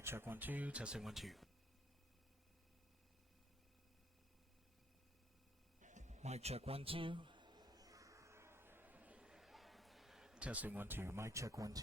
Mic check 1 2. Testing 1 2. Mic check 1 2. Testing 1 2. Mic check 1 2.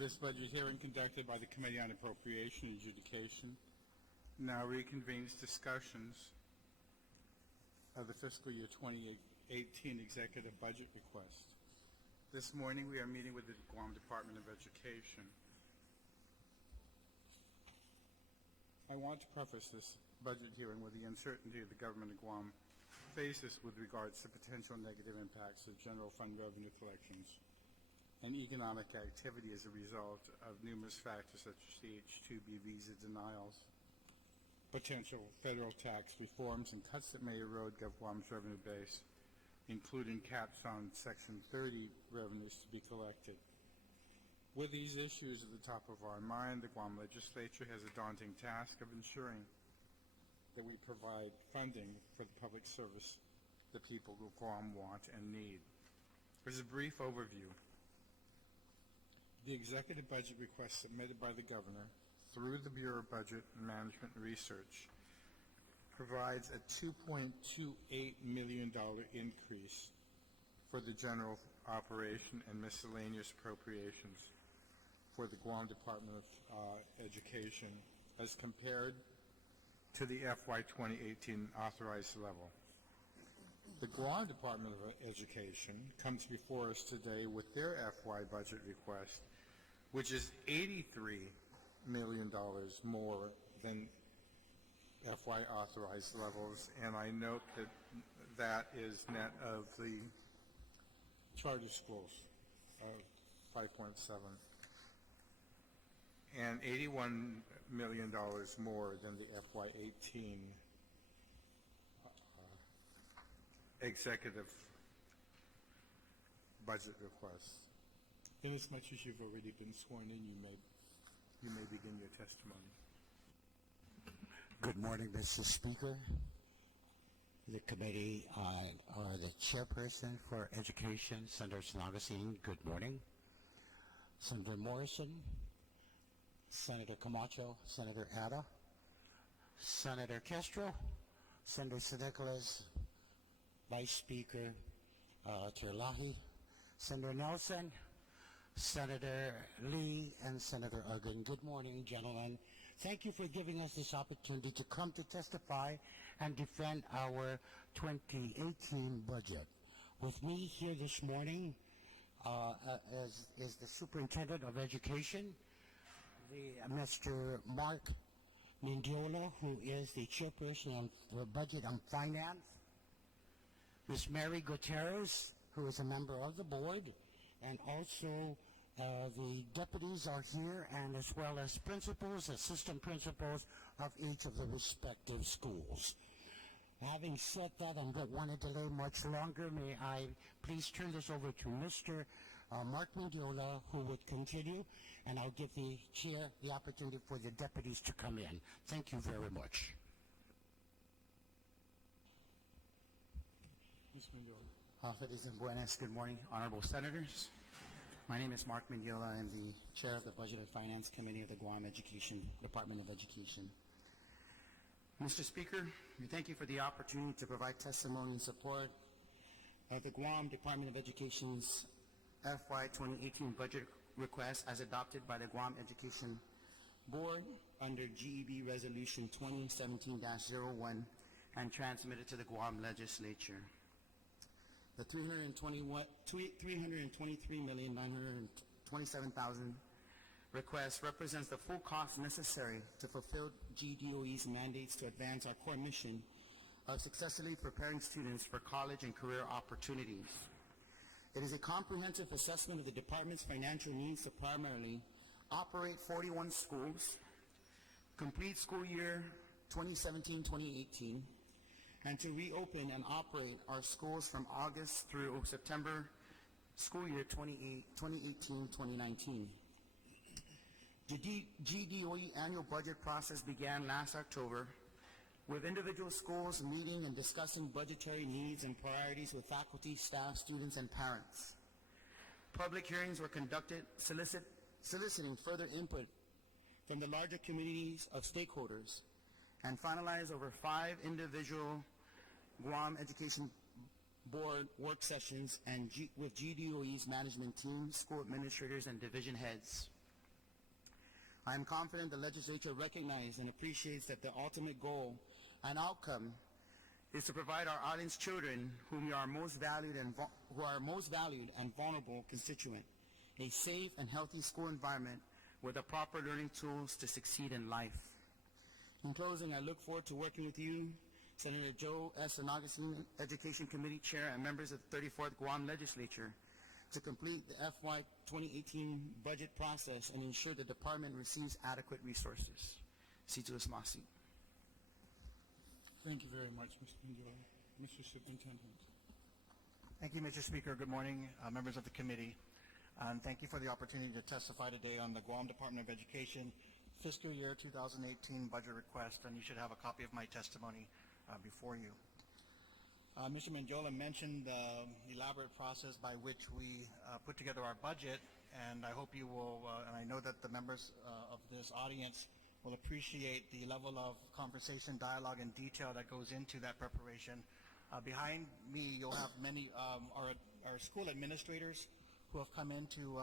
This budget hearing conducted by the Committee on Appropriation and Adjudication now reconvenes discussions of the fiscal year 2018 executive budget request. This morning we are meeting with the Guam Department of Education. I want to preface this budget hearing with the uncertainty the government of Guam faces with regards to potential negative impacts of general fund revenue collections and economic activity as a result of numerous factors such as the H-2B visa denials, potential federal tax reforms, and cuts that may erode GovGuam's revenue base, including caps on Section 30 revenues to be collected. With these issues at the top of our mind, the Guam Legislature has a daunting task of ensuring that we provide funding for the public service the people of Guam want and need. As a brief overview, the executive budget request submitted by the Governor through the Bureau of Budget and Management and Research provides a $2.28 million increase for the general operation and miscellaneous appropriations for the Guam Department of Education as compared to the FY 2018 authorized level. The Guam Department of Education comes before us today with their FY budget request, which is $83 million more than FY authorized levels, and I note that that is net of the charter schools of 5.7 and $81 million more than the FY18 executive budget request. Inasmuch as you've already been sworn in, you may begin your testimony. Good morning, Mr. Speaker, the committee, or the chairperson for education, Senator Snagosine. Good morning. Senator Morrison, Senator Camacho, Senator Ada, Senator Castro, Senator Nicholas, Vice Speaker Terlahi, Senator Nelson, Senator Lee, and Senator Uggan. Good morning, gentlemen. Thank you for giving us this opportunity to come to testify and defend our 2018 budget. With me here this morning is the Superintendent of Education, Mr. Mark Mendiola, who is the Chairperson of Budget and Finance, Ms. Mary Gutierrez, who is a member of the board, and also the deputies are here, and as well as principals, assistant principals of each of the respective schools. Having said that, I don't want to delay much longer. May I please turn this over to Mr. Mark Mendiola, who would continue, and I'll give the chair the opportunity for the deputies to come in. Thank you very much. Ms. Mendiola. Ladies and buenas, good morning, honorable senators. My name is Mark Mendiola. I'm the chair of the Budget and Finance Committee of the Guam Department of Education. Mr. Speaker, we thank you for the opportunity to provide testimony in support of the Guam Department of Education's FY 2018 budget request as adopted by the Guam Education Board under GEB Resolution 2017-01 and transmitted to the Guam Legislature. The $323,927,000 request represents the full cost necessary to fulfill GDOE's mandates to advance our core mission of successfully preparing students for college and career opportunities. It is a comprehensive assessment of the department's financial needs to primarily operate 41 schools, complete school year 2017-2018, and to reopen and operate our schools from August through September school year 2018-2019. The GDOE annual budget process began last October with individual schools meeting and discussing budgetary needs and priorities with faculty, staff, students, and parents. Public hearings were conducted soliciting further input from the larger communities of stakeholders and finalized over 5 individual Guam Education Board work sessions and with GDOE's management team, school administrators, and division heads. I am confident the legislature recognizes and appreciates that the ultimate goal and outcome is to provide our island's children, who are most valued and vulnerable constituent, a safe and healthy school environment with the proper learning tools to succeed in life. In closing, I look forward to working with you, Senator Joe S. San Augustine, Education Committee Chair, and members of the 34th Guam Legislature to complete the FY 2018 budget process and ensure the department receives adequate resources. Situ Esmasi. Thank you very much, Mr. Mendiola. Mr. Superintendent. Thank you, Mr. Speaker. Good morning, members of the committee. And thank you for the opportunity to testify today on the Guam Department of Education fiscal year 2018 budget request, and you should have a copy of my testimony before you. Mr. Mendiola mentioned the elaborate process by which we put together our budget, and I hope you will, and I know that the members of this audience will appreciate the level of conversation, dialogue, and detail that goes into that preparation. Behind me, you'll have many our school administrators who have come in to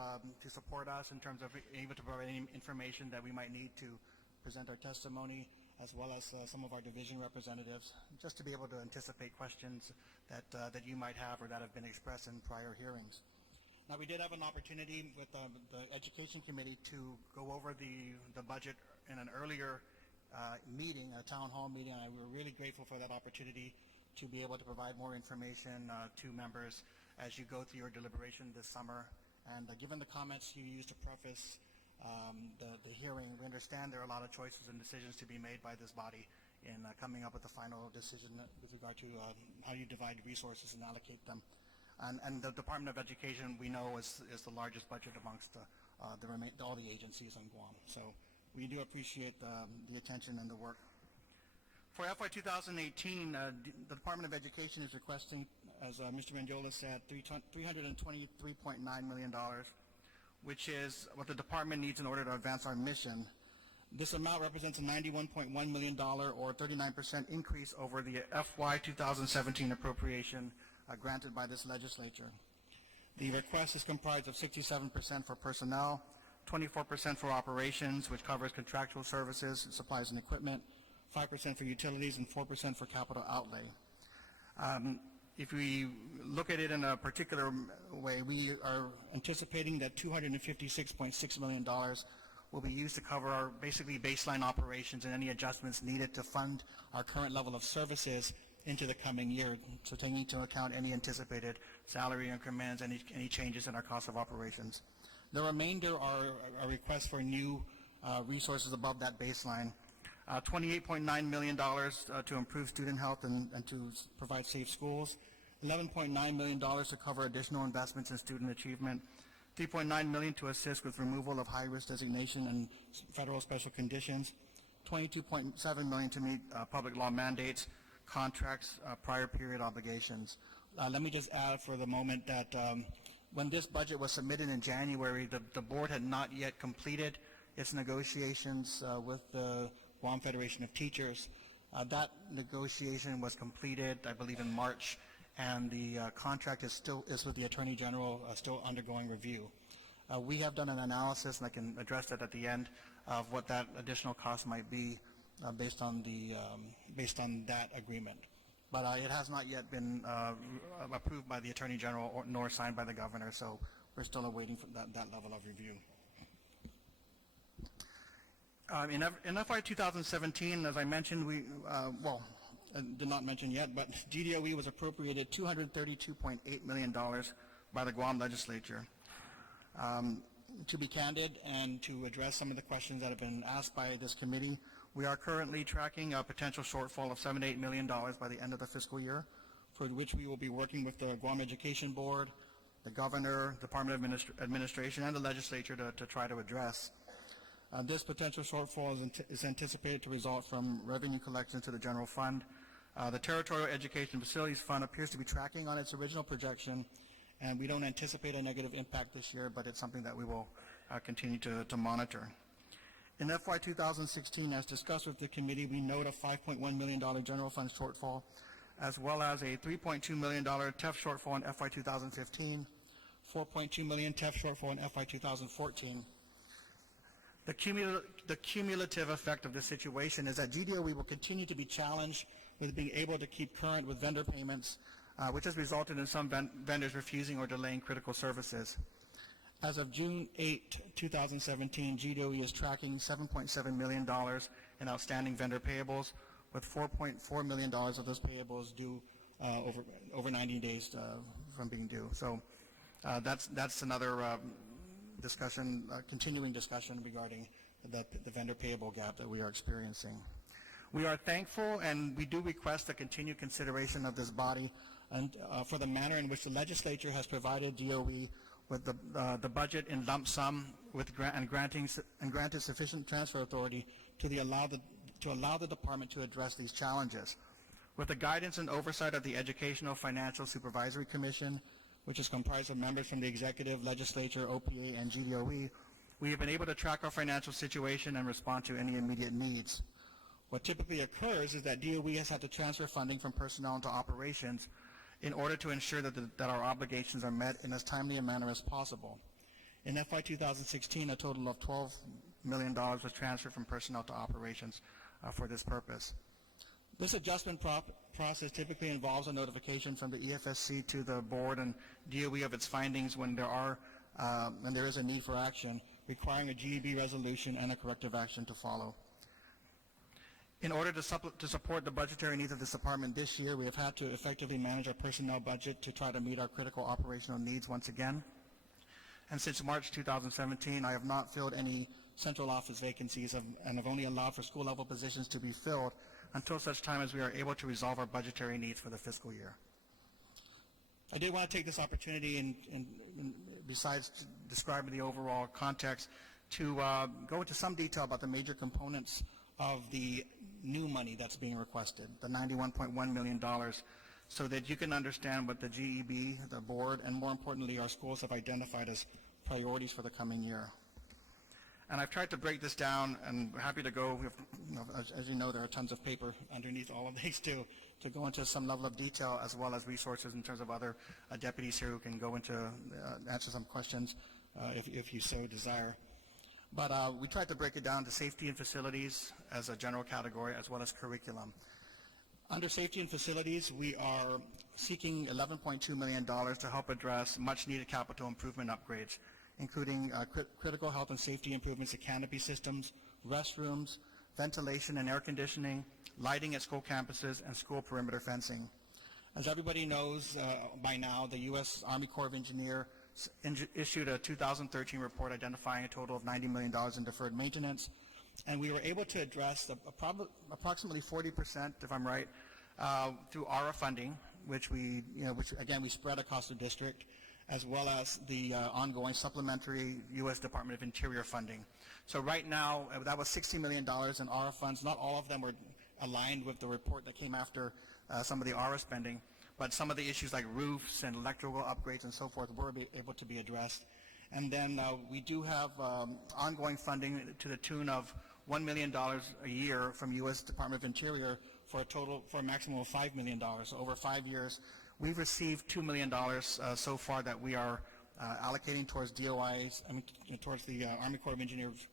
support us in terms of able to provide any information that we might need to present our testimony, as well as some of our division representatives, just to be able to anticipate questions that you might have or that have been expressed in prior hearings. Now, we did have an opportunity with the Education Committee to go over the budget in an earlier meeting, a town hall meeting, and we were really grateful for that opportunity to be able to provide more information to members as you go through your deliberation this summer. And given the comments you used to preface the hearing, we understand there are a lot of choices and decisions to be made by this body in coming up with the final decision with regard to how you divide resources and allocate them. And the Department of Education, we know, is the largest budget amongst all the agencies in Guam. So we do appreciate the attention and the work. For FY 2018, the Department of Education is requesting, as Mr. Mendiola said, $323.9 million, which is what the department needs in order to advance our mission. This amount represents a $91.1 million or 39% increase over the FY 2017 appropriation granted by this legislature. The request is comprised of 67% for personnel, 24% for operations, which covers contractual services, supplies and equipment, 5% for utilities, and 4% for capital outlay. If we look at it in a particular way, we are anticipating that $256.6 million will be used to cover our basically baseline operations and any adjustments needed to fund our current level of services into the coming year, so taking into account any anticipated salary increments, any changes in our cost of operations. The remainder are a request for new resources above that baseline. $28.9 million to improve student health and to provide safe schools, $11.9 million to cover additional investments in student achievement, $3.9 million to assist with removal of high-risk designation and federal special conditions, $22.7 million to meet public law mandates, contracts, prior period obligations. Let me just add for the moment that when this budget was submitted in January, the board had not yet completed its negotiations with the Guam Federation of Teachers. That negotiation was completed, I believe, in March, and the contract is with the Attorney General, still undergoing review. We have done an analysis, and I can address that at the end, of what that additional cost might be based on that agreement. But it has not yet been approved by the Attorney General nor signed by the Governor, so we're still awaiting for that level of review. In FY 2017, as I mentioned, we did not mention yet, but GDOE was appropriated $232.8 million by the Guam Legislature. To be candid and to address some of the questions that have been asked by this committee, we are currently tracking a potential shortfall of $7 to $8 million by the end of the fiscal year, for which we will be working with the Guam Education Board, the Governor, Department of Administration, and the Legislature to try to address. This potential shortfall is anticipated to result from revenue collection to the general fund. The Territorial Education Facilities Fund appears to be tracking on its original projection, and we don't anticipate a negative impact this year, but it's something that we will continue to monitor. In FY 2016, as discussed with the committee, we note a $5.1 million general fund shortfall, as well as a $3.2 million TEF shortfall in FY 2015, $4.2 million TEF shortfall in FY 2014. The cumulative effect of this situation is that GDOE will continue to be challenged with being able to keep current with vendor payments, which has resulted in some vendors refusing or delaying critical services. As of June 8, 2017, GDOE is tracking $7.7 million in outstanding vendor payables, with $4.4 million of those payables due over 90 days from being due. So that's another discussion, continuing discussion regarding the vendor payable gap that we are experiencing. We are thankful, and we do request the continued consideration of this body and for the manner in which the legislature has provided DOE with the budget in lump sum and granted sufficient transfer authority to allow the department to address these challenges. With the guidance and oversight of the Educational Financial Supervisory Commission, which is comprised of members from the executive, legislature, OPA, and GDOE, we have been able to track our financial situation and respond to any immediate needs. What typically occurs is that DOE has had to transfer funding from personnel into operations in order to ensure that our obligations are met in as timely a manner as possible. In FY 2016, a total of $12 million was transferred from personnel to operations for this purpose. This adjustment process typically involves a notification from the EFSC to the board and DOE of its findings when there is a need for action, requiring a GEB resolution and a corrective action to follow. In order to support the budgetary needs of this department this year, we have had to effectively manage our personnel budget to try to meet our critical operational needs once again. And since March 2017, I have not filled any central office vacancies and have only allowed for school-level positions to be filled until such time as we are able to resolve our budgetary needs for the fiscal year. I did want to take this opportunity, and besides describing the overall context, to go into some detail about the major components of the new money that's being requested, the $91.1 million, so that you can understand what the GEB, the board, and more importantly, our schools have identified as priorities for the coming year. And I've tried to break this down, and we're happy to go, as you know, there are tons of paper underneath all of these to go into some level of detail, as well as resources in terms of other deputies here who can go into, answer some questions if you so desire. But we tried to break it down to safety and facilities as a general category, as well as curriculum. Under safety and facilities, we are seeking $11.2 million to help address much-needed capital improvement upgrades, including critical health and safety improvements to canopy systems, restrooms, ventilation and air conditioning, lighting at school campuses, and school perimeter fencing. As everybody knows by now, the U.S. Army Corps of Engineers issued a 2013 report identifying a total of $90 million in deferred maintenance, and we were able to address approximately 40%, if I'm right, through ARA funding, which again we spread across the district, as well as the ongoing supplementary U.S. Department of Interior funding. So right now, that was $60 million in ARA funds. Not all of them were aligned with the report that came after some of the ARA spending, but some of the issues like roofs and electrical upgrades and so forth were able to be addressed. And then we do have ongoing funding to the tune of $1 million a year from U.S. Department of Interior for a maximum of $5 million. So over 5 years, we've received $2 million so far that we are allocating towards DOIs, towards the Army Corps of Engineers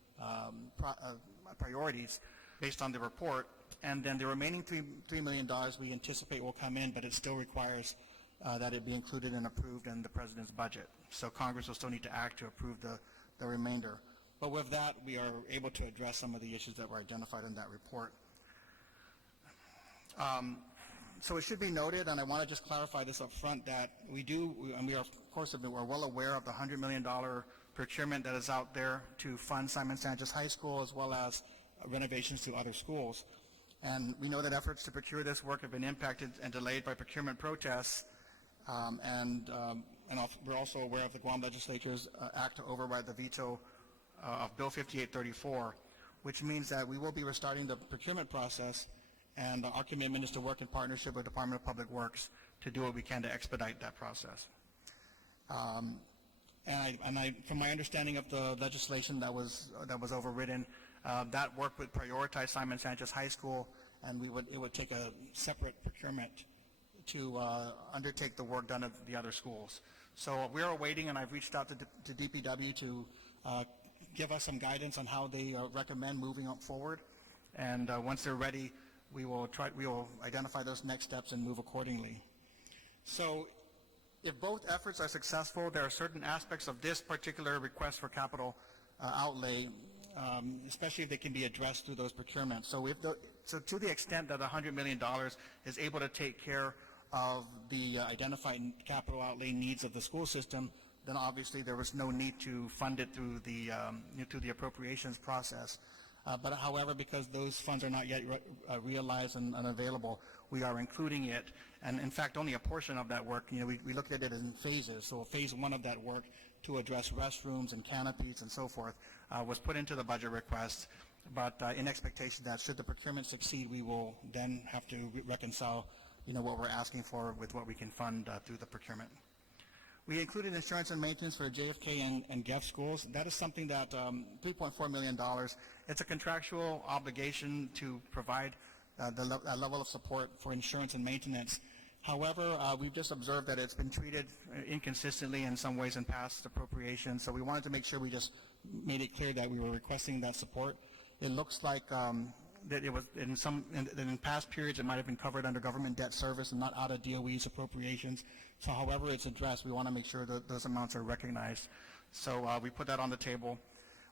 priorities based on the report. And then the remaining $3 million we anticipate will come in, but it still requires that it be included and approved in the President's budget. So Congress will still need to act to approve the remainder. But with that, we are able to address some of the issues that were identified in that report. So it should be noted, and I want to just clarify this up front, that we are, of course, we're well aware of the $100 million procurement that is out there to fund Simon Sanchez High School, as well as renovations to other schools. And we know that efforts to procure this work have been impacted and delayed by procurement protests, and we're also aware of the Guam Legislature's act to override the veto of Bill 5834, which means that we will be restarting the procurement process, and our commitment is to work in partnership with the Department of Public Works to do what we can to expedite that process. From my understanding of the legislation that was overridden, that work would prioritize Simon Sanchez High School, and it would take a separate procurement to undertake the work done at the other schools. So we are waiting, and I've reached out to DPW to give us some guidance on how they recommend moving on forward. And once they're ready, we will identify those next steps and move accordingly. So if both efforts are successful, there are certain aspects of this particular request for capital outlay, especially if they can be addressed through those procurements. So to the extent that $100 million is able to take care of the identified capital outlay needs of the school system, then obviously there was no need to fund it through the appropriations process. But however, because those funds are not yet realized and available, we are including it. And in fact, only a portion of that work, we looked at it in phases. So phase one of that work to address restrooms and canopies and so forth was put into the budget request. But in expectation that should the procurement succeed, we will then have to reconcile, what we're asking for with what we can fund through the procurement. We included insurance and maintenance for JFK and GDOE schools. That is something that $3.4 million, it's a contractual obligation to provide a level of support for insurance and maintenance. However, we've just observed that it's been treated inconsistently in some ways in past appropriations, so we wanted to make sure we just made it clear that we were requesting that support. It looks like that it was in past periods it might have been covered under government debt service and not out of DOE's appropriations. So however it's addressed, we want to make sure that those amounts are recognized. So we put that on the table.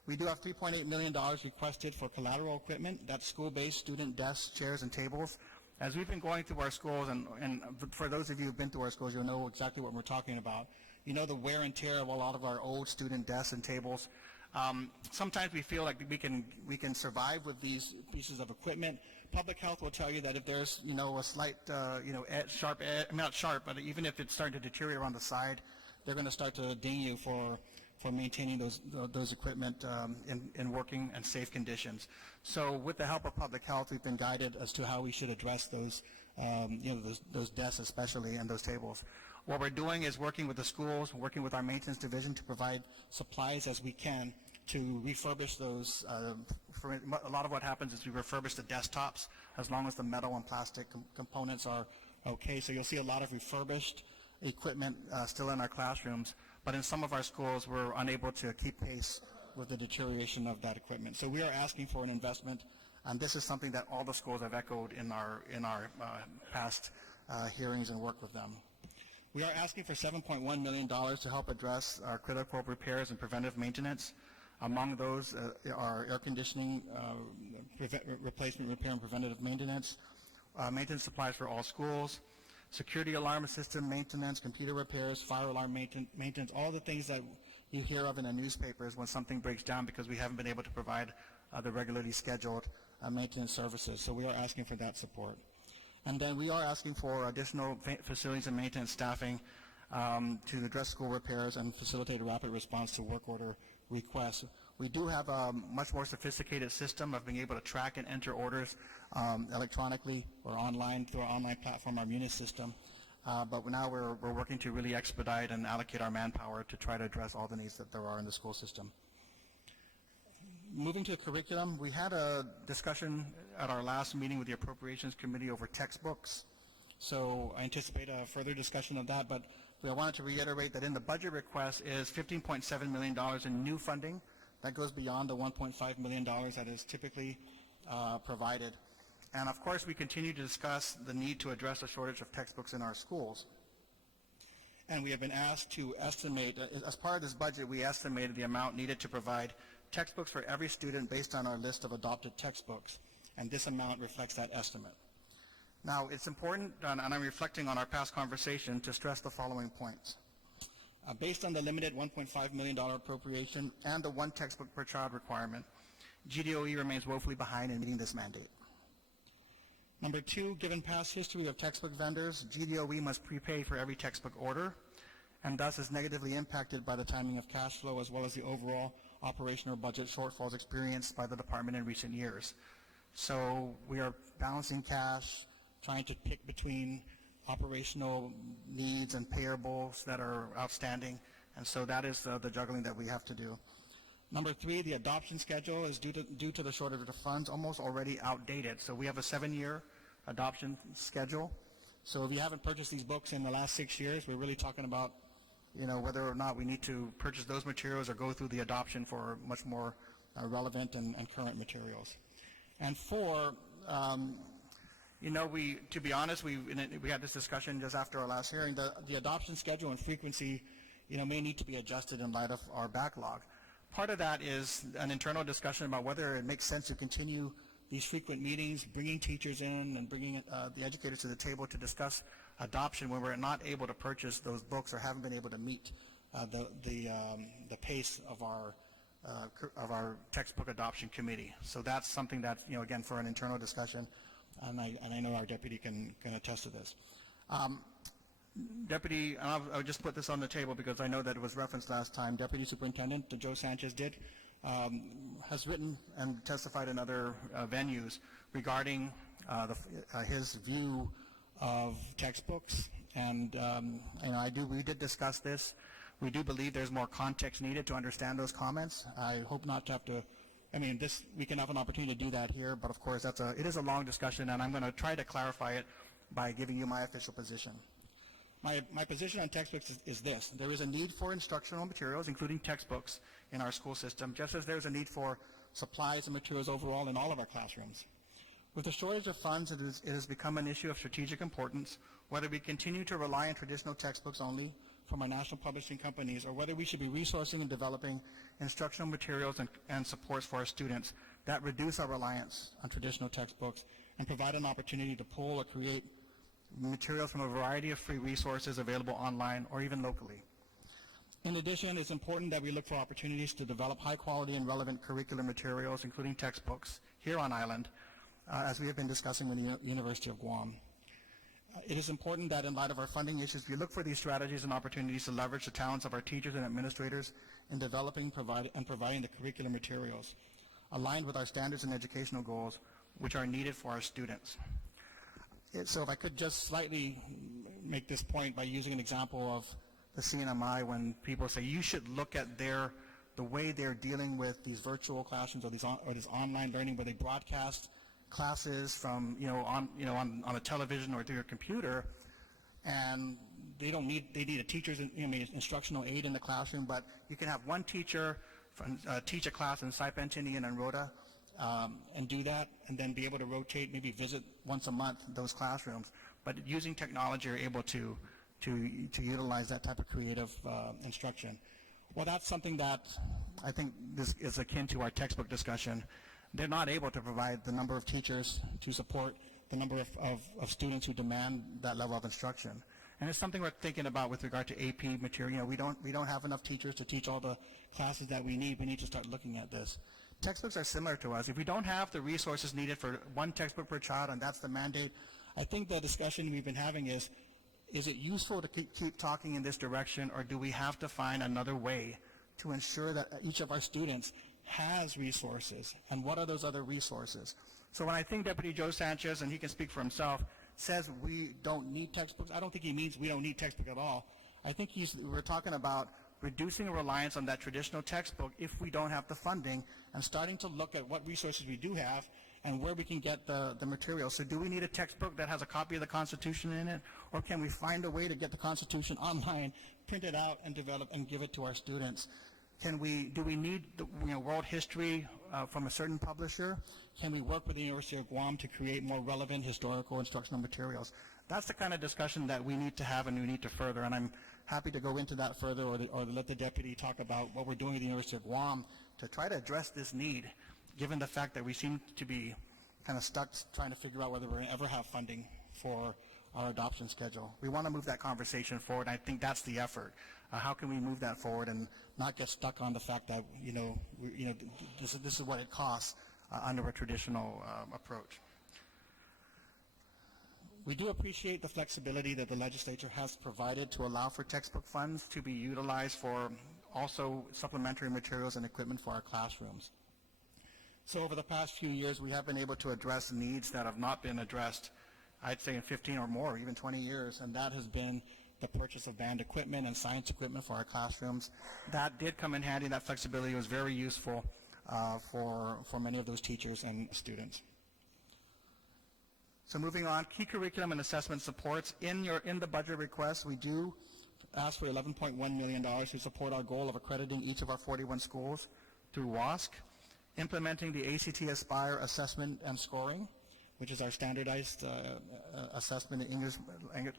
We do have $3.8 million requested for collateral equipment. That's school-based student desks, chairs, and tables. As we've been going through our schools, and for those of you who've been through our schools, you'll know exactly what we're talking about. You know the wear and tear of a lot of our old student desks and tables. Sometimes we feel like we can survive with these pieces of equipment. Public health will tell you that if there's a slight sharp edge, not sharp, but even if it's starting to deteriorate on the side, they're going to start to ding you for maintaining those equipment in working and safe conditions. So with the help of public health, we've been guided as to how we should address those desks especially and those tables. What we're doing is working with the schools, working with our maintenance division to provide supplies as we can to refurbish those. A lot of what happens is we refurbish the desktops as long as the metal and plastic components are okay. So you'll see a lot of refurbished equipment still in our classrooms, but in some of our schools we're unable to keep pace with the deterioration of that equipment. So we are asking for an investment, and this is something that all the schools have echoed in our past hearings and work with them. We are asking for $7.1 million to help address our critical repairs and preventive maintenance. Among those are air conditioning, replacement, repair, and preventative maintenance, maintenance supplies for all schools, security alarm system maintenance, computer repairs, fire alarm maintenance, all the things that you hear of in the newspapers when something breaks down because we haven't been able to provide the regularly scheduled maintenance services. So we are asking for that support. And then we are asking for additional facilities and maintenance staffing to address school repairs and facilitate a rapid response to work order requests. We do have a much more sophisticated system of being able to track and enter orders electronically or online through our online platform, our Munis system. But now we're working to really expedite and allocate our manpower to try to address all the needs that there are in the school system. Moving to the curriculum, we had a discussion at our last meeting with the Appropriations Committee over textbooks. So I anticipate a further discussion of that, but I wanted to reiterate that in the budget request is $15.7 million in new funding. That goes beyond the $1.5 million that is typically provided. And of course, we continue to discuss the need to address the shortage of textbooks in our schools. And we have been asked to estimate, as part of this budget, we estimated the amount needed to provide textbooks for every student based on our list of adopted textbooks. And this amount reflects that estimate. Now, it's important, and I'm reflecting on our past conversation, to stress the following points. Based on the limited $1.5 million appropriation and the one textbook per child requirement, GDOE remains woefully behind in meeting this mandate. Number two, given past history of textbook vendors, GDOE must prepay for every textbook order, and thus is negatively impacted by the timing of cash flow as well as the overall operational budget shortfalls experienced by the department in recent years. So we are balancing cash, trying to pick between operational needs and payables that are outstanding, and so that is the juggling that we have to do. Number three, the adoption schedule is due to the shortage of funds almost already outdated. So we have a 7-year adoption schedule. So if you haven't purchased these books in the last 6 years, we're really talking about whether or not we need to purchase those materials or go through the adoption for much more relevant and current materials. And four, to be honest, we had this discussion just after our last hearing. The adoption schedule and frequency, may need to be adjusted in light of our backlog. Part of that is an internal discussion about whether it makes sense to continue these frequent meetings, bringing teachers in and bringing the educators to the table to discuss adoption when we're not able to purchase those books or haven't been able to meet the pace of our textbook adoption committee. So that's something that, again, for an internal discussion, and I know our deputy can attest to this. Deputy, and I'll just put this on the table because I know that it was referenced last time, Deputy Superintendent Joe Sanchez has written and testified in other venues regarding his view of textbooks, and we did discuss this. We do believe there's more context needed to understand those comments. I hope not to have to. We can have an opportunity to do that here, but of course it is a long discussion, and I'm going to try to clarify it by giving you my official position. My position on textbooks is this. There is a need for instructional materials, including textbooks, in our school system, just as there's a need for supplies and materials overall in all of our classrooms. With the shortage of funds, it has become an issue of strategic importance, whether we continue to rely on traditional textbooks only from our national publishing companies, or whether we should be resourcing and developing instructional materials and supports for our students that reduce our reliance on traditional textbooks and provide an opportunity to pull or create materials from a variety of free resources available online or even locally. In addition, it's important that we look for opportunities to develop high quality and relevant curricular materials, including textbooks, here on island, as we have been discussing with the University of Guam. It is important that in light of our funding issues, we look for these strategies and opportunities to leverage the talents of our teachers and administrators in developing and providing the curricular materials aligned with our standards and educational goals, which are needed for our students. So if I could just slightly make this point by using an example of the CNMI, when people say you should look at the way they're dealing with these virtual classrooms or this online learning, where they broadcast classes from on a television or through your computer, and they need a teacher's instructional aid in the classroom, but you can have one teacher teach a class in Saipan, Tinian, and Rhoda, and do that, and then be able to rotate, maybe visit once a month those classrooms. But using technology, you're able to utilize that type of creative instruction. Well, that's something that I think this is akin to our textbook discussion. They're not able to provide the number of teachers to support the number of students who demand that level of instruction. And it's something we're thinking about with regard to AP material. We don't have enough teachers to teach all the classes that we need. We need to start looking at this. Textbooks are similar to us. If we don't have the resources needed for one textbook per child, and that's the mandate, I think the discussion we've been having is it useful to keep talking in this direction, or do we have to find another way to ensure that each of our students has resources, and what are those other resources? So when I think Deputy Joe Sanchez, and he can speak for himself, says we don't need textbooks, I don't think he means we don't need textbook at all. I think we're talking about reducing a reliance on that traditional textbook if we don't have the funding, and starting to look at what resources we do have and where we can get the material. So do we need a textbook that has a copy of the Constitution in it, or can we find a way to get the Constitution online, print it out, and develop and give it to our students? Do we need world history from a certain publisher? Can we work with the University of Guam to create more relevant historical instructional materials? That's the kind of discussion that we need to have and we need to further, and I'm happy to go into that further, or let the deputy talk about what we're doing at the University of Guam to try to address this need, given the fact that we seem to be kind of stuck trying to figure out whether we're going to ever have funding for our adoption schedule. We want to move that conversation forward, and I think that's the effort. How can we move that forward and not get stuck on the fact that this is what it costs under a traditional approach. We do appreciate the flexibility that the legislature has provided to allow for textbook funds to be utilized for also supplementary materials and equipment for our classrooms. So over the past few years, we have been able to address needs that have not been addressed, I'd say in 15 or more, even 20 years, and that has been the purchase of band equipment and science equipment for our classrooms. That did come in handy. That flexibility was very useful for many of those teachers and students. So moving on, key curriculum and assessment supports. In the budget request, we do asked for $11.1 million to support our goal of accrediting each of our 41 schools through WASC, implementing the ACT Aspire assessment and scoring, which is our standardized assessment in English,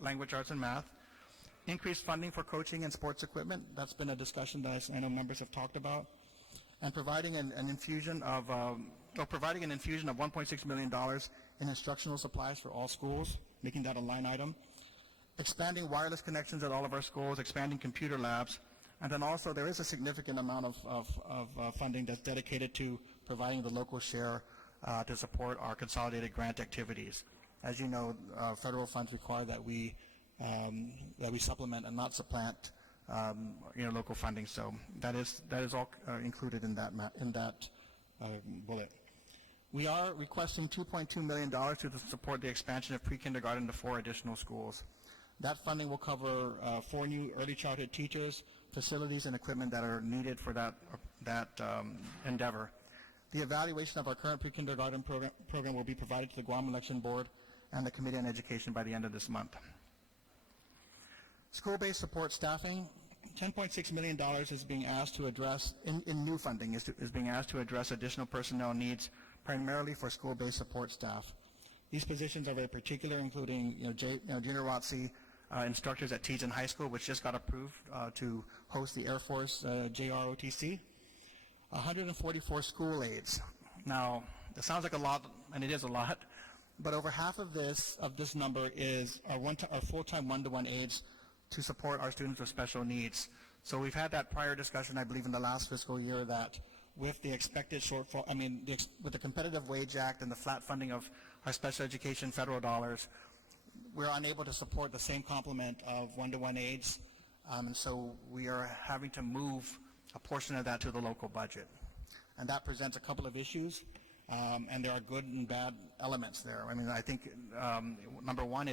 language arts, and math, increased funding for coaching and sports equipment. That's been a discussion that I know members have talked about, and providing an infusion of $1.6 million in instructional supplies for all schools, making that a line item, expanding wireless connections at all of our schools, expanding computer labs, and then also there is a significant amount of funding that's dedicated to providing the local share to support our consolidated grant activities. As you know, federal funds require that we supplement and not supplant local funding. So that is all included in that bullet. We are requesting $2.2 million to support the expansion of pre-kindergarten to 4 additional schools. That funding will cover 4 new early childhood teachers, facilities, and equipment that are needed for that endeavor. The evaluation of our current pre-kindergarten program will be provided to the Guam Election Board and the Committee on Education by the end of this month. School-based support staffing, $10.6 million is being asked to address, in new funding, is being asked to address additional personnel needs, primarily for school-based support staff. These positions are very particular, including junior ROTC instructors at Teason High School, which just got approved to host the Air Force JROTC. 144 school aides. Now, it sounds like a lot, and it is a lot, but over half of this number is our full-time one-to-one aides to support our students with special needs. So we've had that prior discussion, I believe, in the last fiscal year, that with the expected shortfall, with the Competitive Wage Act and the flat funding of our special education federal dollars, we're unable to support the same complement of one-to-one aides, and so we are having to move a portion of that to the local budget. And that presents a couple of issues, and there are good and bad elements there. I think, number one,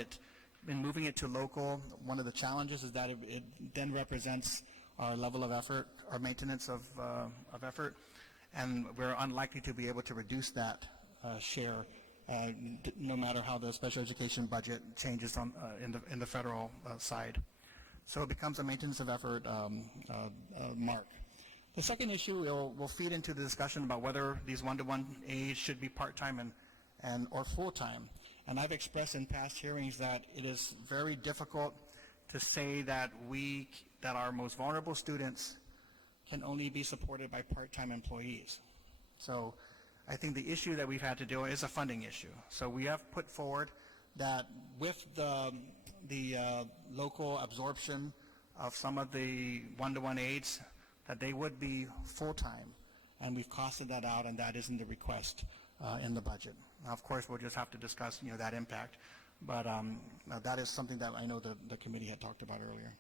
in moving it to local, one of the challenges is that it then represents our level of effort, our maintenance of effort, and we're unlikely to be able to reduce that share no matter how the special education budget changes in the federal side. So it becomes a maintenance of effort mark. The second issue will feed into the discussion about whether these one-to-one aides should be part-time or full-time. And I've expressed in past hearings that it is very difficult to say that our most vulnerable students can only be supported by part-time employees. So I think the issue that we've had to deal with is a funding issue. So we have put forward that with the local absorption of some of the one-to-one aides, that they would be full-time, and we've costed that out, and that is in the request in the budget. Now, of course, we'll just have to discuss that impact, but that is something that I know the committee had talked about earlier.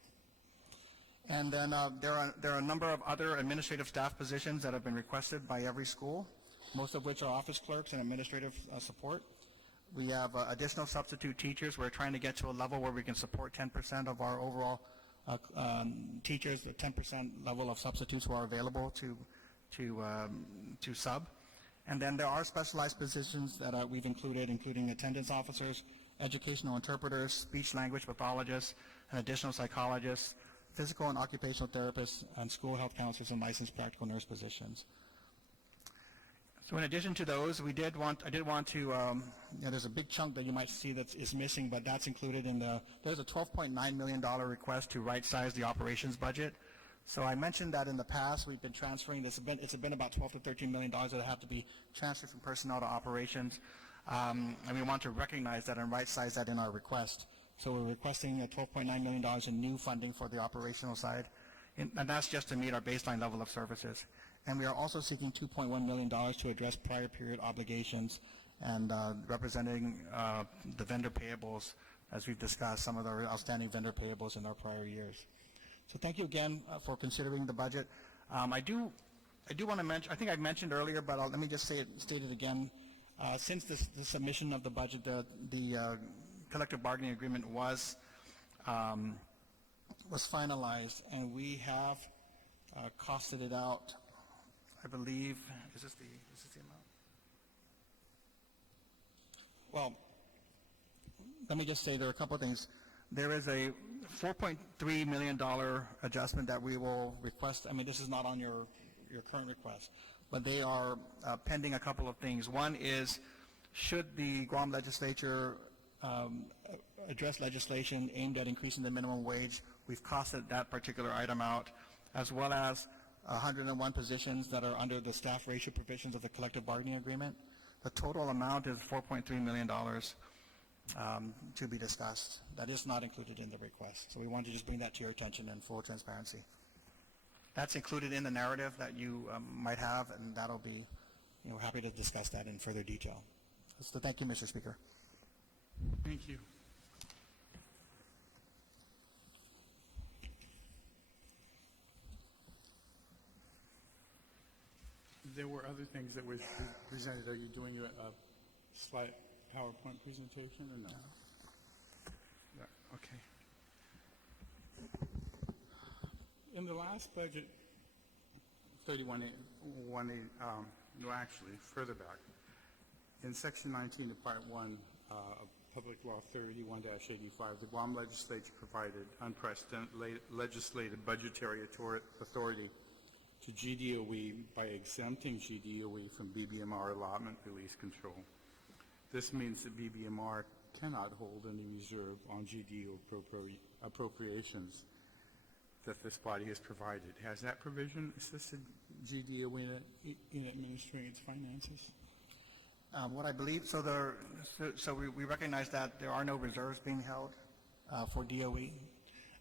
And then there are a number of other administrative staff positions that have been requested by every school, most of which are office clerks and administrative support. We have additional substitute teachers. We're trying to get to a level where we can support 10% of our overall teachers, the 10% level of substitutes who are available to sub. And then there are specialized positions that we've including attendance officers, educational interpreters, speech-language pathologists, and additional psychologists, physical and occupational therapists, and school health counselors and licensed practical nurse positions. So in addition to those, I did want to, there's a big chunk that you might see that is missing, but that's included in there's a $12.9 million request to right-size the operations budget. So I mentioned that in the past we've been transferring this, it's been about $12 to $13 million that have to be transferred from personnel to operations. And we want to recognize that and right-size that in our request. So we're requesting $12.9 million in new funding for the operational side, and that's just to meet our baseline level of services. And we are also seeking $2.1 million to address prior period obligations and representing the vendor payables, as we've discussed, some of the outstanding vendor payables in our prior years. So thank you again for considering the budget. I do want to mention, I think I mentioned earlier, but let me just state it again. Since the submission of the budget, the collective bargaining agreement was finalized, and we have costed it out. I believe, is this the amount? Well, let me just say there are a couple of things. There is a $4.3 million adjustment that we will request. I mean, this is not on your current request, but they are pending a couple of things. One is, should the Guam Legislature address legislation aimed at increasing the minimum wage, we've costed that particular item out, as well as 101 positions that are under the staff ratio provisions of the collective bargaining agreement. The total amount is $4.3 million to be discussed. That is not included in the request. So we wanted to just bring that to your attention in full transparency. That's included in the narrative that you might have, and that'll be, happy to discuss that in further detail. So thank you, Mr. Speaker. Thank you. There were other things that were presented. Are you doing a slide PowerPoint presentation or no? Yeah, okay. In the last budget, 31.18, no, actually, further back. In Section 19 of Part 1 of Public Law 31-85, the Guam Legislature provided unprecedented legislative budgetary authority to GDOE by exempting GDOE from BBMR allotment release control. This means that BBMR cannot hold any reserve on GDO appropriations that this body has provided. Has that provision assisted GDOE in administering its finances? What I believe, we recognize that there are no reserves being held for DOE,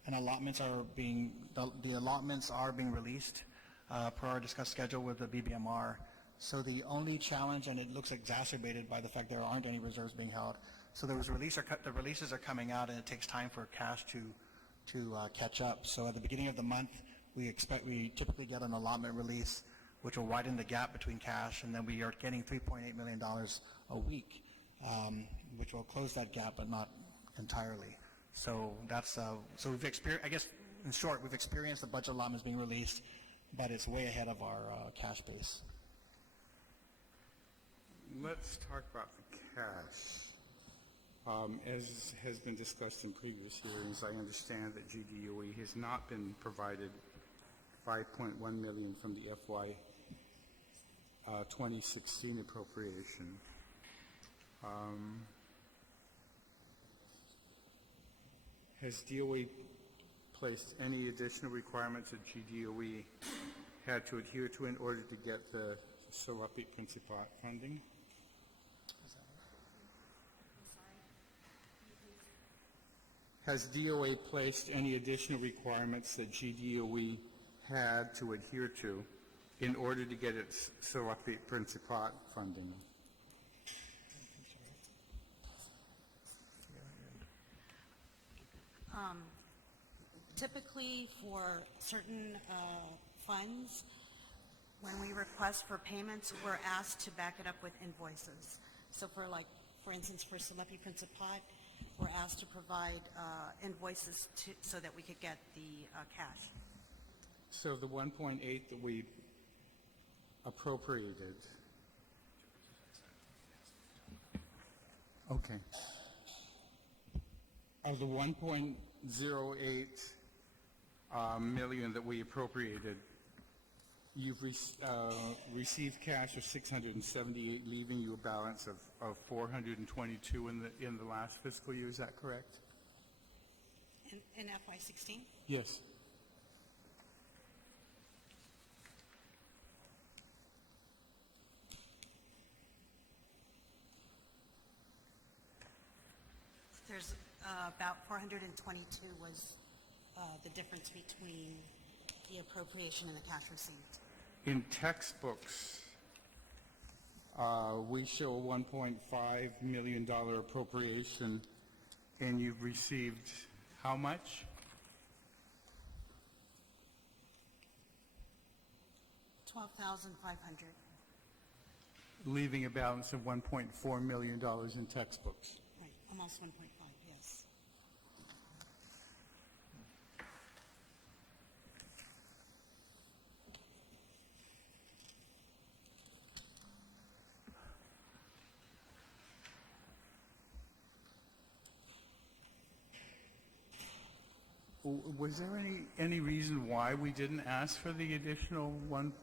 and the allotments are being released per our discussed schedule with the BBMR. So the only challenge, and it looks exacerbated by the fact there aren't any reserves being held. So the releases are coming out, and it takes time for cash to catch up. So at the beginning of the month, we typically get an allotment release, which will widen the gap between cash, and then we are getting $3.8 million a week, which will close that gap, but not entirely. So that's so we've experienced. I guess in short, we've experienced the budget allotments being released, but it's way ahead of our cash base. Let's talk about the cash. As has been discussed in previous hearings, I understand that GDOE has not been provided $5.1 million from the FY 2016 appropriation. Has DOE placed any additional requirements that GDOE had to adhere to in order to get the Serape Principat funding? Has DOE placed any additional requirements that GDOE had to adhere to in order to get its Serape Principat funding? Typically, for certain funds, when we request for payments, we're asked to back it up with invoices. So for instance, for Serape Principat, we're asked to provide invoices so that we could get the cash. So the 1.8 that we appropriated, okay, of the 1.08 million that we appropriated, you've received cash of 678, leaving you a balance of 422 in the last fiscal year. Is that correct? In FY16? Yes. There's about 422 was the difference between the appropriation and the cash received. In textbooks, we show a $1.5 million appropriation, and you've received how much? $12,500. Leaving a balance of $1.4 million in textbooks. Right, almost 1.5, yes. Was there any reason why we didn't ask for the additional one?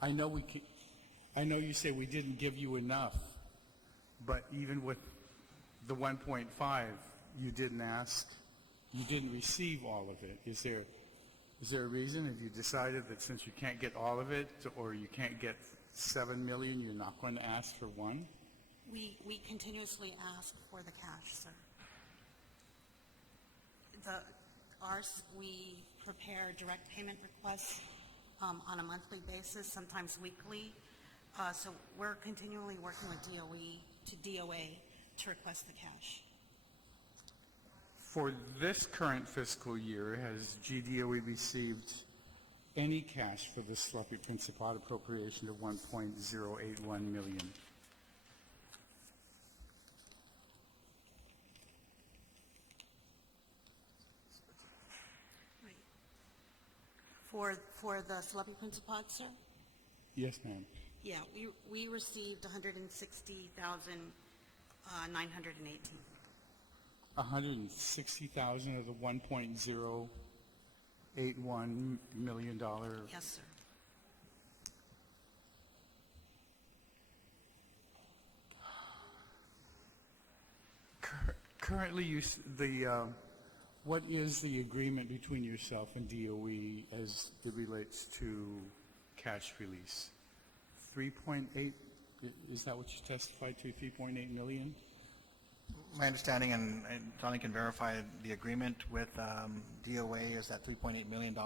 I know you say we didn't give you enough, but even with the 1.5, you didn't ask, you didn't receive all of it. Is there a reason? Have you decided that since you can't get all of it, or you can't get 7 million, you're not going to ask for one? We continuously ask for the cash, sir. We prepare direct payment requests on a monthly basis, sometimes weekly. So we're continually working with DOA to request the cash. For this current fiscal year, has GDOE received any cash for the Sloppy Principal appropriation of 1.081 million? For the Celebi Principal, sir? Yes, ma'am. Yeah, we received 160,918. 160,000 of the 1.081 million dollar. Yes, sir. Currently, what is the agreement between yourself and DOE as it relates to cash release? 3.8, is that what you testified to, 3.8 million? My understanding, and Johnny can verify, the agreement with DOA is that $3.8 million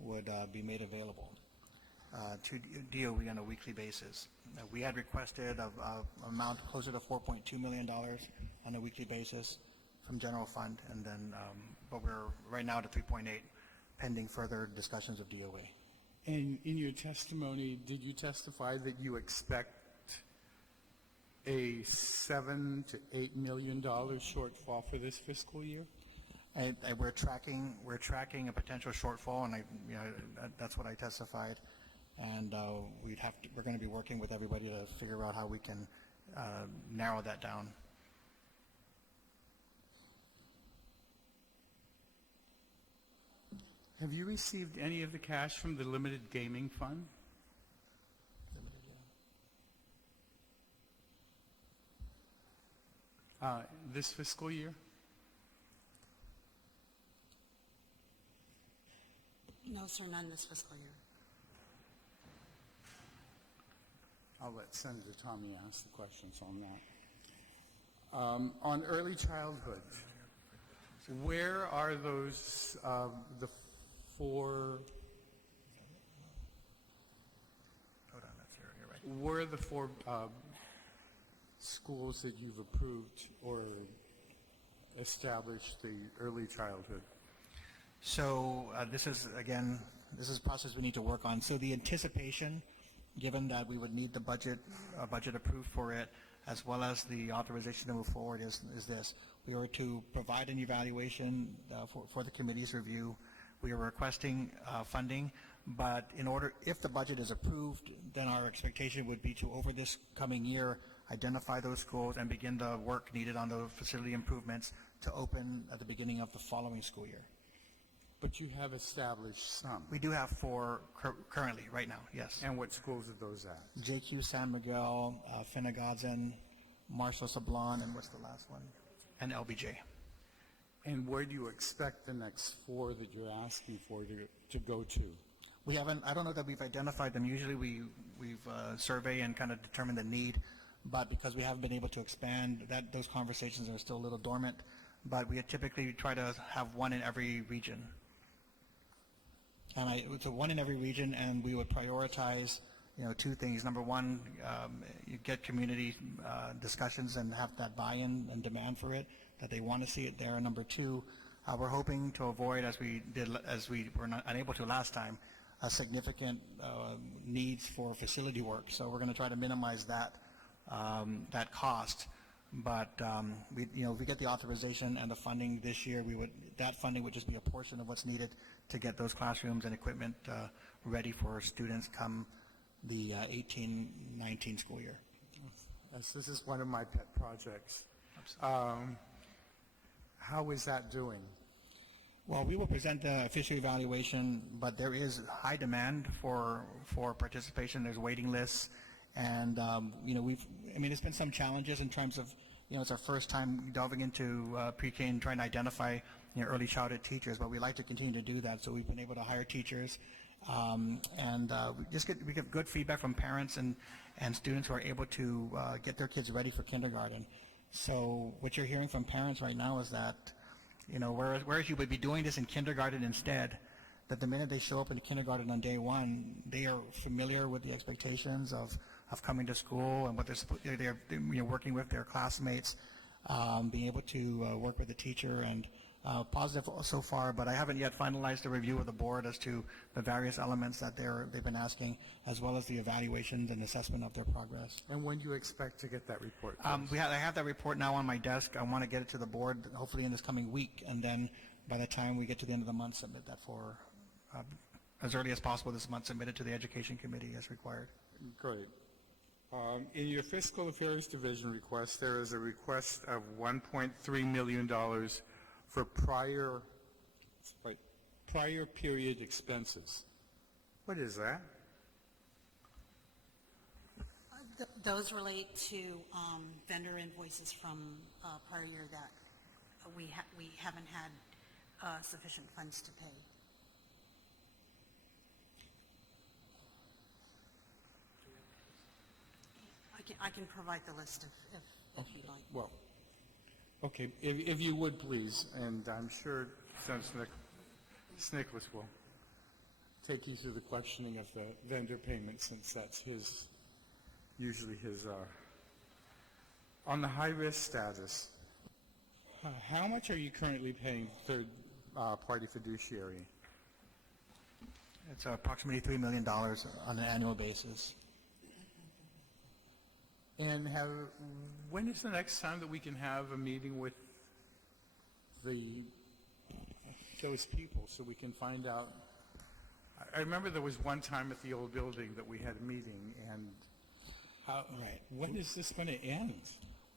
would be made available to DOE on a weekly basis. We had requested an amount closer to $4.2 million on a weekly basis from general fund, and then, but we're right now at 3.8, pending further discussions of DOA. And in your testimony, did you testify that you expect a $7 to $8 million shortfall for this fiscal year? We're tracking a potential shortfall, and that's what I testified. And we're going to be working with everybody to figure out how we can narrow that down. Have you received any of the cash from the limited gaming fund? This fiscal year? No, sir, none this fiscal year. I'll let Senator Tommy ask the questions on that. On early childhood, where are those, the four, Hold on, that's here, you're right. where are the four schools that you've approved or established the early childhood? So this is a process we need to work on. So the anticipation, given that we would need the budget approved for it, as well as the authorization to move forward, is this. We are to provide an evaluation for the committee's review. We are requesting funding, but if the budget is approved, then our expectation would be to, over this coming year, identify those schools and begin the work needed on the facility improvements to open at the beginning of the following school year. But you have established some. We do have 4 currently, right now, yes. And what schools are those at? JQ San Miguel, Finnegazen, Marshall Sablon, and what's the last one? And LBJ. And where do you expect the next 4 that you're asking for to go to? We haven't, I don't know that we've identified them. Usually we've surveyed and kind of determined the need, but because we haven't been able to expand, those conversations are still a little dormant, but we typically try to have 1 in every region. And it's a 1 in every region, and we would prioritize, 2 things. Number 1, you get community discussions and have that buy-in and demand for it, that they want to see it there. And number 2, we're hoping to avoid, as we were unable to last time, a significant needs for facility work. So we're going to try to minimize that cost. But if we get the authorization and the funding this year, that funding would just be a portion of what's needed to get those classrooms and equipment ready for students come the 18-19 school year. Yes, this is one of my pet projects. How is that doing? Well, we will present the official evaluation, but there is high demand for participation. There's waiting lists, and there's been some challenges in terms of, it's our first time delving into pre-K and trying to identify early childhood teachers, but we like to continue to do that. So we've been able to hire teachers, and we get good feedback from parents and students who are able to get their kids ready for kindergarten. So what you're hearing from parents right now is that, whereas you would be doing this in kindergarten instead, that the minute they show up in kindergarten on day one, they are familiar with the expectations of coming to school and what they're working with their classmates, being able to work with the teacher, and positive so far, but I haven't yet finalized the review of the board as to the various elements that they've been asking, as well as the evaluations and assessment of their progress. And when do you expect to get that report? I have that report now on my desk. I want to get it to the board hopefully in this coming week, and then by the time we get to the end of the month, submit that for, as early as possible this month, submit it to the Education Committee as required. Great. In your Fiscal Affairs Division request, there is a request of $1.3 million for prior period expenses. What is that? Those relate to vendor invoices from prior year that we haven't had sufficient funds to pay. I can provide the list if you'd like. Well, okay, if you would please, and I'm sure Senator Nicholas will take you through the questioning of the vendor payment, since that's usually his, on the high-risk status, how much are you currently paying third-party fiduciary? It's approximately $3 million on an annual basis. And when is the next time that we can have a meeting with those people so we can find out? I remember there was one time at the old building that we had a meeting, and when is this going to end?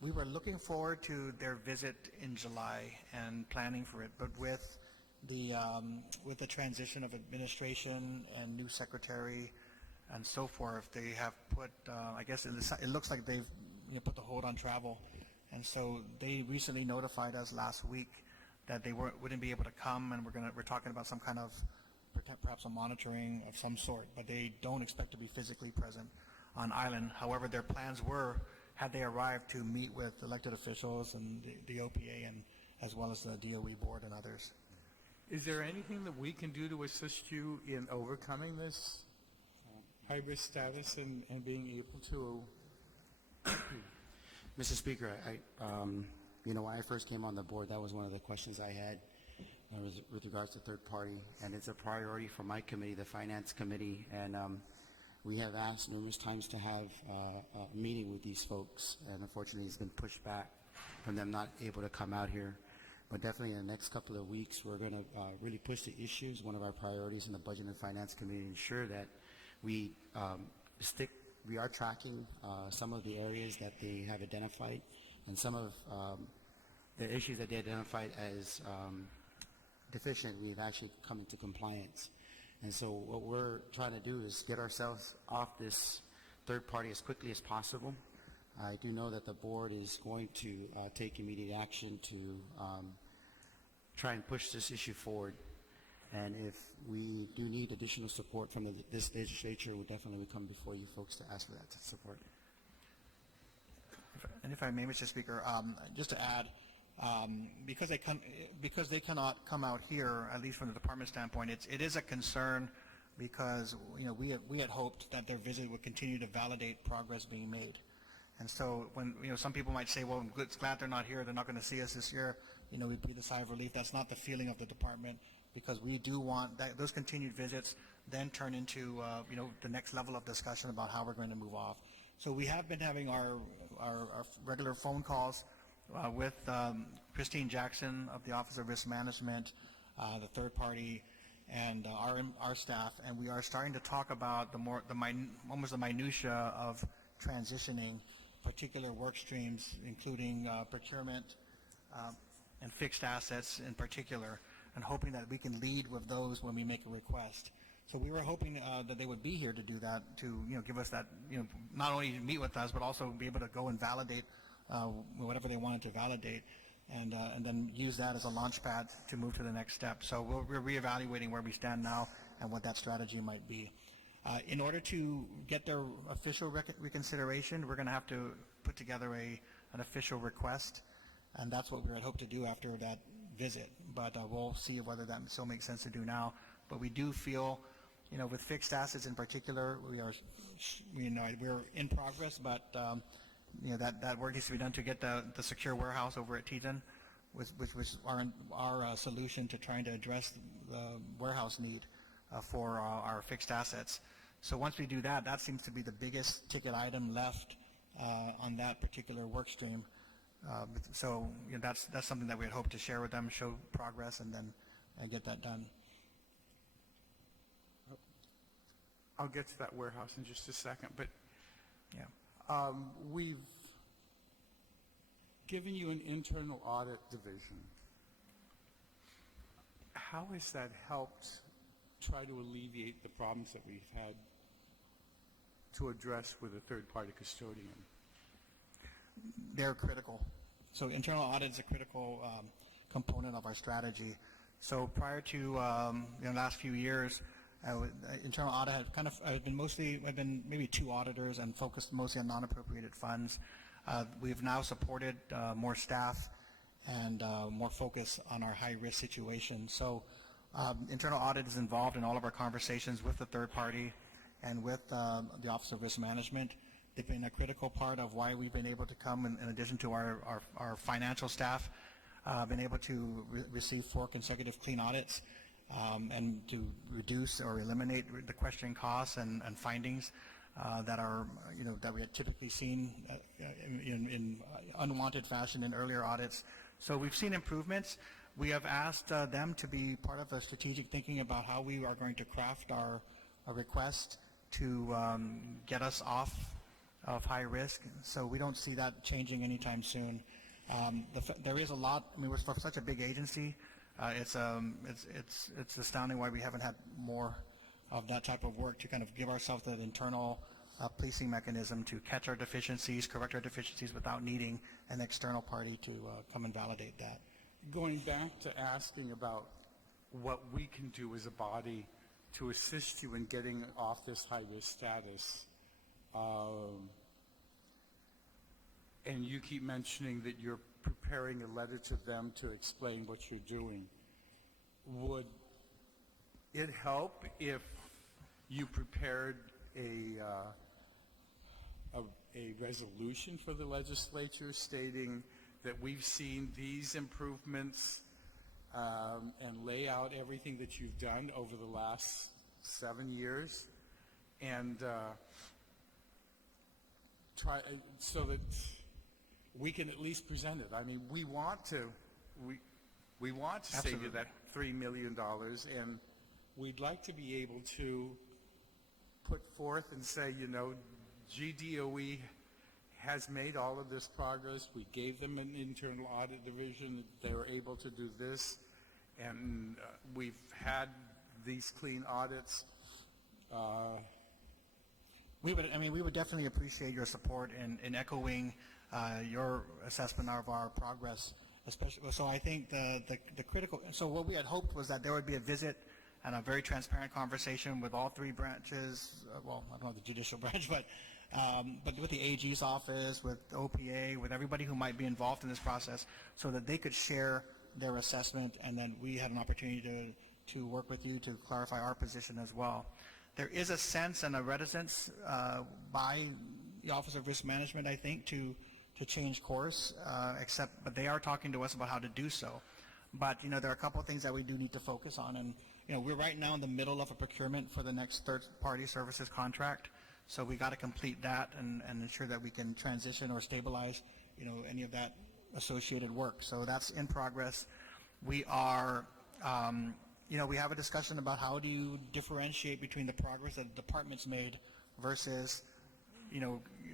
We were looking forward to their visit in July and planning for it, but with the transition of administration and new secretary and so forth, they have put, I guess it looks like they've put the hold on travel. And so they recently notified us last week that they wouldn't be able to come, and we're talking about some kind of, perhaps a monitoring of some sort, but they don't expect to be physically present on island. However, their plans were, had they arrived, to meet with elected officials and the OPA, and as well as the DOE board and others. Is there anything that we can do to assist you in overcoming this high-risk status and being able to? Mr. Speaker, when I first came on the board, that was one of the questions I had with regards to third party, and it's a priority for my committee, the Finance Committee, and we have asked numerous times to have a meeting with these folks, and unfortunately it's been pushed back from them not able to come out here. But definitely in the next couple of weeks, we're going to really push the issues. One of our priorities in the Budget and Finance Committee, ensure that we are tracking some of the areas that they have identified, and some of the issues that they identified as deficient, we've actually come into compliance. And so what we're trying to do is get ourselves off this third party as quickly as possible. I do know that the board is going to take immediate action to try and push this issue forward. And if we do need additional support from this legislature, we definitely will come before you folks to ask for that support. And if I may, Mr. Speaker, just to add, because they cannot come out here, at least from the department standpoint, it is a concern, because we had hoped that their visit would continue to validate progress being made. And so when some people might say, well, it's glad they're not here, they're not going to see us this year, we breathe a sigh of relief. That's not the feeling of the department, because we do want that those continued visits then turn into the next level of discussion about how we're going to move off. So we have been having our regular phone calls with Christine Jackson of the Office of Risk Management, the third party, and our staff, and we are starting to talk about almost the minutia of transitioning particular work streams, including procurement and fixed assets in particular, and hoping that we can lead with those when we make a request. So we were hoping that they would be here to do that, to give us that, not only meet with us, but also be able to go and validate whatever they wanted to validate, and then use that as a launch pad to move to the next step. So we're reevaluating where we stand now and what that strategy might be. In order to get their official reconsideration, we're going to have to put together an official request, and that's what we had hoped to do after that visit. But we'll see whether that still makes sense to do now. But we do feel, with fixed assets in particular, we're in progress, but that work needs to be done to get the secure warehouse over at Teton, which was our solution to trying to address the warehouse need for our fixed assets. So once we do that, that seems to be the biggest ticket item left on that particular work stream. So that's something that we had hoped to share with them, show progress, and then get that done. I'll get to that warehouse in just a second, but Yeah. we've given you an internal audit division. How has that helped try to alleviate the problems that we've had to address with a third-party custodian? They're critical. So internal audit is a critical component of our strategy. So prior to the last few years, internal audit had been maybe 2 auditors and focused mostly on non-appropriated funds. We've now supported more staff and more focus on our high-risk situations. So internal audit is involved in all of our conversations with the third party and with the Office of Risk Management. They've been a critical part of why we've been able to come, in addition to our financial staff, been able to receive 4 consecutive clean audits and to reduce or eliminate the questioning costs and findings that are, that we had typically seen in unwanted fashion in earlier audits. So we've seen improvements. We have asked them to be part of a strategic thinking about how we are going to craft our request to get us off of high risk. So we don't see that changing anytime soon. There is a lot. I mean, we're for such a big agency. It's astounding why we haven't had more of that type of work to kind of give ourselves that internal policing mechanism to catch our deficiencies, correct our deficiencies without needing an external party to come and validate that. Going back to asking about what we can do as a body to assist you in getting off this high-risk status, and you keep mentioning that you're preparing a letter to them to explain what you're doing. Would it help if you prepared a resolution for the legislature stating that we've seen these improvements and lay out everything that you've done over the last 7 years, and try so that we can at least present it? I mean, we want to save you that $3 million, and we'd like to be able to put forth and say, GDOE has made all of this progress. We gave them an internal audit division. They were able to do this, and we've had these clean audits. We would definitely appreciate your support in echoing your assessment of our progress, especially. So I think the critical. So what we had hoped was that there would be a visit and a very transparent conversation with all 3 branches. Well, I don't know the judicial branch, but with the AG's office, with OPA, with everybody who might be involved in this process, so that they could share their assessment, and then we had an opportunity to work with you to clarify our position as well. There is a sense and a reticence by the Office of Risk Management, I think, to change course, but they are talking to us about how to do so. But, there are a couple of things that we do need to focus on, and, we're right now in the middle of a procurement for the next third-party services contract, so we got to complete that and ensure that we can transition or stabilize, any of that associated work. So that's in progress. We are, we have a discussion about how do you differentiate between the progress that the department's made versus,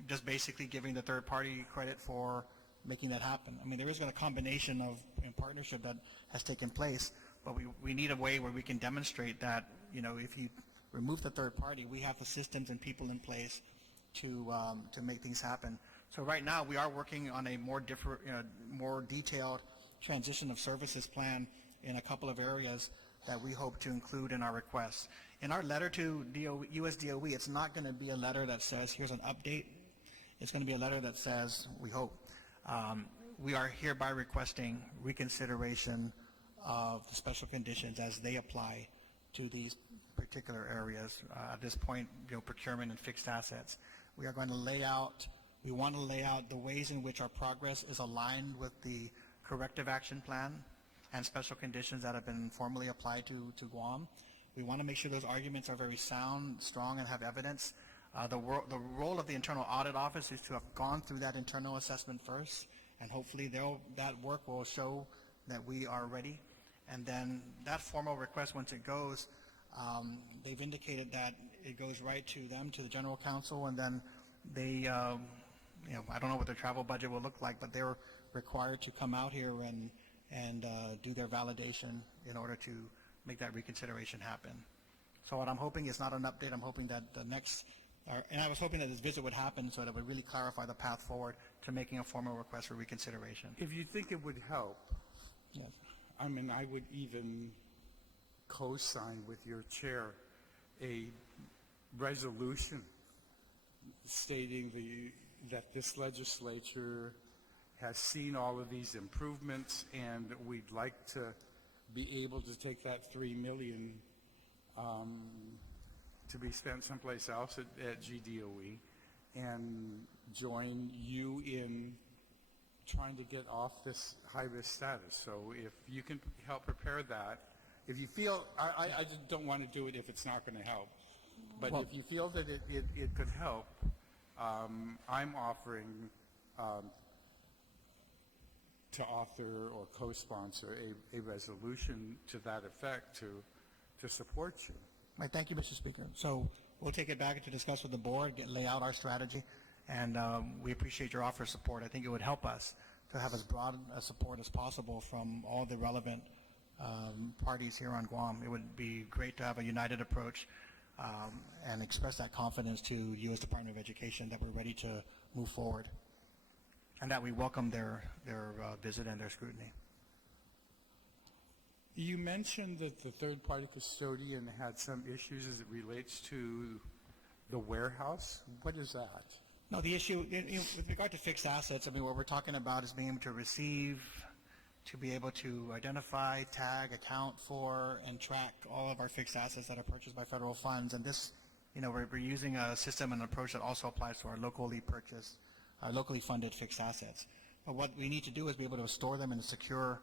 just basically giving the third party credit for making that happen. I mean, there is a combination of partnership that has taken place, but we need a way where we can demonstrate that, if you remove the third party, we have the systems and people in place to make things happen. So right now, we are working on a more detailed transition of services plan in a couple of areas that we hope to include in our requests. In our letter to US DOE, it's not going to be a letter that says, here's an update. It's going to be a letter that says, we hope, we are hereby requesting reconsideration of the special conditions as they apply to these particular areas. At this point, procurement and fixed assets. We are going to we want to lay out the ways in which our progress is aligned with the corrective action plan and special conditions that have been formally applied to Guam. We want to make sure those arguments are very sound, strong, and have evidence. The role of the Internal Audit Office is to have gone through that internal assessment first, and hopefully that work will show that we are ready. And then that formal request, once it goes, they've indicated that it goes right to them, to the General Counsel, and then they, I don't know what their travel budget will look like, but they're required to come out here and do their validation in order to make that reconsideration happen. So what I'm hoping is not an update. I'm hoping that and I was hoping that this visit would happen so that it would really clarify the path forward to making a formal request for reconsideration. If you think it would help, Yes. I mean, I would even co-sign with your chair a resolution stating that this legislature has seen all of these improvements, and we'd like to be able to take that $3 million to be spent someplace else at GDOE and join you in trying to get off this high-risk status. So if you can help prepare that, if you feel, I just don't want to do it if it's not going to help, but if you feel that it could help, I'm offering to author or co-sponsor a resolution to that effect to support you. Right, thank you, Mr. Speaker. So we'll take it back to discuss with the board, lay out our strategy, and we appreciate your offer of support. I think it would help us to have as broad a support as possible from all the relevant parties here on Guam. It would be great to have a united approach and express that confidence to U.S. Department of Education that we're ready to move forward and that we welcome their visit and their scrutiny. You mentioned that the third-party custodian had some issues as it relates to the warehouse. What is that? No, the issue, with regard to fixed assets, I mean, what we're talking about is being able to receive, to be able to identify, tag, account for, and track all of our fixed assets that are purchased by federal funds. And this, we're using a system and approach that also applies to our locally purchased, locally funded fixed assets. But what we need to do is be able to store them in a secure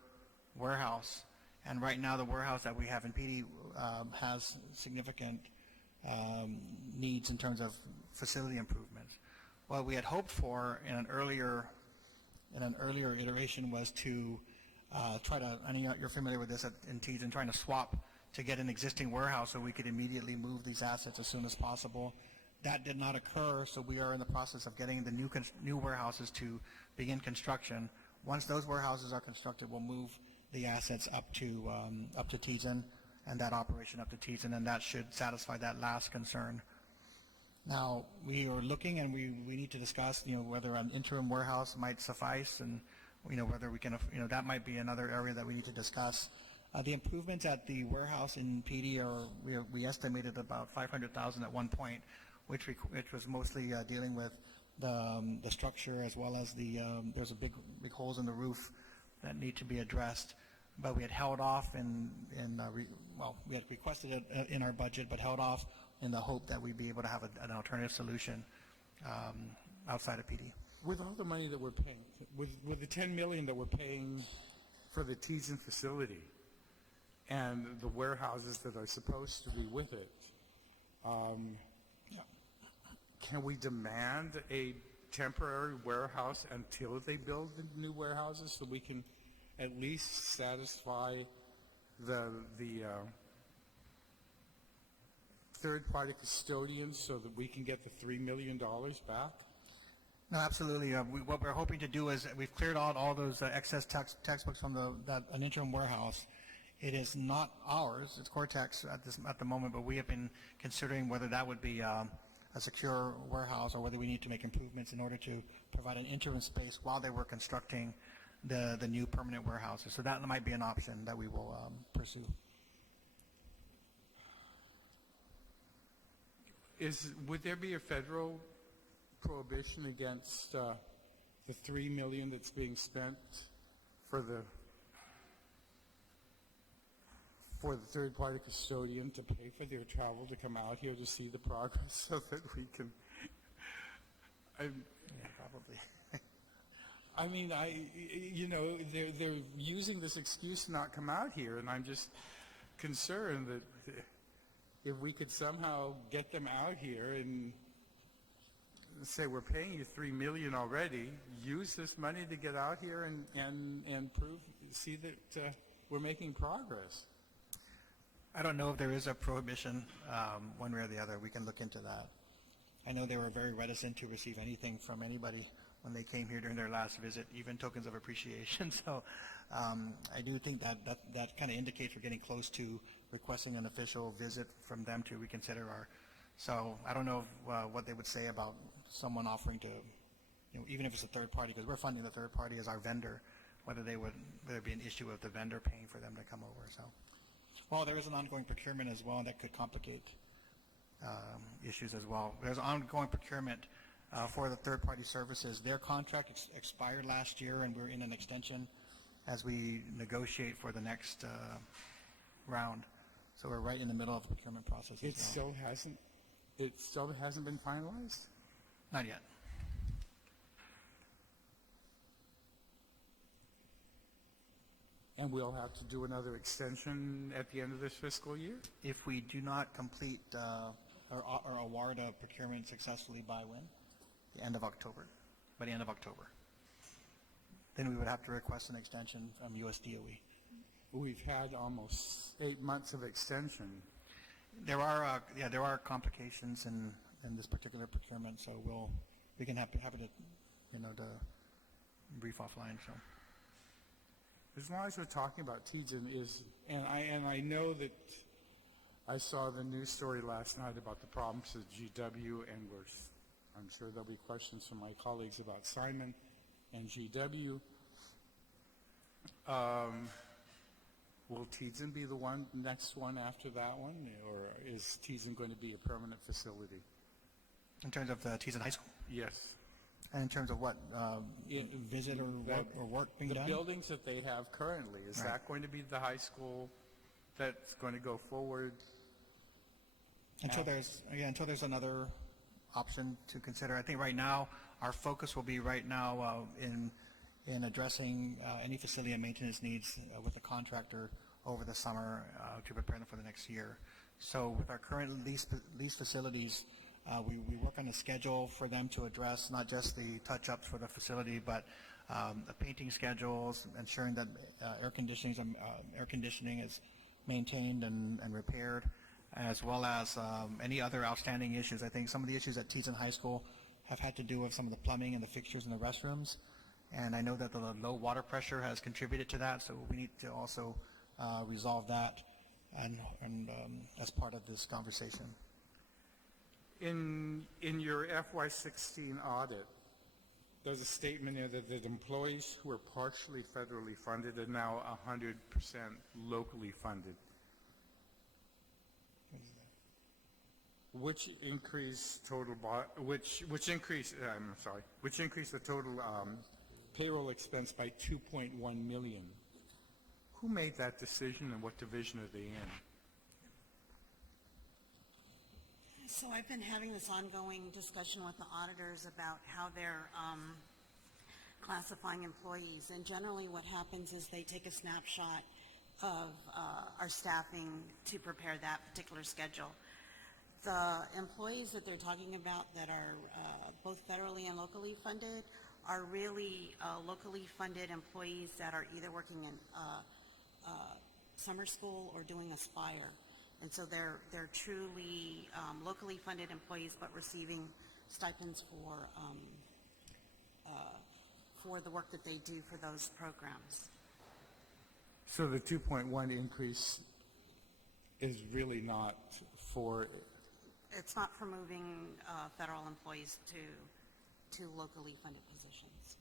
warehouse. And right now, the warehouse that we have in PD has significant needs in terms of facility improvements. What we had hoped for in an earlier iteration was to try to, I know you're familiar with this in Tees, and trying to swap to get an existing warehouse so we could immediately move these assets as soon as possible. That did not occur, so we are in the process of getting the new warehouses to begin construction. Once those warehouses are constructed, we'll move the assets up to Teason and that operation up to Teason, and that should satisfy that last concern. Now, we are looking, and we need to discuss, whether an interim warehouse might suffice, and whether we can, that might be another area that we need to discuss. The improvements at the warehouse in PD we estimated about $500,000 at one point, which was mostly dealing with the structure as well as there's a big holes in the roof that need to be addressed. But we had held off we had requested it in our budget, but held off in the hope that we'd be able to have an alternative solution outside of PD. With all the money that we're paying, with the $10 million that we're paying for the Teason facility and the warehouses that are supposed to be with it, can we demand a temporary warehouse until they build the new warehouses so we can at least satisfy the third-party custodians so that we can get the $3 million back? No, absolutely. What we're hoping to do is we've cleared out all those excess textbooks from an interim warehouse. It is not ours, it's Cortex at the moment, but we have been considering whether that would be a secure warehouse or whether we need to make improvements in order to provide an interim space while they were constructing the new permanent warehouses. So that might be an option that we will pursue. Would there be a federal prohibition against the $3 million that's being spent for the third-party custodian to pay for their travel to come out here to see the progress so that we can? Yeah, probably. I mean, they're using this excuse to not come out here, and I'm just concerned that if we could somehow get them out here and say, we're paying you $3 million already, use this money to get out here and see that we're making progress. I don't know if there is a prohibition one way or the other. We can look into that. I know they were very reticent to receive anything from anybody when they came here during their last visit, even tokens of appreciation. So I do think that kind of indicates we're getting close to requesting an official visit from them to reconsider our. So I don't know what they would say about someone offering to, even if it's a third party, because we're funding the third party as our vendor, whether there'd be an issue with the vendor paying for them to come over. So, well, there is an ongoing procurement as well, and that could complicate issues as well. There's ongoing procurement for the third-party services. Their contract expired last year, and we're in an extension as we negotiate for the next round. So we're right in the middle of the procurement process. It still hasn't been finalized? Not yet. And we'll have to do another extension at the end of this fiscal year? If we do not complete or award a procurement successfully by when? The end of October. By the end of October. Then we would have to request an extension from US DOE. We've had almost 8 months of extension. There are complications in this particular procurement, so we can have it to brief offline. So As long as we're talking about TGen and I know that I saw the news story last night about the problems with GW, and I'm sure there'll be questions from my colleagues about Simon and GW. Will TGen be the next one after that one, or is TGen going to be a permanent facility? in terms of the Teason High School, Yes. and in terms of what visit or work being done. The buildings that they have currently, is Right. that going to be the high school that's going to go forward? Until there's another option to consider. I think right now our focus will be in addressing any facility and maintenance needs with the contractor over the summer to prepare them for the next year. So with our current lease facilities, we work on a schedule for them to address not just the touch-ups for the facility, but the painting schedules, ensuring that air conditioning is maintained and repaired, as well as any other outstanding issues. I think some of the issues at Teason High School have had to do with some of the plumbing and the fixtures in the restrooms, and I know that the low water pressure has contributed to that, so we need to also resolve that and as part of this conversation. In your FY16 audit, there's a statement there that employees who are partially federally funded are now 100% locally funded. Which increased the total payroll expense by $2.1 million. Who made that decision, and what division are they in? So I've been having this ongoing discussion with the auditors about how they're classifying employees. And generally what happens is they take a snapshot of our staffing to prepare that particular schedule. The employees that they're talking about that are both federally and locally funded are really locally funded employees that are either working in summer school or doing Aspire. And so they're truly locally funded employees, but receiving stipends for the work that they do for those programs. So the 2.1 increase is really not for, It's not for moving federal employees to locally funded positions.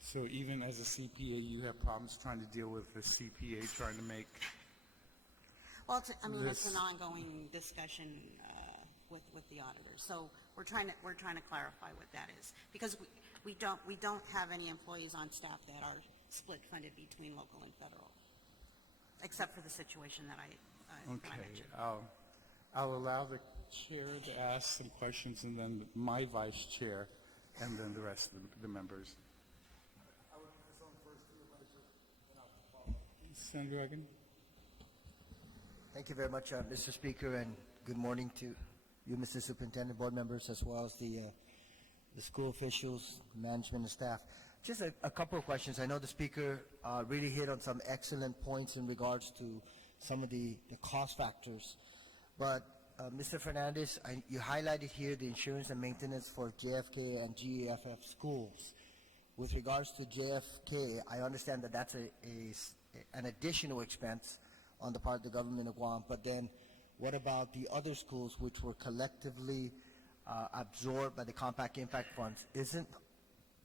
so even as a CPA, you have problems trying to deal with the CPA trying to make, Well, it's This- an ongoing discussion with the auditors. So we're trying to clarify what that is, because we don't have any employees on staff that are split funded between local and federal, except for the situation that I okay, mentioned. I'll allow the chair to ask some questions, and then my vice chair, and then the rest of the members. Senator Hagan? Thank you very much, Mr. Speaker, and good morning to you, Mr. Superintendent, board members, as well as the school officials, management, and staff. Just a couple of questions. I know the Speaker really hit on some excellent points in regards to some of the cost factors. But, Mr. Fernandez, you highlighted here the insurance and maintenance for JFK and GEFF schools. With regards to JFK, I understand that that's an additional expense on the part of the government of Guam, but then what about the other schools which were collectively absorbed by the Compact Impact Funds? Isn't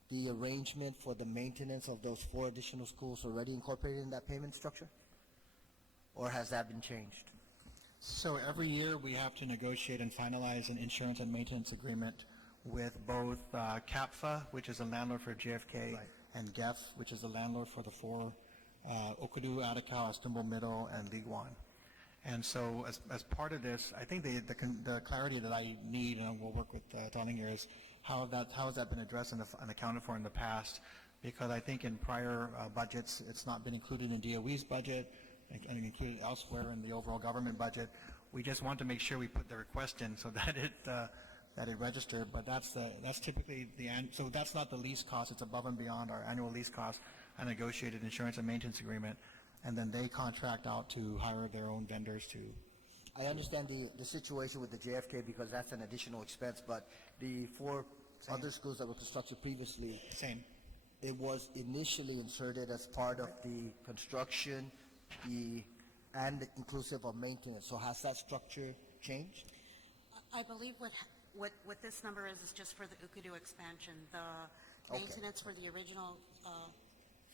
the arrangement for the maintenance of those 4 additional schools already incorporated in that payment structure? Or has that been changed? So every year, we have to negotiate and finalize an insurance and maintenance agreement with both CAPFA, which is a landlord for JFK, Right. and GEF, which is the landlord for the 4, Okudu, Atacao, Estumbo Middle, and Liguan. And so as part of this, I think the clarity that I need, and we'll work with Darling here, is how has that been addressed and accounted for in the past? Because I think in prior budgets, it's not been included in DOE's budget and included elsewhere in the overall government budget. We just want to make sure we put the request in so that it registered. But that's typically so that's not the lease cost. It's above and beyond our annual lease cost, a negotiated insurance and maintenance agreement, and then they contract out to hire their own vendors to. I understand the situation with the JFK because that's an additional expense, but the 4 other schools that were constructed previously, Same. it was initially inserted as part of the construction, and inclusive of maintenance. So has that structure changed? I believe what this number is just for the Ukudu expansion. The Okay. maintenance for the original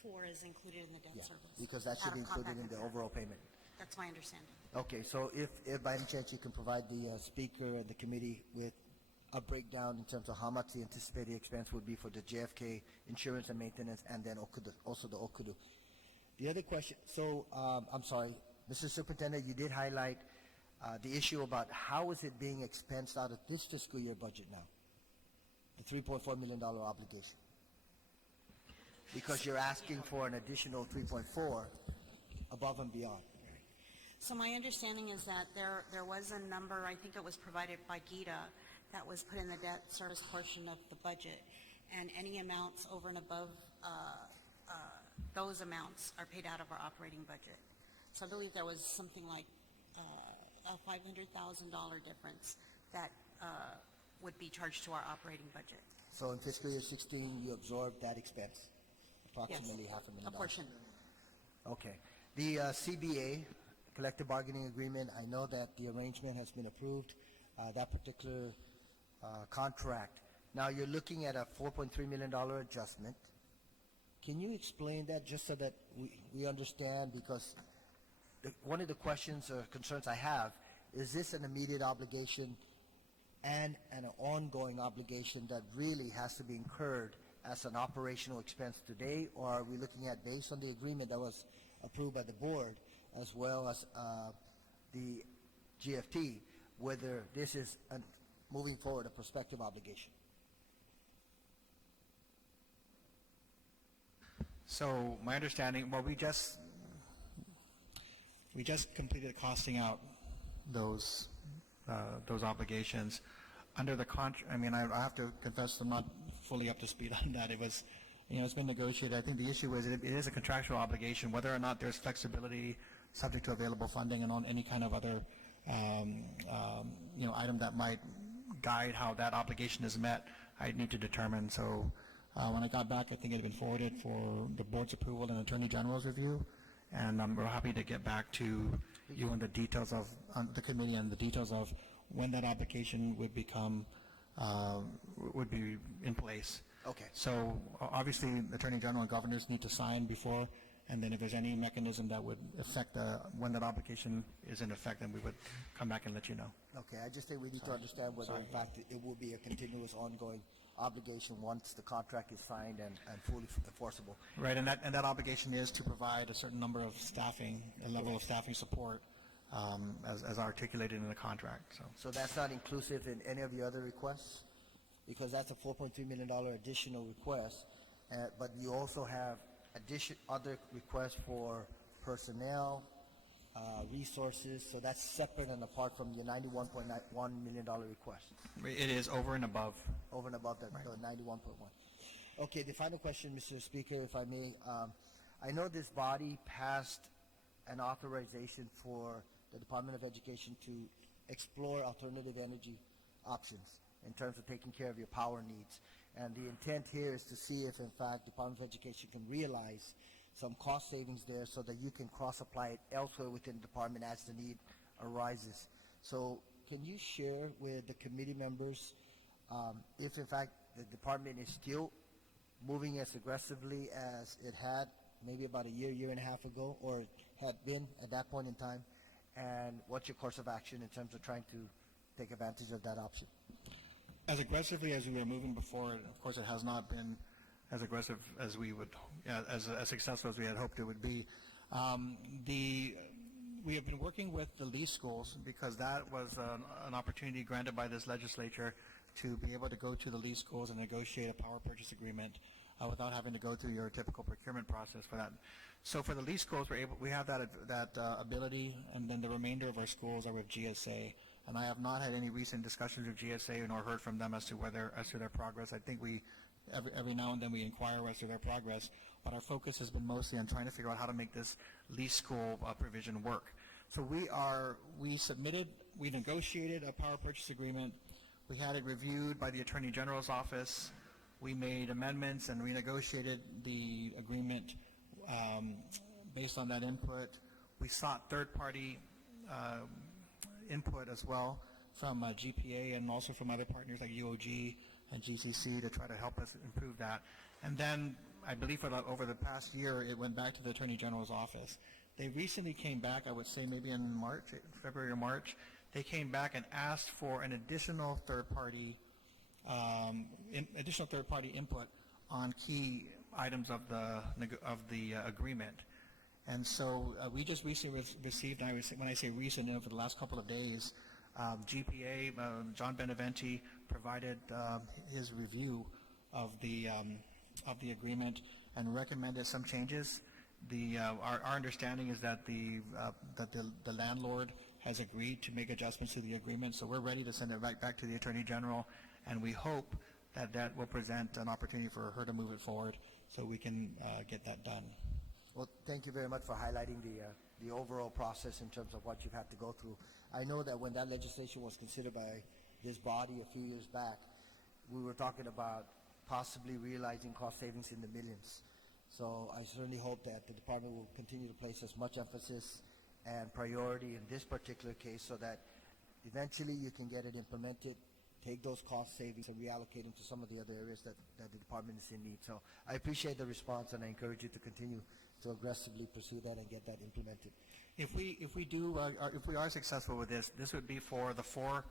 4 is included in the debt Yeah, service. because that should out be of included Compact in the Impact. overall payment. That's my understanding. Okay, so if by any chance you can provide the Speaker and the committee with a breakdown in terms of how much the anticipated expense would be for the JFK insurance and maintenance, and then also the Okudu. The other question, so I'm sorry, Mr. Superintendent, you did highlight the issue about how is it being expensed out of this fiscal year budget now, the $3.4 million obligation? Because you're asking for an additional 3.4 above and beyond. So my understanding is that there was a number, I think it was provided by GIDA, that was put in the debt service portion of the budget, and any amounts over and above those amounts are paid out of our operating budget. So I believe there was something like a $500,000 difference that would be charged to our operating budget. So in fiscal year 16, you absorbed that expense, approximately Yes, $500,000. a portion. Okay. The CBA, collective bargaining agreement, I know that the arrangement has been approved, that particular contract. Now you're looking at a $4.3 million adjustment. Can you explain that just so that we understand? Because one of the questions or concerns I have, is this an immediate obligation and an ongoing obligation that really has to be incurred as an operational expense today, or are we looking at, based on the agreement that was approved by the board, as well as the GFT, whether this is, moving forward, a prospective obligation? So my understanding, well, we just completed costing out those obligations under the contract. I mean, I have to confess I'm not fully up to speed on that. It was, it's been negotiated. I think the issue is it is a contractual obligation, whether or not there's flexibility subject to available funding and on any kind of other item that might guide how that obligation is met. I need to determine. So when I got back, I think it had been forwarded for the board's approval and Attorney General's review, and we're happy to get back to you on the details of the committee and the details of when that application would become would be in place. Okay. So obviously, the Attorney General and governors need to sign before, and then if there's any mechanism that would affect when that application is in effect, then we would come back and let you know. Okay, I just think we need to understand whether in fact it will be a continuous ongoing obligation once the contract is signed and fully enforceable. Right, and that obligation is to provide a certain number of staffing, a level of staffing support as articulated in the contract. So that's not inclusive in any of the other requests? Because that's a $4.3 million additional request, but you also have other requests for personnel, resources, so that's separate and apart from the $91.1 million request. It is over and above. Over and above the 91.1. Okay, the final question, Mr. Speaker, if I may. I know this body passed an authorization for the Department of Education to explore alternative energy options in terms of taking care of your power needs. And the intent here is to see if, in fact, Department of Education can realize some cost savings there so that you can cross-apply it elsewhere within the department as the need arises. So can you share with the committee members if, in fact, the department is still moving as aggressively as it had maybe about a year and a half ago, or had been at that point in time, and what's your course of action in terms of trying to take advantage of that option? As aggressively as we were moving before, of course, it has not been as aggressive as we would, as successful as we had hoped it would be. We have been working with the lease schools because that was an opportunity granted by this legislature to be able to go to the lease schools and negotiate a power purchase agreement without having to go through your typical procurement process for that. So for the lease schools, we have that ability, and then the remainder of our schools are with GSA. And I have not had any recent discussions with GSA nor heard from them as to their progress. I think every now and then we inquire as to their progress, but our focus has been mostly on trying to figure out how to make this lease school provision work. So we negotiated a power purchase agreement. We had it reviewed by the Attorney General's office. We made amendments and renegotiated the agreement based on that input. We sought third-party input as well from GPA and also from other partners like UOG and GCC to try to help us improve that. And then I believe over the past year, it went back to the Attorney General's office. They recently came back, I would say maybe in February or March, they came back and asked for an additional third-party input on key items of the agreement. And so we just recently received, when I say recent, over the last couple of days, GPA, John Beneventi, provided his review of the agreement and recommended some changes. Our understanding is that the landlord has agreed to make adjustments to the agreement, so we're ready to send it right back to the Attorney General, and we hope that will present an opportunity for her to move it forward so we can get that done. Well, thank you very much for highlighting the overall process in terms of what you've had to go through. I know that when that legislation was considered by this body a few years back, we were talking about possibly realizing cost savings in the millions. So I certainly hope that the department will continue to place as much emphasis and priority in this particular case so that eventually you can get it implemented, take those cost savings and reallocate them to some of the other areas that the department is in need. So I appreciate the response, and I encourage you to continue to aggressively pursue that and get that implemented. If we are successful with this would be for the four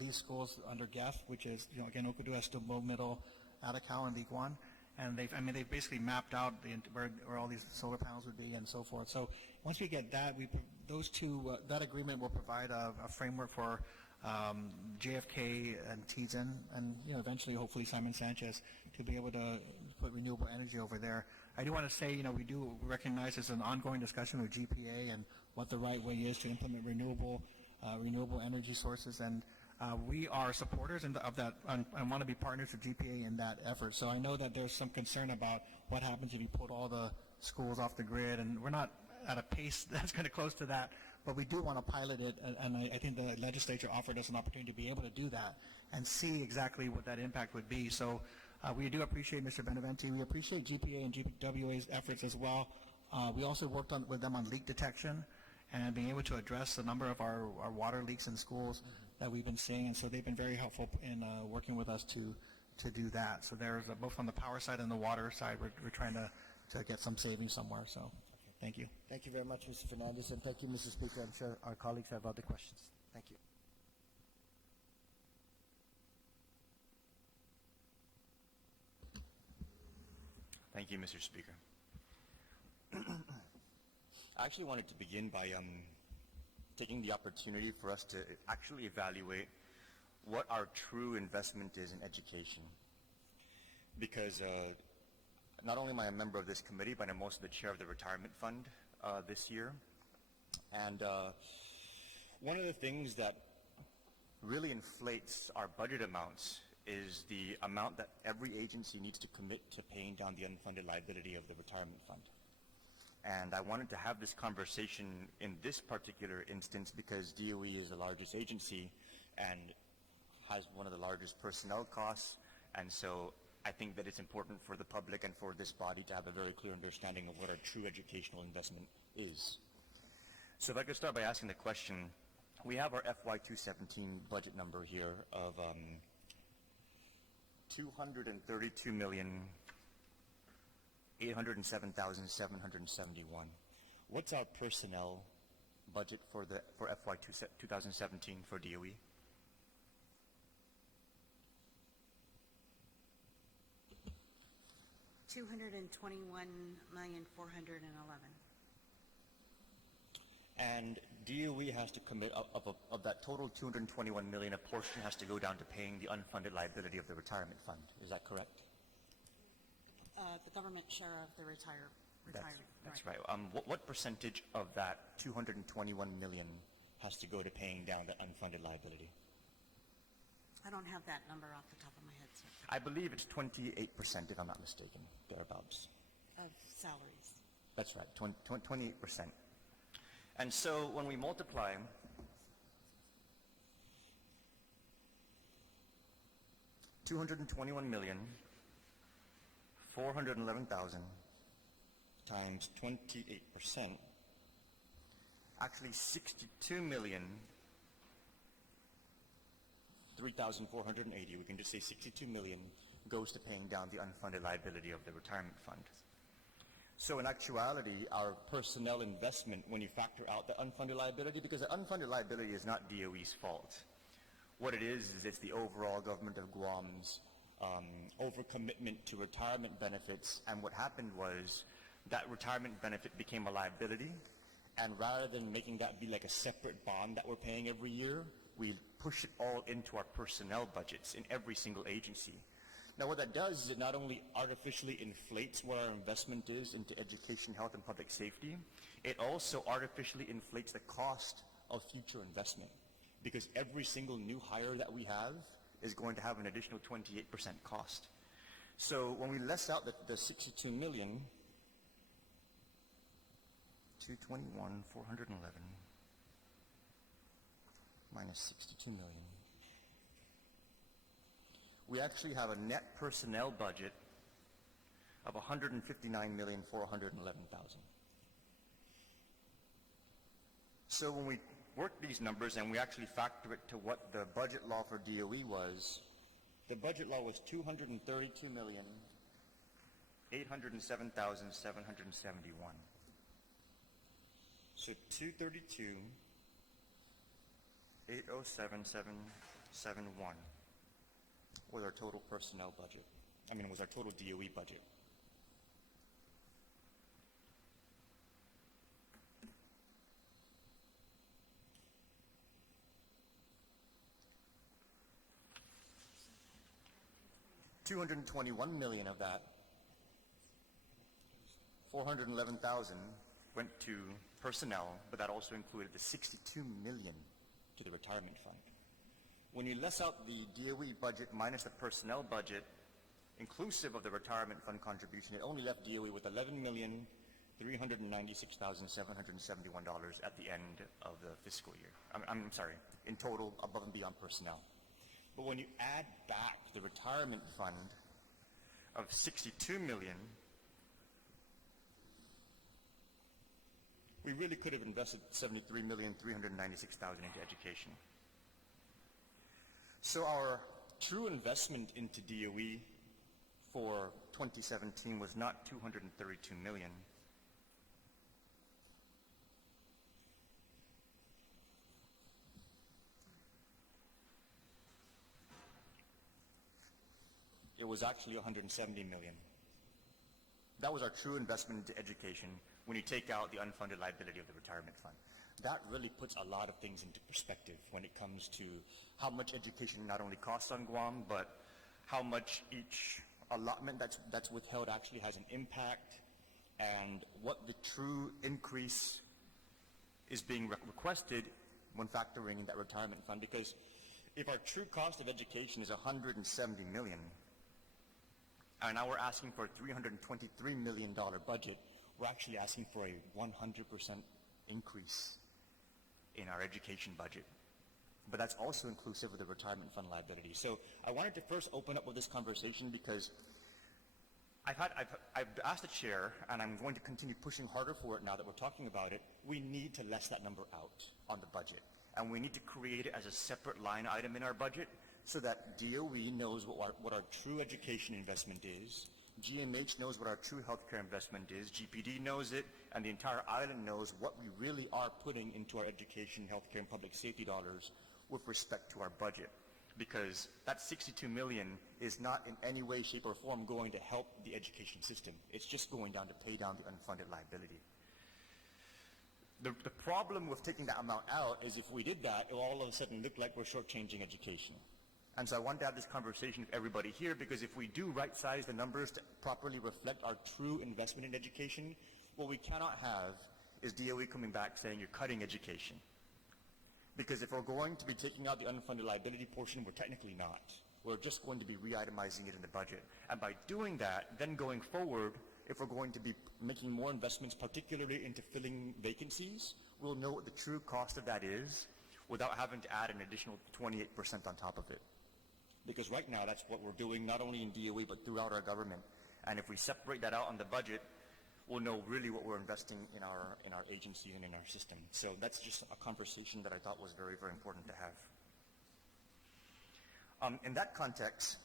lease schools under GEF, which is again Okudua, Estumbo, Middle, Atacao, and Liguan, and they've basically mapped out where all these solar panels would be and so forth. So once we get that, that agreement will provide a framework for JFK and Tizen, and eventually hopefully Simon Sanchez to be able to put renewable energy over there. I do want to say we do recognize there's an ongoing discussion with GPA and what the right way is to implement renewable energy sources, and we are supporters of that and want to be partners with GPA in that effort. So I know that there's some concern about what happens if you put all the schools off the grid, and we're not at a pace that's kind of close to that, but we do want to pilot it, and I think the legislature offered us an opportunity to be able to do that and see exactly what that impact would be. So We do appreciate Mr. Beneventi. We appreciate GPA and GWA's efforts as well. We also worked with them on leak detection and being able to address the number of our water leaks in schools that we've been seeing, and so they've been very helpful in working with us to do that. So there's both on the power side and the water side, we're trying to get some savings somewhere, so thank you. Thank you very much, Mr. Fernandez, and thank you, Mr. Speaker. I'm sure our colleagues have other questions. Thank you. Thank you, Mr. Speaker. I actually wanted to begin by taking the opportunity for us to actually evaluate what our true investment is in education. Because not only am I a member of this committee, but I'm also the chair of the retirement fund this year. And one of the things that really inflates our budget amounts is the amount that every agency needs to commit to paying down the unfunded liability of the retirement fund. And I wanted to have this conversation in this particular instance because DOE is the largest agency and has one of the largest personnel costs, and so I think that it's important for the public and for this body to have a very clear understanding of what a true educational investment is. So if I could start by asking the question, we have our FY 2017 budget number here of $232,807,771. What's our personnel budget for FY 2017 for DOE? $221,411,000. And DOE has to commit of that total $221 million, a portion has to go down to paying the unfunded liability of the retirement fund. Is that correct? The government share of the retirement. That's right. What percentage of that $221 million has to go to paying down that unfunded liability? I don't have that number off the top of my head, sir. I believe it's 28%, if I'm not mistaken, thereabouts. Of salaries. That's right, 28%. And so when we multiply $221,411,000 times 28%, actually $62,003,480, we can just say $62 million goes to paying down the unfunded liability of the retirement fund. So in actuality, our personnel investment, when you factor out the unfunded liability, because the unfunded liability is not DOE's fault. What it is it's the overall government of Guam's overcommitment to retirement benefits, and what happened was that retirement benefit became a liability, and rather than making that be like a separate bond that we're paying every year, we push it all into our personnel budgets in every single agency. Now what that does is it not only artificially inflates what our investment is into education, health, and public safety, it also artificially inflates the cost of future investment, because every single new hire that we have is going to have an additional 28% cost. So when we less out the 62 million, 221,411 minus 62 million, we actually have a net personnel budget of $159,411,000. So when we work these numbers and we actually factor it to what the budget law for DOE was, the budget law was $232,807,771. So 232,807,771 was our total personnel budget. Was our total DOE budget. $221 million of that, 411,000 went to personnel, but that also included the 62 million to the retirement fund. When you less out the DOE budget minus the personnel budget, inclusive of the retirement fund contribution, it only left DOE with $11,396,771 at the end of the fiscal year. I'm sorry, in total, above and beyond personnel. But when you add back the retirement fund, of 62 million, we really could have invested 73,396,000 into education. So our true investment into DOE for 2017 was not 232 million. It was actually 170 million. That was our true investment into education when you take out the unfunded liability of the retirement fund. That really puts a lot of things into perspective when it comes to how much education not only costs on Guam, but how much each allotment that's withheld actually has an impact, and what the true increase is being requested when factoring in that retirement fund. Because if our true cost of education is 170 million, and now we're asking for a $323 million budget, we're actually asking for a 100% increase in our education budget. But that's also inclusive of the retirement fund liability. So I wanted to first open up with this conversation because I've asked the chair, and I'm going to continue pushing harder for it now that we're talking about it. We need to less that number out on the budget, and we need to create it as a separate line item in our budget so that DOE knows what our true education investment is, GMH knows what our true healthcare investment is, GPD knows it, and the entire island knows what we really are putting into our education, healthcare, and public safety dollars with respect to our budget. Because that 62 million is not in any way, shape, or form going to help the education system. It's just going down to pay down the unfunded liability. The problem with taking that amount out is if we did that, it will all of a sudden look like we're shortchanging education. And so I wanted to have this conversation with everybody here, because if we do right-size the numbers to properly reflect our true investment in education, what we cannot have is DOE coming back saying you're cutting education. Because if we're going to be taking out the unfunded liability portion, we're technically not. We're just going to be re-itemizing it in the budget. And by doing that, then going forward, if we're going to be making more investments, particularly into filling vacancies, we'll know what the true cost of that is without having to add an additional 28% on top of it. Because right now, that's what we're doing, not only in DOE, but throughout our government. And if we separate that out on the budget, we'll know really what we're investing in our agency and in our system. So that's just a conversation that I thought was very, very important to have. In that context,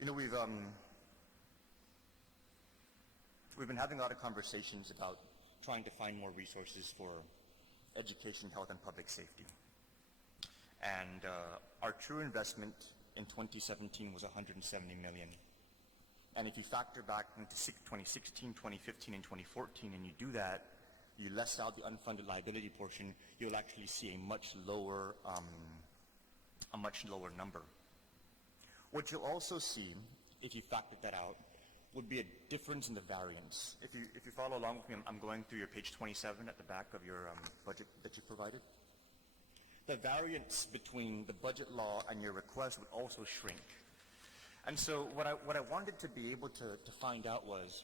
you know, we've been having a lot of conversations about trying to find more resources for education, health, and public safety. And our true investment in 2017 was 170 million. And if you factor back into 2016, 2015, and 2014, and you do that, you less out the unfunded liability portion, you'll actually see a much lower number. What you'll also see, if you factor that out, would be a difference in the variance. If you follow along with me, I'm going through your page 27 at the back of your budget that you provided. The variance between the budget law and your request would also shrink. And so what I wanted to be able to find out was,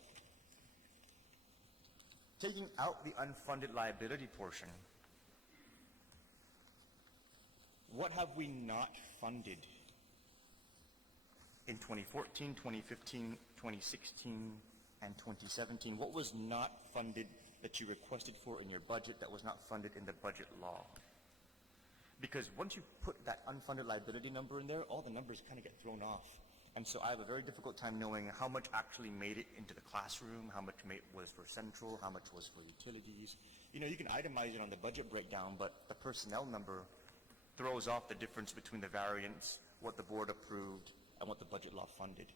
taking out the unfunded liability portion, what have we not funded in 2014, 2015, 2016, and 2017? What was not funded that you requested for in your budget that was not funded in the budget law? Because once you put that unfunded liability number in there, all the numbers kind of get thrown off. And so I have a very difficult time knowing how much actually made it into the classroom, how much was for central, how much was for utilities. You know, you can itemize it on the budget breakdown, but the personnel number throws off the difference between the variance, what the board approved, and what the budget law funded.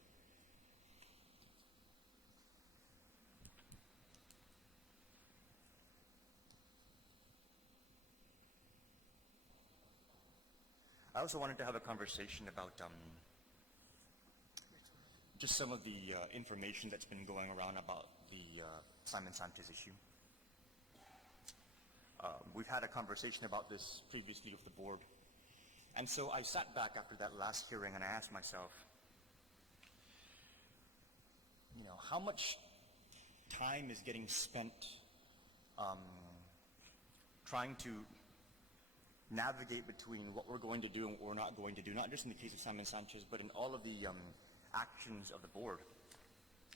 I also wanted to have a conversation about just some of the information that's been going around about the Simon Sanchez issue. We've had a conversation about this previously with the board. And so I sat back after that last hearing and I asked myself, you know, how much time is getting spent trying to navigate between what we're going to do and what we're not going to do, not just in the case of Simon Sanchez, but in all of the actions of the board.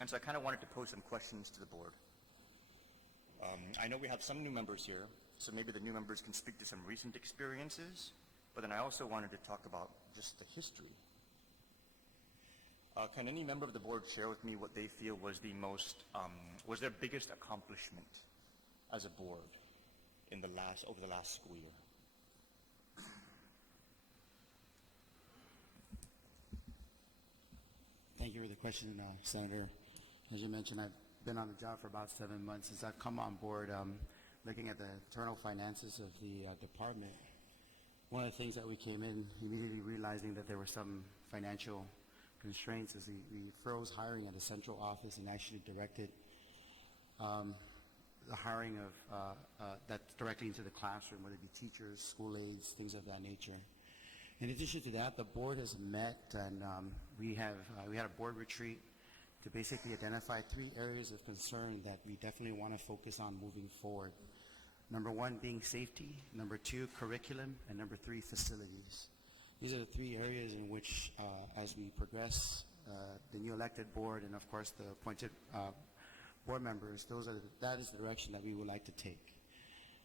And so I kind of wanted to pose some questions to the board. I know we have some new members here, so maybe the new members can speak to some recent experiences, but then I also wanted to talk about just the history. Can any member of the board share with me what they feel was was their biggest accomplishment as a board over the last school year? Thank you for the question, Senator. As you mentioned, I've been on the job for about 7 months. Since I've come on board, looking at the internal finances of the department, one of the things that we came in immediately realizing that there were some financial constraints is we froze hiring at the central office and actually directed the hiring of that's directly into the classroom, whether it be teachers, school aides, things of that nature. In addition to that, the board has met and we had a board retreat to basically identify 3 areas of concern that we definitely want to focus on moving forward. Number 1 being safety, number 2 curriculum, and number 3 facilities. These are the 3 areas in which, as we progress, the new elected board and of course the appointed board members, that is the direction that we would like to take.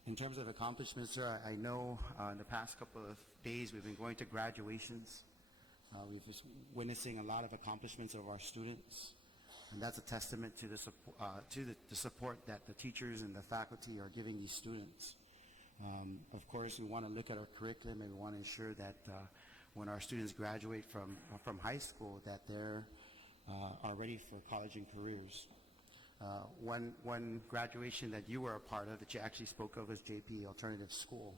In terms of accomplishments, sir, I know in the past couple of days we've been going to graduations. We've been witnessing a lot of accomplishments of our students, and that's a testament to the support that the teachers and the faculty are giving these students. Of course, we want to look at our curriculum and we want to ensure that when our students graduate from high school that they're are ready for college and careers. One graduation that you were a part of that you actually spoke of was JP Alternative School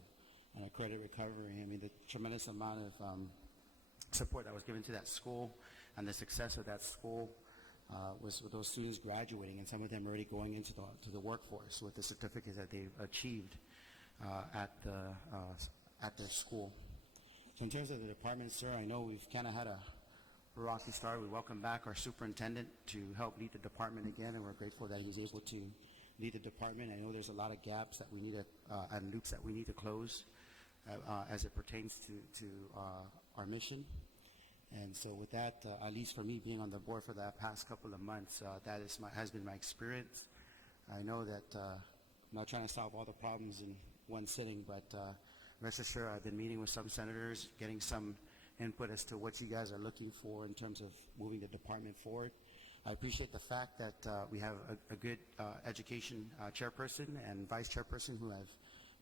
and a credit recovery. I mean, the tremendous amount of support that was given to that school and the success of that school was with those students graduating and some of them already going into the workforce with the certificates that they've achieved at their school. So in terms of the department, sir, I know we've kind of had a rocky start. We welcome back our superintendent to help lead the department again, and we're grateful that he's able to lead the department. I know there's a lot of gaps that we need and loops that we need to close as it pertains to our mission. And so with that, at least for me being on the board for that past couple of months, that has been my experience. I know that I'm not trying to solve all the problems in one sitting, but rest assured I've been meeting with some senators, getting some input as to what you guys are looking for in terms of moving the department forward. I appreciate the fact that we have a good education chairperson and vice chairperson who have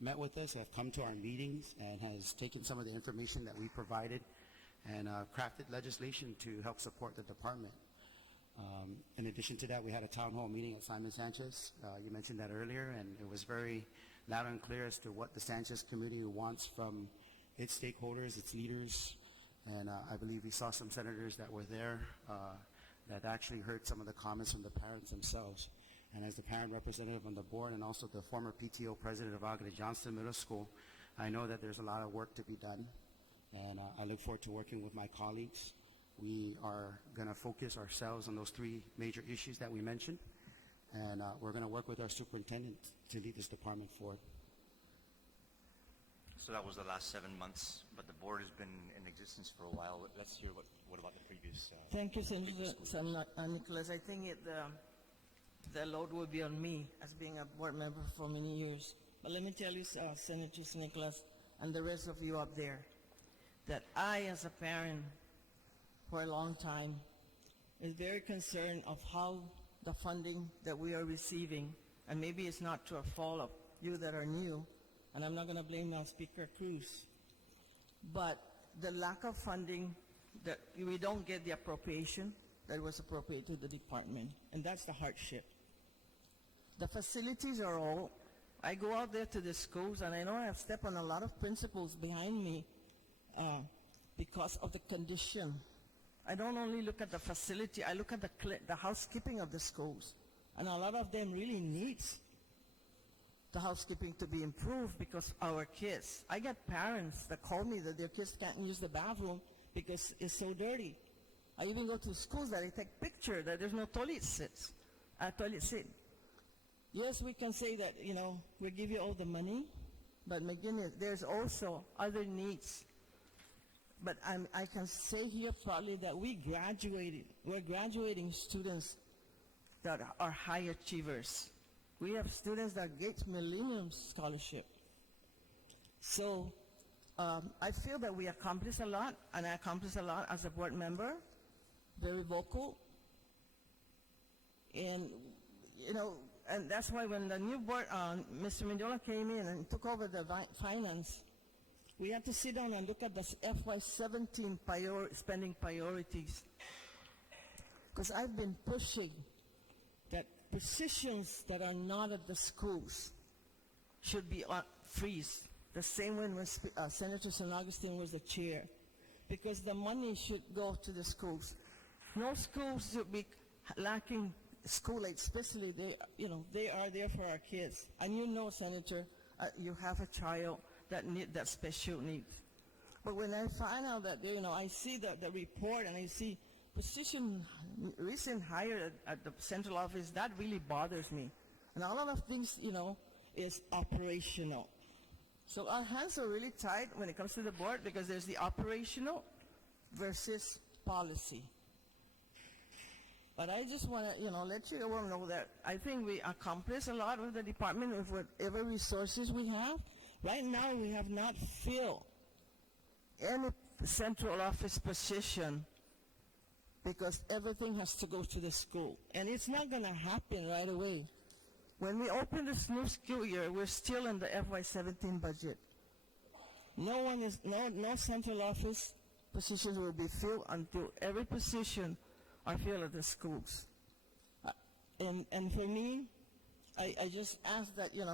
met with us, have come to our meetings, and has taken some of the information that we provided and crafted legislation to help support the department. In addition to that, we had a town hall meeting at Simon Sanchez. You mentioned that earlier, and it was very loud and clear as to what the Sanchez Committee wants from its stakeholders, its leaders, and I believe we saw some senators that were there that actually heard some of the comments from the parents themselves. And as the parent representative on the board and also the former PTO president of Agnes Johnston Middle School, I know that there's a lot of work to be done, and I look forward to working with my colleagues. We are going to focus ourselves on those 3 major issues that we mentioned, and we're going to work with our superintendent to lead this department forward. So that was the last 7 months, but the board has been in existence for a while. Let's hear what about the previous Thank you, previous Senator school years. Nicholas. I think the load will be on me as being a board member for many years. But let me tell you, Senator Nicholas, and the rest of you up there, that I, as a parent for a long time, is very concerned of how the funding that we are receiving, and maybe it's not to a fault of you that are new, and I'm not going to blame Speaker Cruz, but the lack of funding, that we don't get the appropriation that was appropriated to the department, and that's the hardship. The facilities are all, I go out there to the schools, and I know I have stepped on a lot of principals behind me because of the condition. I don't only look at the facility, I look at the housekeeping of the schools, and a lot of them really needs the housekeeping to be improved because our kids, I get parents that call me that their kids can't use the bathroom because it's so dirty. I even go to schools that I take picture that there's no toilet seat. Yes, we can say that, we give you all the money, But McGinnis, there's also other needs. But I can say here proudly that we're graduating students that are high achievers. We have students that get Millennium Scholarship. So I feel that we accomplished a lot, and I accomplished a lot as a board member, very vocal. And, you know, and that's why when the new board, Mr. Mendiola came in and took over the finance, we had to sit down and look at the FY17 spending priorities. Because I've been pushing that positions that are not at the schools should be freeze. The same when Senator San Augustine was the chair. Because the money should go to the schools. No schools should be lacking school aid, especially they are there for our kids. And you know, Senator, you have a child that need that special needs. But when I find out that, I see the report and I see position recent hire at the central office, that really bothers me. And a lot of things, is operational. So our hands are really tight when it comes to the board because there's the operational versus policy. But I just want to, let you all know that I think we accomplished a lot with the department with whatever resources we have. Right now, we have not filled any central office position because everything has to go to the school. And it's not going to happen right away. When we open this new school year, we're still in the FY17 budget. No central office positions will be filled until every position are filled at the schools. And for me, I just ask that you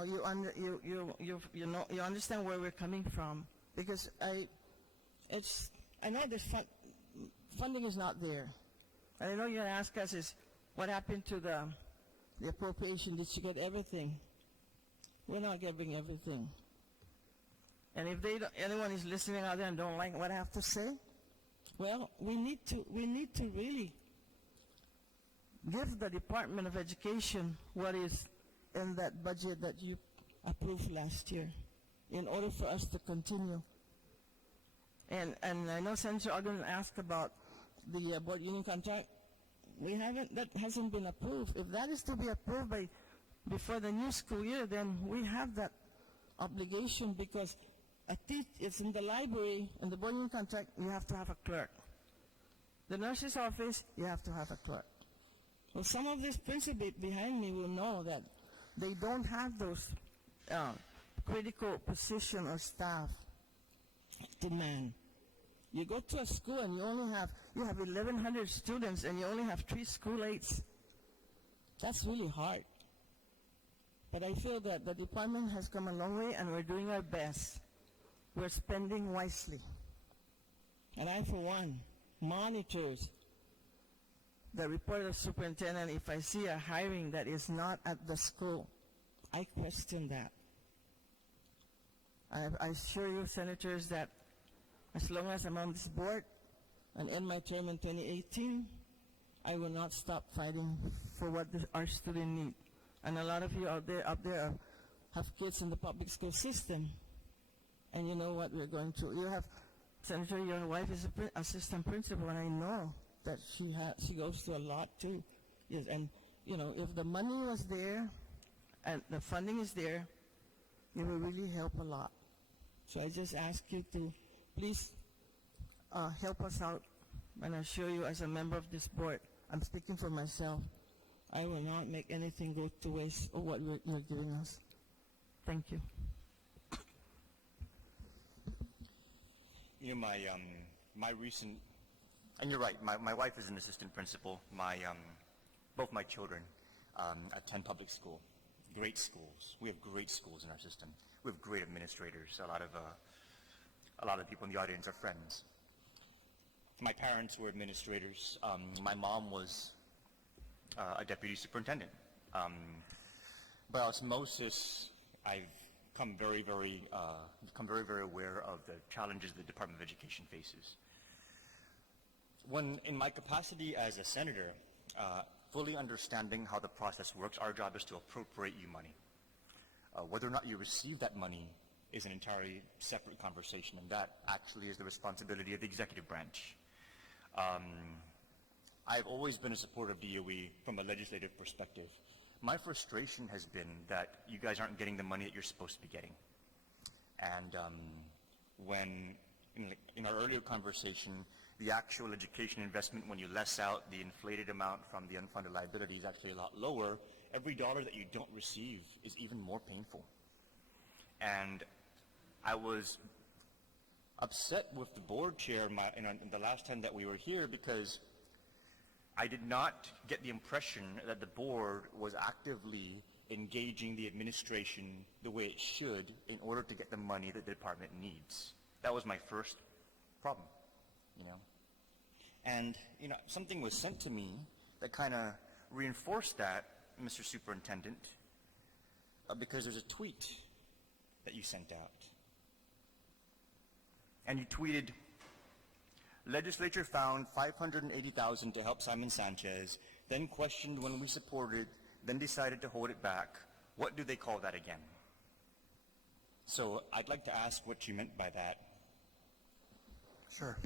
understand where we're coming from, because I know this funding is not there, and I know you're gonna ask us is what happened to the appropriation. Did you get everything? We're not getting everything. And if anyone is listening out there and don't like what I have to say, well, we need to really give the Department of Education what is in that budget that you approved last year in order for us to continue. And I know Senator Ogden asked about the board union contract. That hasn't been approved. If that is to be approved before the new school year, then we have that obligation, because it's in the library, and the board union contract, you have to have a clerk. The nurse's office, you have to have a clerk. Well, some of this principal behind me will know that they don't have those critical position or staff demand. You go to a school and you have 1,100 students and you only have 3 school aides. That's really hard. But I feel that the department has come a long way and we're doing our best. We're spending wisely. And I, for one, monitors the report of superintendent. If I see a hiring that is not at the school, I question that. I assure you, senators, that as long as I'm on this board and end my term in 2018, I will not stop fighting for what our students need. And a lot of you out there have kids in the public school system, and you know what we're going through. You have, Senator, your wife is an assistant principal, and I know that she goes through a lot too. Yes, and if the money was there and the funding is there, it will really help a lot. So I just ask you to please help us out, and I assure you, as a member of this board, I'm speaking for myself, I will not make anything go to waste of what you're giving us. Thank you. My recent, and you're right, my wife is an assistant principal. Both my children attend public school, great schools. We have great schools in our system. We have great administrators. A lot of people in the audience are friends. My parents were administrators. My mom was a deputy superintendent. By osmosis, I've become very, very aware of the challenges the Department of Education faces. In my capacity as a senator, fully understanding how the process works, our job is to appropriate you money. Whether or not you receive that money is an entirely separate conversation, and that actually is the responsibility of the executive branch. I've always been a supporter of DOE from a legislative perspective. My frustration has been that you guys aren't getting the money that you're supposed to be getting. And when, in our earlier conversation, the actual education investment, when you less out the inflated amount from the unfunded liability, is actually a lot lower, every dollar that you don't receive is even more painful. And I was upset with the board chair in the last time that we were here, because I did not get the impression that the board was actively engaging the administration the way it should in order to get the money that the department needs. That was my first problem, you know. And, you know, something was sent to me that kind of reinforced that, Mr. Superintendent, because there's a tweet that you sent out. And you tweeted, "Legislature found $580,000 to help Simon Sanchez, then questioned when we supported, then decided to hold it back. What do they call that again?" So I'd like to ask what you meant by that. Sure.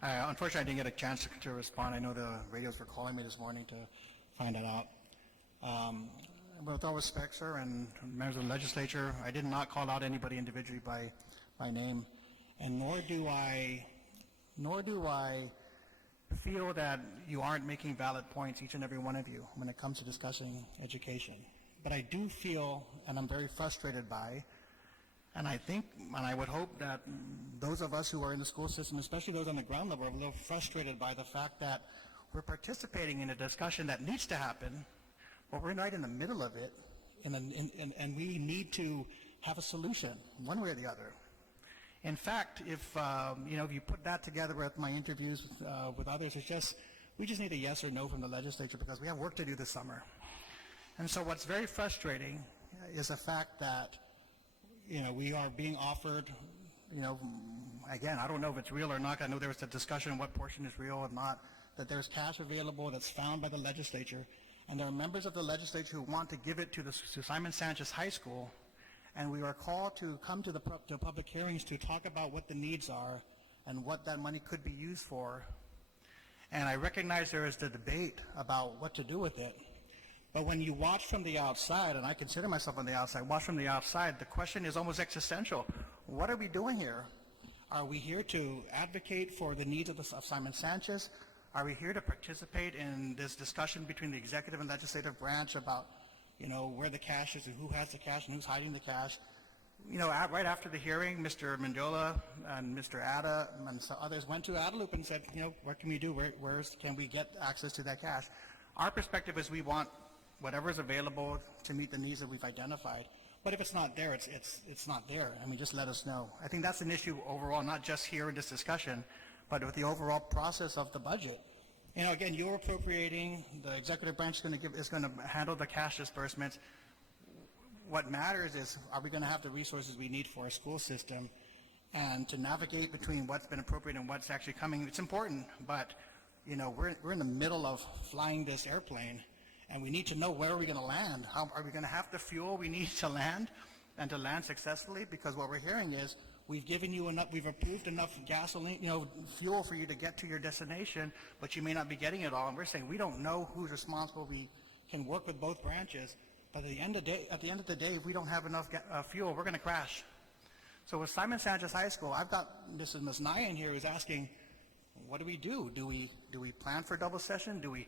Unfortunately, I didn't get a chance to respond. I know the radios were calling me this morning to find that out. With all respect, sir, and members of the legislature, I did not call out anybody individually by name, and nor do I feel that you aren't making valid points, each and every one of you, when it comes to discussing education. But I do feel, and I'm very frustrated by, and I think, and I would hope that those of us who are in the school system, especially those on the ground level, are a little frustrated by the fact that we're participating in a discussion that needs to happen, but we're right in the middle of it, and we need to have a solution, one way or the other. In fact, if you put that together with my interviews with others, we just need a yes or no from the legislature, because we have work to do this summer. And so what's very frustrating is the fact that, we are being offered, again, I don't know if it's real or not. I know there was a discussion on what portion is real and not, that there's cash available that's found by the legislature, and there are members of the legislature who want to give it to Simon Sanchez High School, and we are called to come to the public hearings to talk about what the needs are and what that money could be used for. And I recognize there is the debate about what to do with it. But when you watch from the outside, and I consider myself on the outside, watch from the outside, the question is almost existential. What are we doing here? Are we here to advocate for the needs of Simon Sanchez? Are we here to participate in this discussion between the executive and legislative branch about where the cash is and who has the cash and who's hiding the cash? Right after the hearing, Mr. Mendiola and Mr. Ada and some others went to Adaloop and said, what can we do? Can we get access to that cash? Our perspective is we want whatever is available to meet the needs that we've identified. But if it's not there, it's not there. I mean, just let us know. I think that's an issue overall, not just here in this discussion, but with the overall process of the budget. Again, you're appropriating, the executive branch is going to handle the cash disbursements. What matters is, are we going to have the resources we need for our school system? And to navigate between what's been appropriate and what's actually coming, it's important, but we're in the middle of flying this airplane, and we need to know where are we going to land. How are we going to have the fuel we need to land, and to land successfully? Because what we're hearing is, we've given you enough, we've approved enough gasoline, fuel for you to get to your destination, but you may not be getting it all. And we're saying we don't know who's responsible. We can work with both branches, but at the end of the day, if we don't have enough fuel, we're going to crash. So with Simon Sanchez High School, I've got Ms. Naya in here who's asking, what do we do? Do we plan for double session? Do we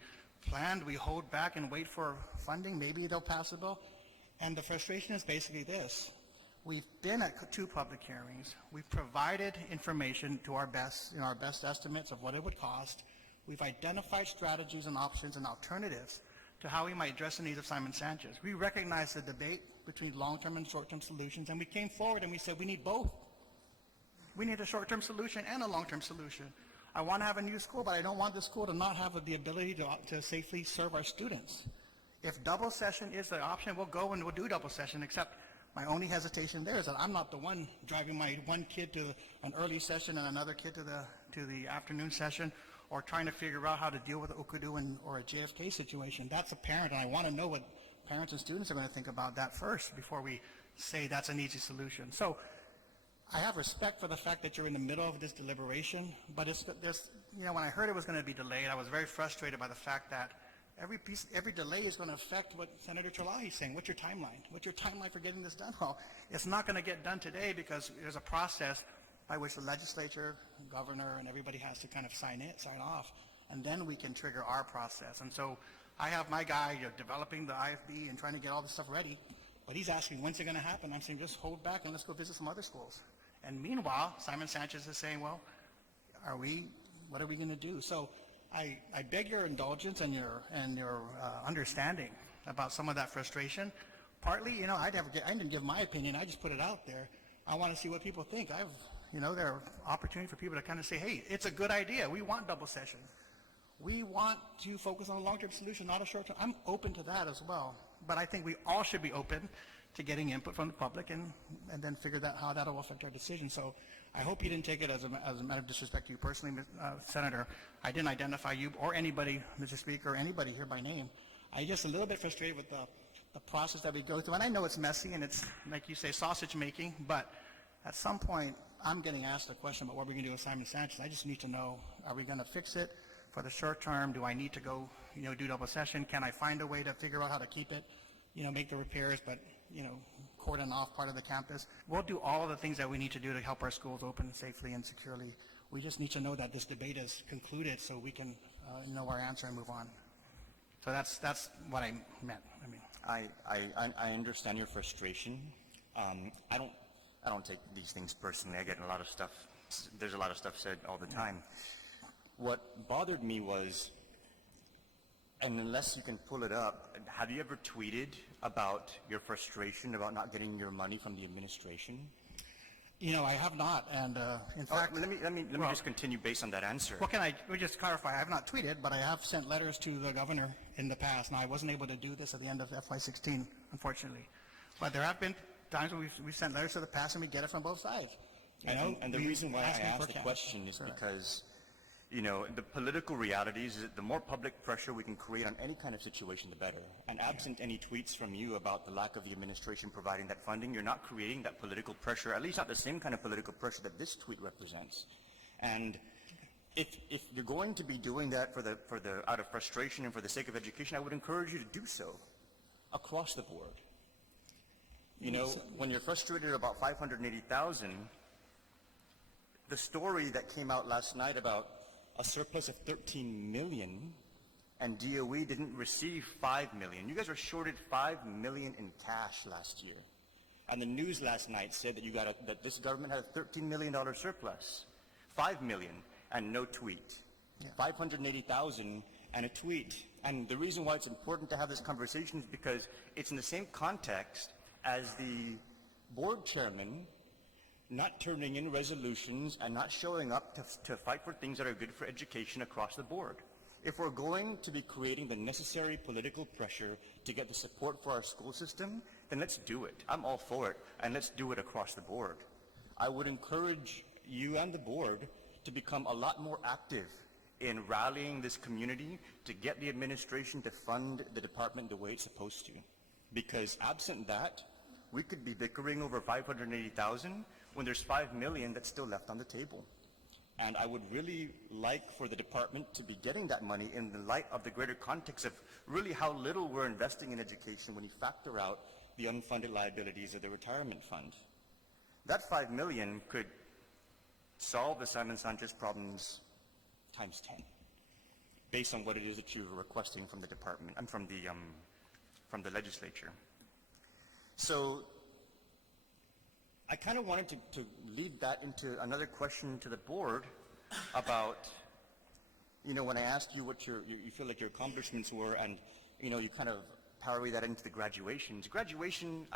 hold back and wait for funding? Maybe they'll pass a bill. And the frustration is basically this. We've been at 2 public hearings. We've provided information to our best estimates of what it would cost. We've identified strategies and options and alternatives to how we might address the needs of Simon Sanchez. We recognize the debate between long-term and short-term solutions, and we came forward and we said we need both. We need a short-term solution and a long-term solution. I want to have a new school, but I don't want the school to not have the ability to safely serve our students. If double session is the option, we'll go and we'll do double session, except my only hesitation there is that I'm not the one driving my one kid to an early session and another kid to the afternoon session, or trying to figure out how to deal with Okudu or a JFK situation. That's a parent, and I want to know what parents and students are going to think about that first before we say that's an easy solution. So I have respect for the fact that you're in the middle of this deliberation, but when I heard it was going to be delayed, I was very frustrated by the fact that every delay is going to affect what Senator Chalahi is saying. What's your timeline? What's your timeline for getting this done? Well, it's not going to get done today because there's a process by which the legislature, governor, and everybody has to kind of sign off, and then we can trigger our process. And so I have my guy developing the IFB and trying to get all this stuff ready, but he's asking, when's it going to happen? I'm saying, just hold back and let's go visit some other schools. And meanwhile, Simon Sanchez is saying, well, what are we going to do? So I beg your indulgence and your understanding about some of that frustration. Partly, I didn't give my opinion. I just put it out there. I want to see what people think. There are opportunities for people to kind of say, hey, it's a good idea. We want double session. We want to focus on a long-term solution, not a short-term. I'm open to that as well. But I think we all should be open to getting input from the public and then figure out how that will affect our decision. So I hope you didn't take it as a matter of disrespect to you personally, Senator. I didn't identify you or anybody, Mr. Speaker, or anybody here by name. I'm just a little bit frustrated with the process that we go through. And I know it's messy and it's, like you say, sausage making, but at some point I'm getting asked a question about what we're going to do with Simon Sanchez. I just need to know, are we going to fix it for the short term? Do I need to go, do double session? Can I find a way to figure out how to keep it, make the repairs, but, cordon off part of the campus? We'll do all of the things that we need to do to help our schools open safely and securely. We just need to know that this debate is concluded so we can know our answer and move on. So that's what I meant. I understand your frustration. I don't take these things personally. I get a lot of stuff. There's a lot of stuff said all the time. What bothered me was, and unless you can pull it up, have you ever tweeted about your frustration about not getting your money from the administration? I have not, and in fact... Let me just continue based on that answer. Well, let me just clarify? I have not tweeted, but I have sent letters to the governor in the past. Now, I wasn't able to do this at the end of FY16, unfortunately. But there have been times when we've sent letters to the past and we get it from both sides. And the reason why I asked the question is because, the political realities is that the more public pressure we can create on any kind of situation, the better. And absent any tweets from you about the lack of the administration providing that funding, you're not creating that political pressure, at least not the same kind of political pressure that this tweet represents. And if you're going to be doing that for the out of frustration and for the sake of education, I would encourage you to do so across the board. When you're frustrated about 580,000, the story that came out last night about a surplus of 13 million and DOE didn't receive 5 million. You guys were shorted 5 million in cash last year. And the news last night said that that this government had a $13 million surplus. 5 million and no tweet. 580,000 and a tweet. And the reason why it's important to have this conversation is because it's in the same context as the board chairman not turning in resolutions and not showing up to fight for things that are good for education across the board. If we're going to be creating the necessary political pressure to get the support for our school system, then let's do it. I'm all for it, and let's do it across the board. I would encourage you and the board to become a lot more active in rallying this community to get the administration to fund the department the way it's supposed to. Because absent that, we could be bickering over 580,000 when there's 5 million that's still left on the table. And I would really like for the department to be getting that money in the light of the greater context of really how little we're investing in education when you factor out the unfunded liabilities of the retirement fund. That 5 million could solve the Simon Sanchez problems times 10, based on what it is that you're requesting from the department and from the legislature. So I kind of wanted to lead that into another question to the board about, when I asked you what you feel like your accomplishments were, and, you kind of parry that into the graduations. Graduation,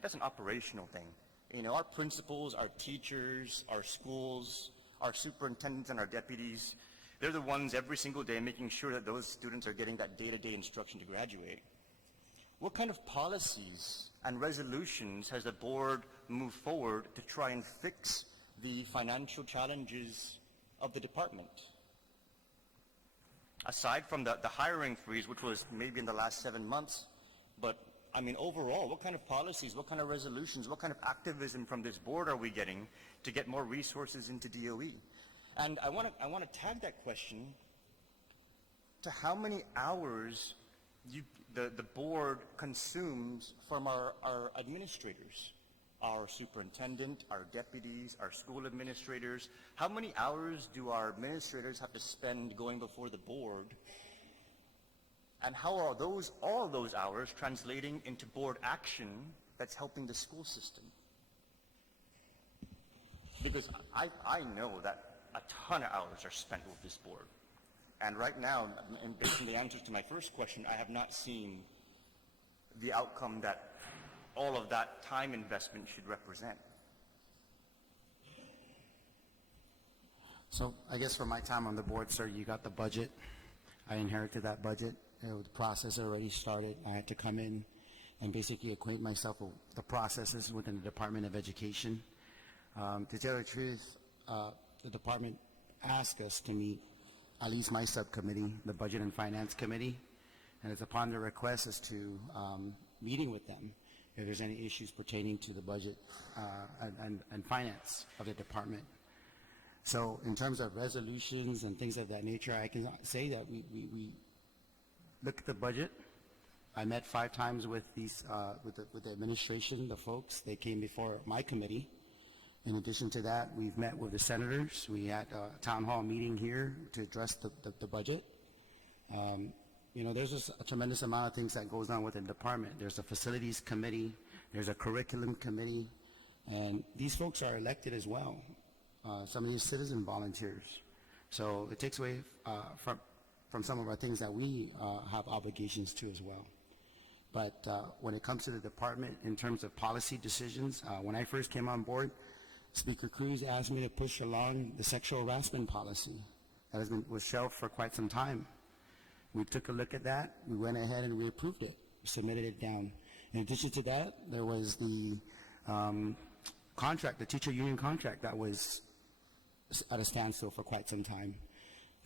that's an operational thing. Our principals, our teachers, our schools, our superintendents and our deputies, they're the ones every single day making sure that those students are getting that day-to-day instruction to graduate. What kind of policies and resolutions has the board moved forward to try and fix the financial challenges of the department? Aside from the hiring freeze, which was maybe in the last 7 months, but I mean, overall, what kind of policies, what kind of resolutions, what kind of activism from this board are we getting to get more resources into DOE? And I want to tag that question to how many hours the board consumes from our administrators, our superintendent, our deputies, our school administrators. How many hours do our administrators have to spend going before the board? And how are all those hours translating into board action that's helping the school system? Because I know that a ton of hours are spent with this board. And right now, based on the answers to my first question, I have not seen the outcome that all of that time investment should represent. So I guess for my time on the board, sir, you got the budget. I inherited that budget. The process already started. I had to come in and basically acquaint myself with the processes within the Department of Education. To tell the truth, the department asked us to meet, at least my subcommittee, the Budget and Finance Committee, and it's upon their request as to meeting with them if there's any issues pertaining to the budget and finance of the department. So in terms of resolutions and things of that nature, I can say that we look at the budget. I met 5 times with these with the administration, the folks. They came before my committee. In addition to that, we've met with the senators. We had a town hall meeting here to address the budget. You know, there's just a tremendous amount of things that goes on within the department. There's a facilities committee, there's a curriculum committee, and these folks are elected as well. Some of these citizen volunteers. So it takes away from some of our things that we have obligations to as well. But when it comes to the department in terms of policy decisions, when I first came on board, Speaker Cruz asked me to push along the sexual harassment policy that was shelved for quite some time. We took a look at that. We went ahead and we approved it, submitted it down. In addition to that, there was the contract, the teacher union contract that was at a standstill for quite some time.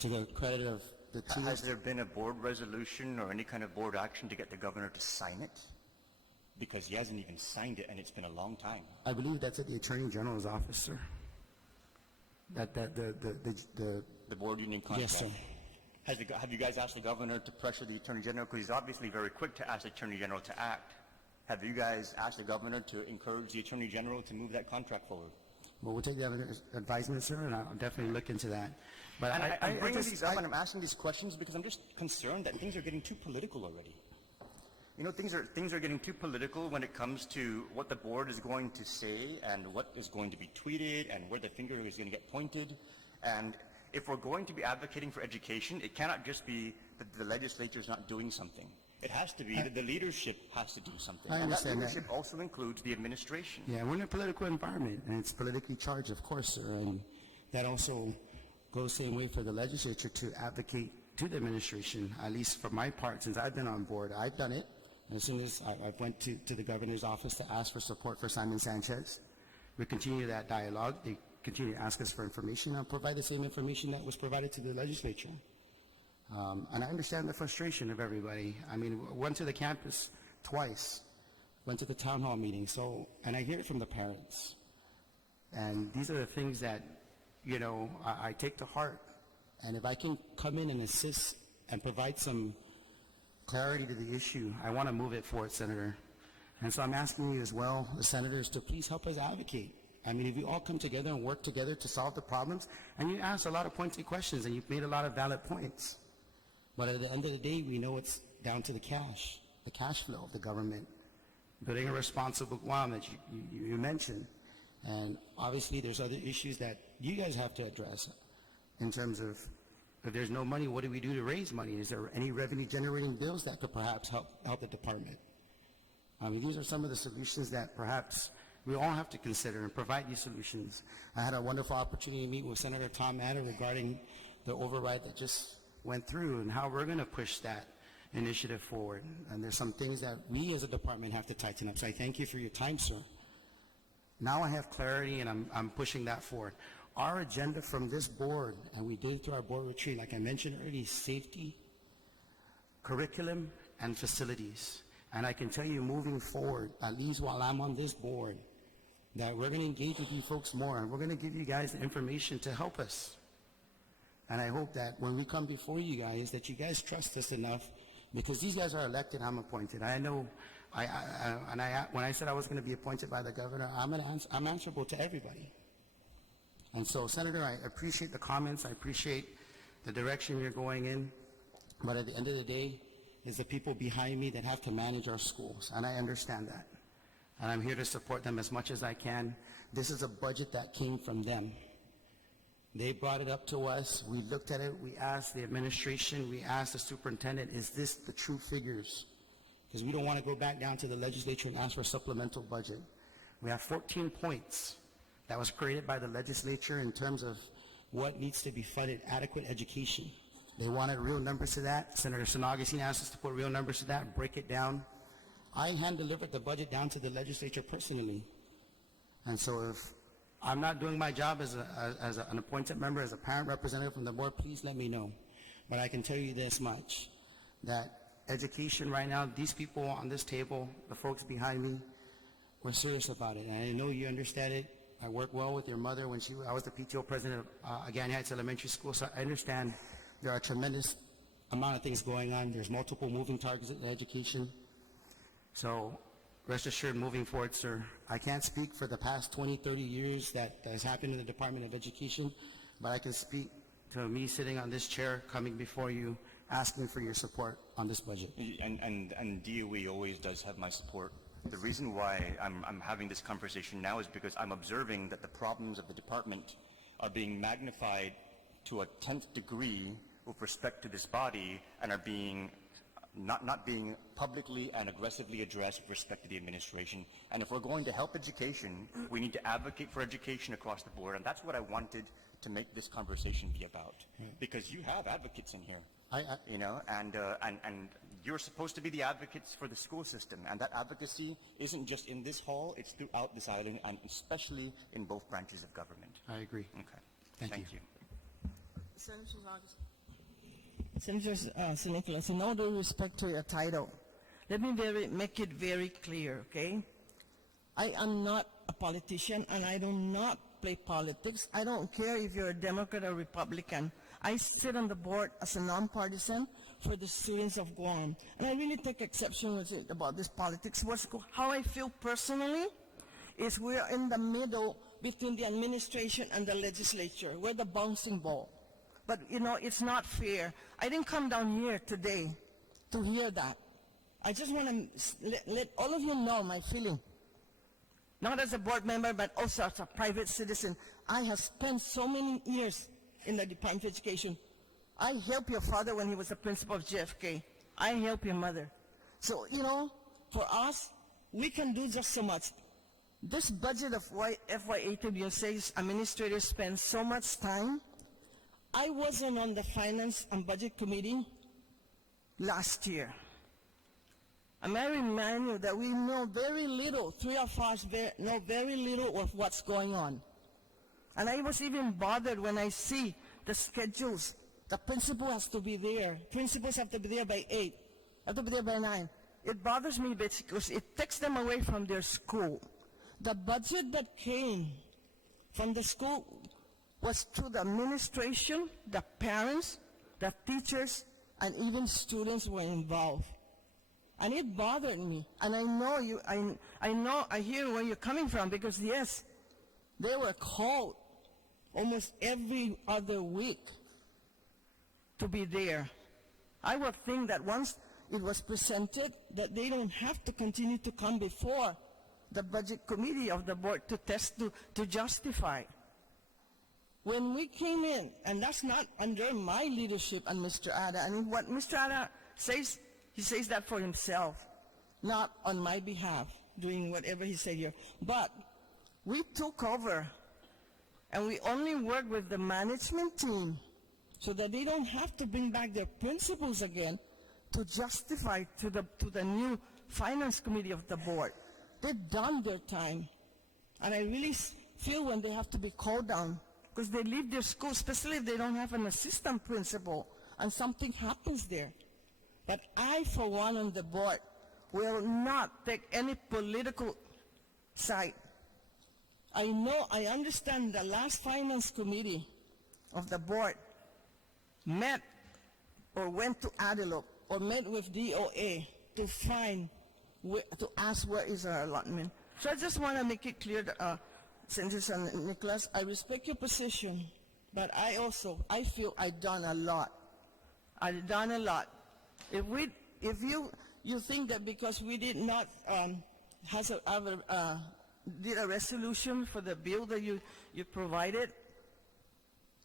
To the credit of the two... Has there been a board resolution or any kind of board action to get the governor to sign it? Because he hasn't even signed it, and it's been a long time. I believe that's at the Attorney General's office, sir. The board union contract? Yes, sir. Have you guys asked the governor to pressure the Attorney General? Because he's obviously very quick to ask the Attorney General to act. Have you guys asked the governor to encourage the Attorney General to move that contract forward? Well, we'll take the advisement, sir, and I'll definitely look into that. But I'm bringing these up and I'm asking these questions because I'm just concerned that things are getting too political already. You know, things are getting too political when it comes to what the board is going to say and what is going to be tweeted and where the finger is going to get pointed. And if we're going to be advocating for education, it cannot just be that the legislature is not doing something. It has to be that the leadership has to do something. I understand and that leadership also includes the administration. Yeah, we're in a political environment, and it's politically charged, of course, sir. And that also goes the same way for the legislature to advocate to the administration, at least for my part, since I've been on board. I've done it. As soon as I went to the governor's office to ask for support for Simon Sanchez, we continue that dialogue. They continue to ask us for information. I'll provide the same information that was provided to the legislature. And I understand the frustration of everybody. I mean, went to the campus twice, went to the town hall meeting, and I hear it from the parents. And these are the things that, you know, I take to heart. And if I can come in and assist and provide some clarity to the issue, I want to move it forward, Senator. And so I'm asking you as well, the senators, to please help us advocate. I mean, if we all come together and work together to solve the problems, and you asked a lot of pointed questions, and you've made a lot of valid points. But at the end of the day, we know it's down to the cash flow of the government, building a responsible Guam that you mentioned. And obviously, there's other issues that you guys have to address in terms of, if there's no money, what do we do to raise money? Is there any revenue-generating bills that could perhaps help the department? I mean, these are some of the solutions that perhaps we all have to consider and provide these solutions. I had a wonderful opportunity to meet with Senator Tom Matter regarding the override that just went through and how we're going to push that initiative forward. And there's some things that we as a department have to tighten up. So I thank you for your time, sir. Now I have clarity, and I'm pushing that forward. Our agenda from this board, and we did through our board retreat, like I mentioned earlier, safety, curriculum, and facilities. And I can tell you moving forward, at least while I'm on this board, that we're going to engage with you folks more, and we're going to give you guys the information to help us. And I hope that when we come before you guys, that you guys trust us enough, because these guys are elected, I'm appointed. I know, when I said I was going to be appointed by the governor, I'm answerable to everybody. And so, Senator, I appreciate the comments. I appreciate the direction you're going in. But at the end of the day, it's the people behind me that have to manage our schools, and I understand that. And I'm here to support them as much as I can. This is a budget that came from them. They brought it up to us. We looked at it. We asked the administration. We asked the superintendent, is this the true figures? Because we don't want to go back down to the legislature and ask for a supplemental budget. We have 14 points that was created by the legislature in terms of what needs to be funded, adequate education. They wanted real numbers to that. Senator Sinagosine asked us to put real numbers to that, break it down. I hand-delivered the budget down to the legislature personally. And so if I'm not doing my job as an appointed member, as a parent representative from the board, please let me know. But I can tell you this much, that education right now, these people on this table, the folks behind me, we're serious about it. And I know you understand it. I worked well with your mother when I was the PTO president of Agani Heights Elementary School, so I understand there are a tremendous amount of things going on. There's multiple moving targets in education. So rest assured, moving forward, sir, I can't speak for the past 20, 30 years that has happened in the Department of Education, but I can speak to me sitting on this chair, coming before you, asking for your support on this budget. And DOE always does have my support. The reason why I'm having this conversation now is because I'm observing that the problems of the department are being magnified to a 10th degree with respect to this body, and are being not being publicly and aggressively addressed with respect to the administration. And if we're going to help education, we need to advocate for education across the board, and that's what I wanted to make this conversation be about. Because you have advocates in here, you know, and you're supposed to be the advocates for the school system, and that advocacy isn't just in this hall, it's throughout this island, and especially in both branches of government. I agree. Okay. Thank you. Senator Nicholas, in all due respect to your title, let me make it very clear, okay? I am not a politician, and I do not play politics. I don't care if you're a Democrat or Republican. I sit on the board as a nonpartisan for the students of Guam. And I really take exception with it about this politics. How I feel personally is we're in the middle between the administration and the legislature. We're the bouncing ball. But, you know, it's not fair. I didn't come down here today to hear that. I just want to let all of you know my feeling. Not as a board member, but also as a private citizen. I have spent so many years in the Department of Education. I helped your father when he was the principal of JFK. I helped your mother. So, you know, for us, we can do just so much. This budget of FY18 says administrators spend so much time. I wasn't on the Finance and Budget Committee last year. And I remind you that we know very little, three of us know very little of what's going on. And I was even bothered when I see the schedules. The principal has to be there. Principals have to be there by 8, have to be there by 9. It bothers me because it takes them away from their school. The budget that came from the school was through the administration, the parents, the teachers, and even students were involved. And it bothered me. And I know I hear where you're coming from, because yes, they were called almost every other week to be there. I would think that once it was presented, that they don't have to continue to come before the budget committee of the board to justify. When we came in, and that's not under my leadership and Mr. Ada, and what Mr. Ada says, he says that for himself, not on my behalf, doing whatever he said here. But we took over, and we only work with the management team so that they don't have to bring back their principals again to justify to the new finance committee of the board. They've done their time. And I really feel when they have to be called down, because they leave their school, especially if they don't have an assistant principal and something happens there. But I, for one, on the board, will not take any political side. I understand the last finance committee of the board met or went to Adelope or met with DOA to to ask where is our allotment. So I just want to make it clear that, Senator Nicholas, I respect your position, but I feel I've done a lot. I've done a lot. If you think that because we did not did a resolution for the bill that you provided,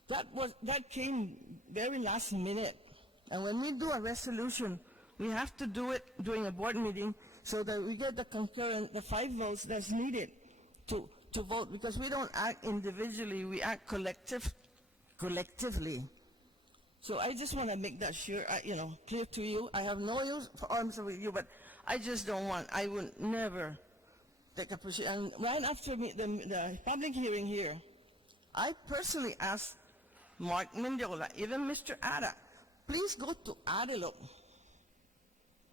that came very last minute. And when we do a resolution, we have to do it during a board meeting so that we get the 5 votes that's needed to vote, because we don't act individually, we act collectively. So I just want to make that sure, clear to you. I have no use for arms with you, but I just don't want, I would never take a position. And right after the public hearing here, I personally asked Mark Mendiola, even Mr. Ada, please go to Adelope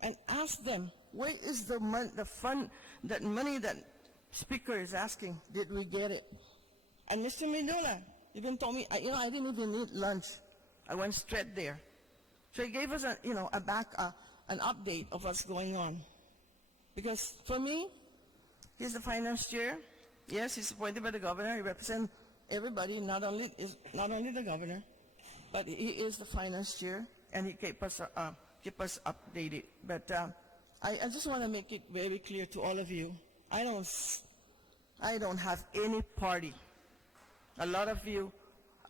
and ask them, where is the fund, that money that Speaker is asking, did we get it? And Mr. Mendiola even told me, I didn't even need lunch. I went straight there. So he gave us an update of what's going on. Because for me, he's the finance chair. Yes, he's appointed by the governor. He represents everybody, not only the governor, but he is the finance chair, and he keep us updated. But I just want to make it very clear to all of you. I don't have any party. A lot of you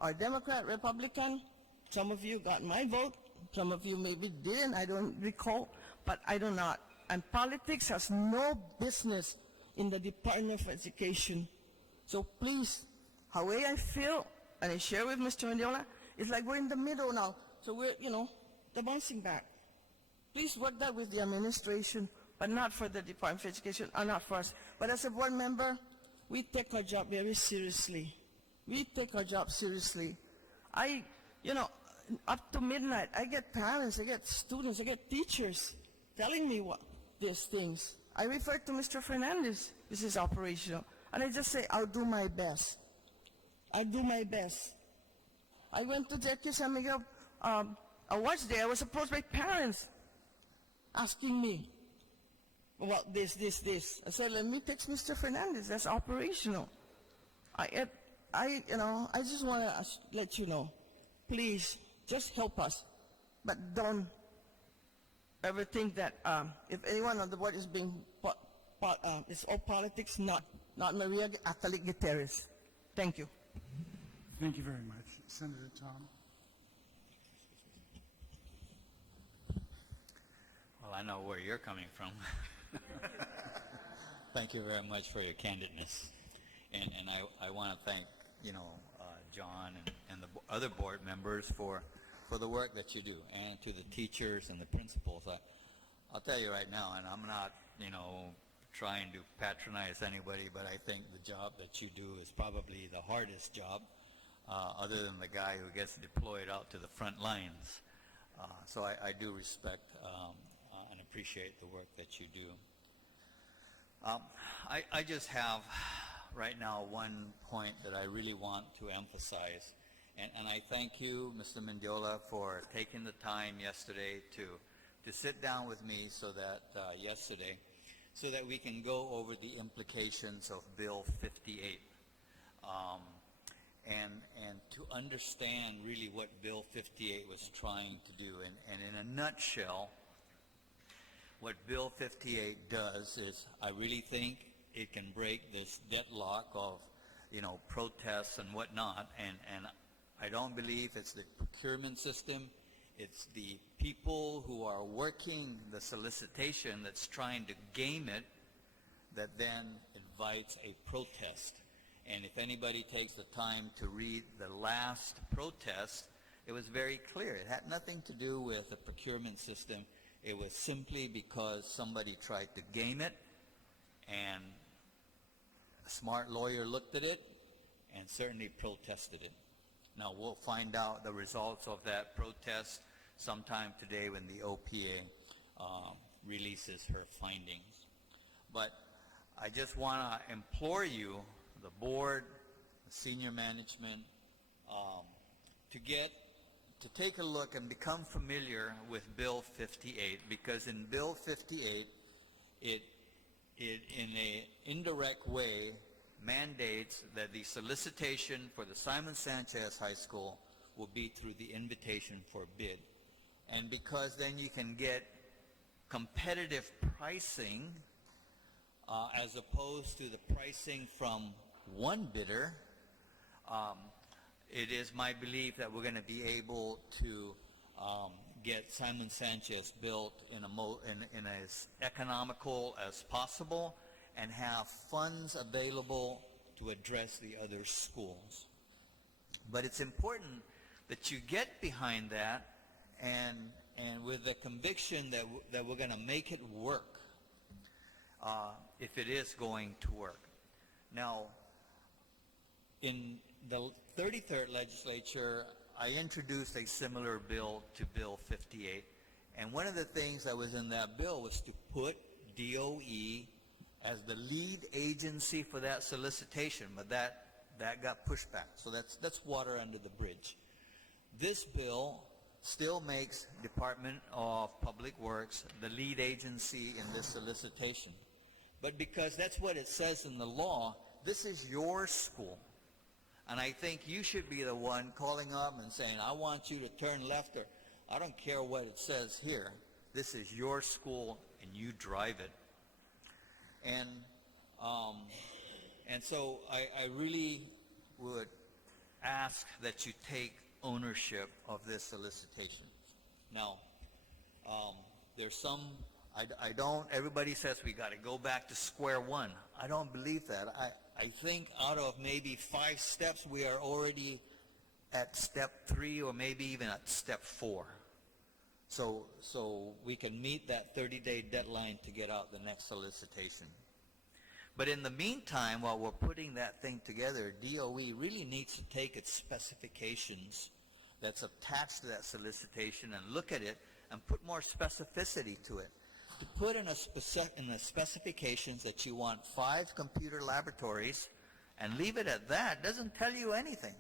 are Democrat, Republican. Some of you got my vote. Some of you maybe didn't. I don't recall, but I do not. And politics has no business in the Department of Education. So please, how I feel, and I share with Mr. Mendiola, it's like we're in the middle now. So we're, the bouncing back. Please work that with the administration, but not for the Department of Education, or not for us. But as a board member, we take our job very seriously. We take our job seriously. Up to midnight, I get parents, I get students, I get teachers telling me these things. I refer to Mr. Fernandez. This is operational. And I just say, I'll do my best. I'll do my best. I went to Jackie San Miguel Awards Day. I was approached by parents asking me about this. I said, let me text Mr. Fernandez. That's operational. I just want to let you know, please, just help us. But don't ever think that if anyone on the board is being, it's all politics, not Maria Atali Gutierrez. Thank you. Thank you very much. Senator Tom. Well, I know where you're coming from. Thank you very much for your candidness. And I want to thank, John and the other board members for the work that you do, and to the teachers and the principals. I'll tell you right now, and I'm not, trying to patronize anybody, but I think the job that you do is probably the hardest job, other than the guy who gets deployed out to the front lines. So I do respect and appreciate the work that you do. I just have right now one point that I really want to emphasize, and I thank you, Mr. Mendiola, for taking the time yesterday to sit down with me so that we can go over the implications of Bill 58 and to understand really what Bill 58 was trying to do. And in a nutshell, what Bill 58 does is, I really think it can break this deadlock of, protests and whatnot. And I don't believe it's the procurement system. It's the people who are working the solicitation that's trying to game it that then invites a protest. And if anybody takes the time to read the last protest, it was very clear. It had nothing to do with the procurement system. It was simply because somebody tried to game it, and a smart lawyer looked at it and certainly protested it. Now, we'll find out the results of that protest sometime today when the OPA releases her findings. But I just want to implore you, the board, the senior management, to take a look and become familiar with Bill 58, because in Bill 58, it in an indirect way mandates that the solicitation for the Simon Sanchez High School will be through the invitation for bid. And because then you can get competitive pricing as opposed to the pricing from one bidder, it is my belief that we're going to be able to get Simon Sanchez built in as economical as possible and have funds available to address the other schools. But it's important that you get behind that and with the conviction that we're going to make it work if it is going to work. Now, in the 33rd Legislature, I introduced a similar bill to Bill 58. And one of the things that was in that bill was to put DOE as the lead agency for that solicitation, but that got pushed back. So that's water under the bridge. This bill still makes Department of Public Works the lead agency in this solicitation. But because that's what it says in the law, this is your school. And I think you should be the one calling up and saying, I want you to turn left, or I don't care what it says here. This is your school and you drive it. And so I really would ask that you take ownership of this solicitation. Now, there's some, everybody says we got to go back to square one. I don't believe that. I think out of maybe 5 steps, we are already at step 3 or maybe even at step 4. So we can meet that 30-day deadline to get out the next solicitation. But in the meantime, while we're putting that thing together, DOE really needs to take its specifications that's attached to that solicitation and look at it and put more specificity to it. To put in the specifications that you want 5 computer laboratories and leave it at that doesn't tell you anything.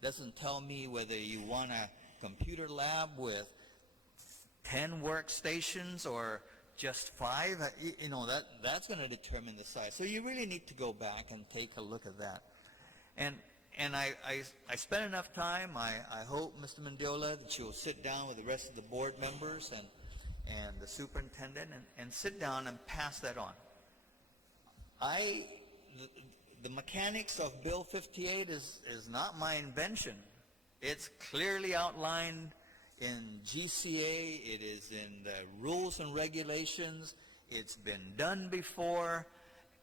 Doesn't tell me whether you want a computer lab with 10 workstations or just 5. You know, that's going to determine the size. So you really need to go back and take a look at that. And I spent enough time. I hope, Mr. Mendiola, that you'll sit down with the rest of the board members and the superintendent and sit down and pass that on. The mechanics of Bill 58 is not my invention. It's clearly outlined in GCA. It is in the rules and regulations. It's been done before.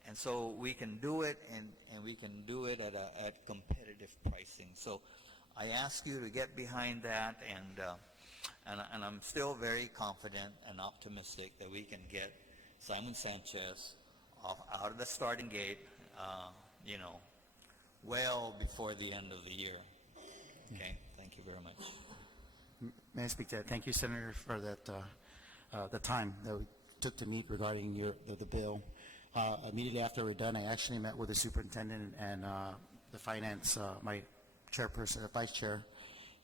And so we can do it, and we can do it at competitive pricing. So I ask you to get behind that, and I'm still very confident and optimistic that we can get Simon Sanchez out of the starting gate, well before the end of the year. Okay, thank you very much. May I speak to that? Thank you, Senator, for that the time that we took to meet regarding the bill. Immediately after we're done, I actually met with the superintendent and the finance, my chairperson, vice chair,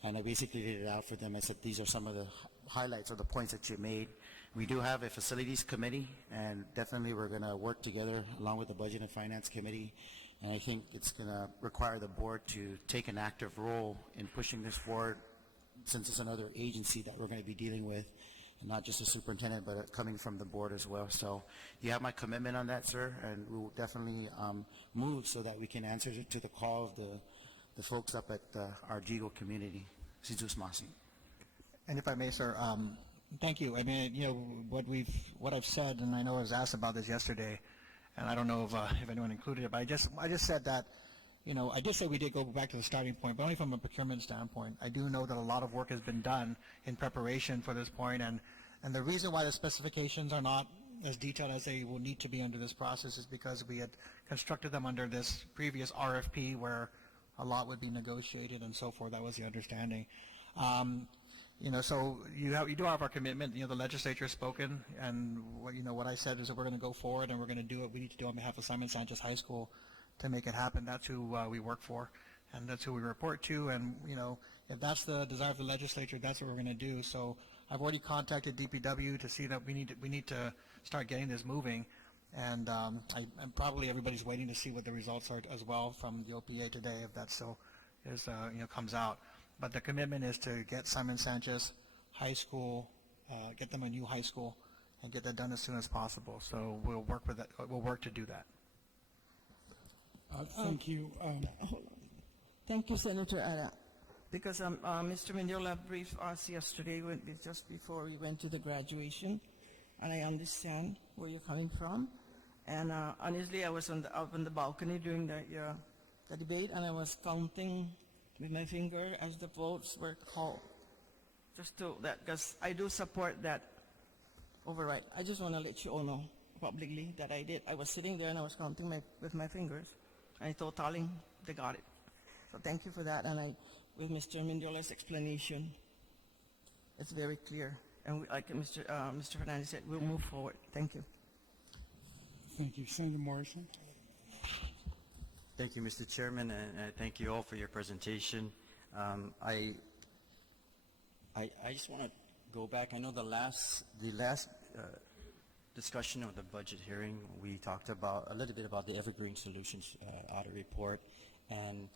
and I basically laid it out for them. I said, these are some of the highlights or the points that you made. We do have a facilities committee, and definitely we're going to work together along with the budget and finance committee. And I think it's going to require the board to take an active role in pushing this forward, since it's another agency that we're going to be dealing with, and not just the superintendent, but coming from the board as well. So you have my commitment on that, sir, and we will definitely move so that we can answer to the call of the folks up at our GDOE community. Jesus Masi. And if I may, sir, thank you. I mean, what I've said, and I know I was asked about this yesterday, and I don't know if anyone included it, but I just said that, I did say we did go back to the starting point, but only from a procurement standpoint. I do know that a lot of work has been done in preparation for this point, and the reason why the specifications are not as detailed as they will need to be under this process is because we had constructed them under this previous RFP where a lot would be negotiated and so forth. That was the understanding. So you do have our commitment. The legislature has spoken, and what I said is that we're going to go forward and we're going to do what we need to do on behalf of Simon Sanchez High School to make it happen. That's who we work for, and that's who we report to. And if that's the desire of the legislature, that's what we're going to do. So I've already contacted DPW to see that we need to start getting this moving. And and probably everybody's waiting to see what the results are as well from the OPA today, if that still is comes out. But the commitment is to get Simon Sanchez High School, get them a new high school, and get that done as soon as possible. So we'll work with that. We'll work to do that. Thank you. Thank you, Senator Ada. Because Mr. Mendiola briefed us yesterday, just before we went to the graduation, and I understand where you're coming from. And honestly, I was up on the balcony during the debate, and I was counting with my finger as the votes were called. Just to that, because I do support that override. I just want to let you all know publicly that I did. I was sitting there and I was counting with my fingers, and totaling, they got it. So thank you for that. And with Mr. Mendiola's explanation, it's very clear. And like Mr. Fernandez said, we'll move forward. Thank you. Thank you. Senator Morrison. Thank you, Mr. Chairman, and thank you all for your presentation. I just want to go back. I know the last discussion of the budget hearing, we talked about a little bit about the Evergreen Solutions audit report, and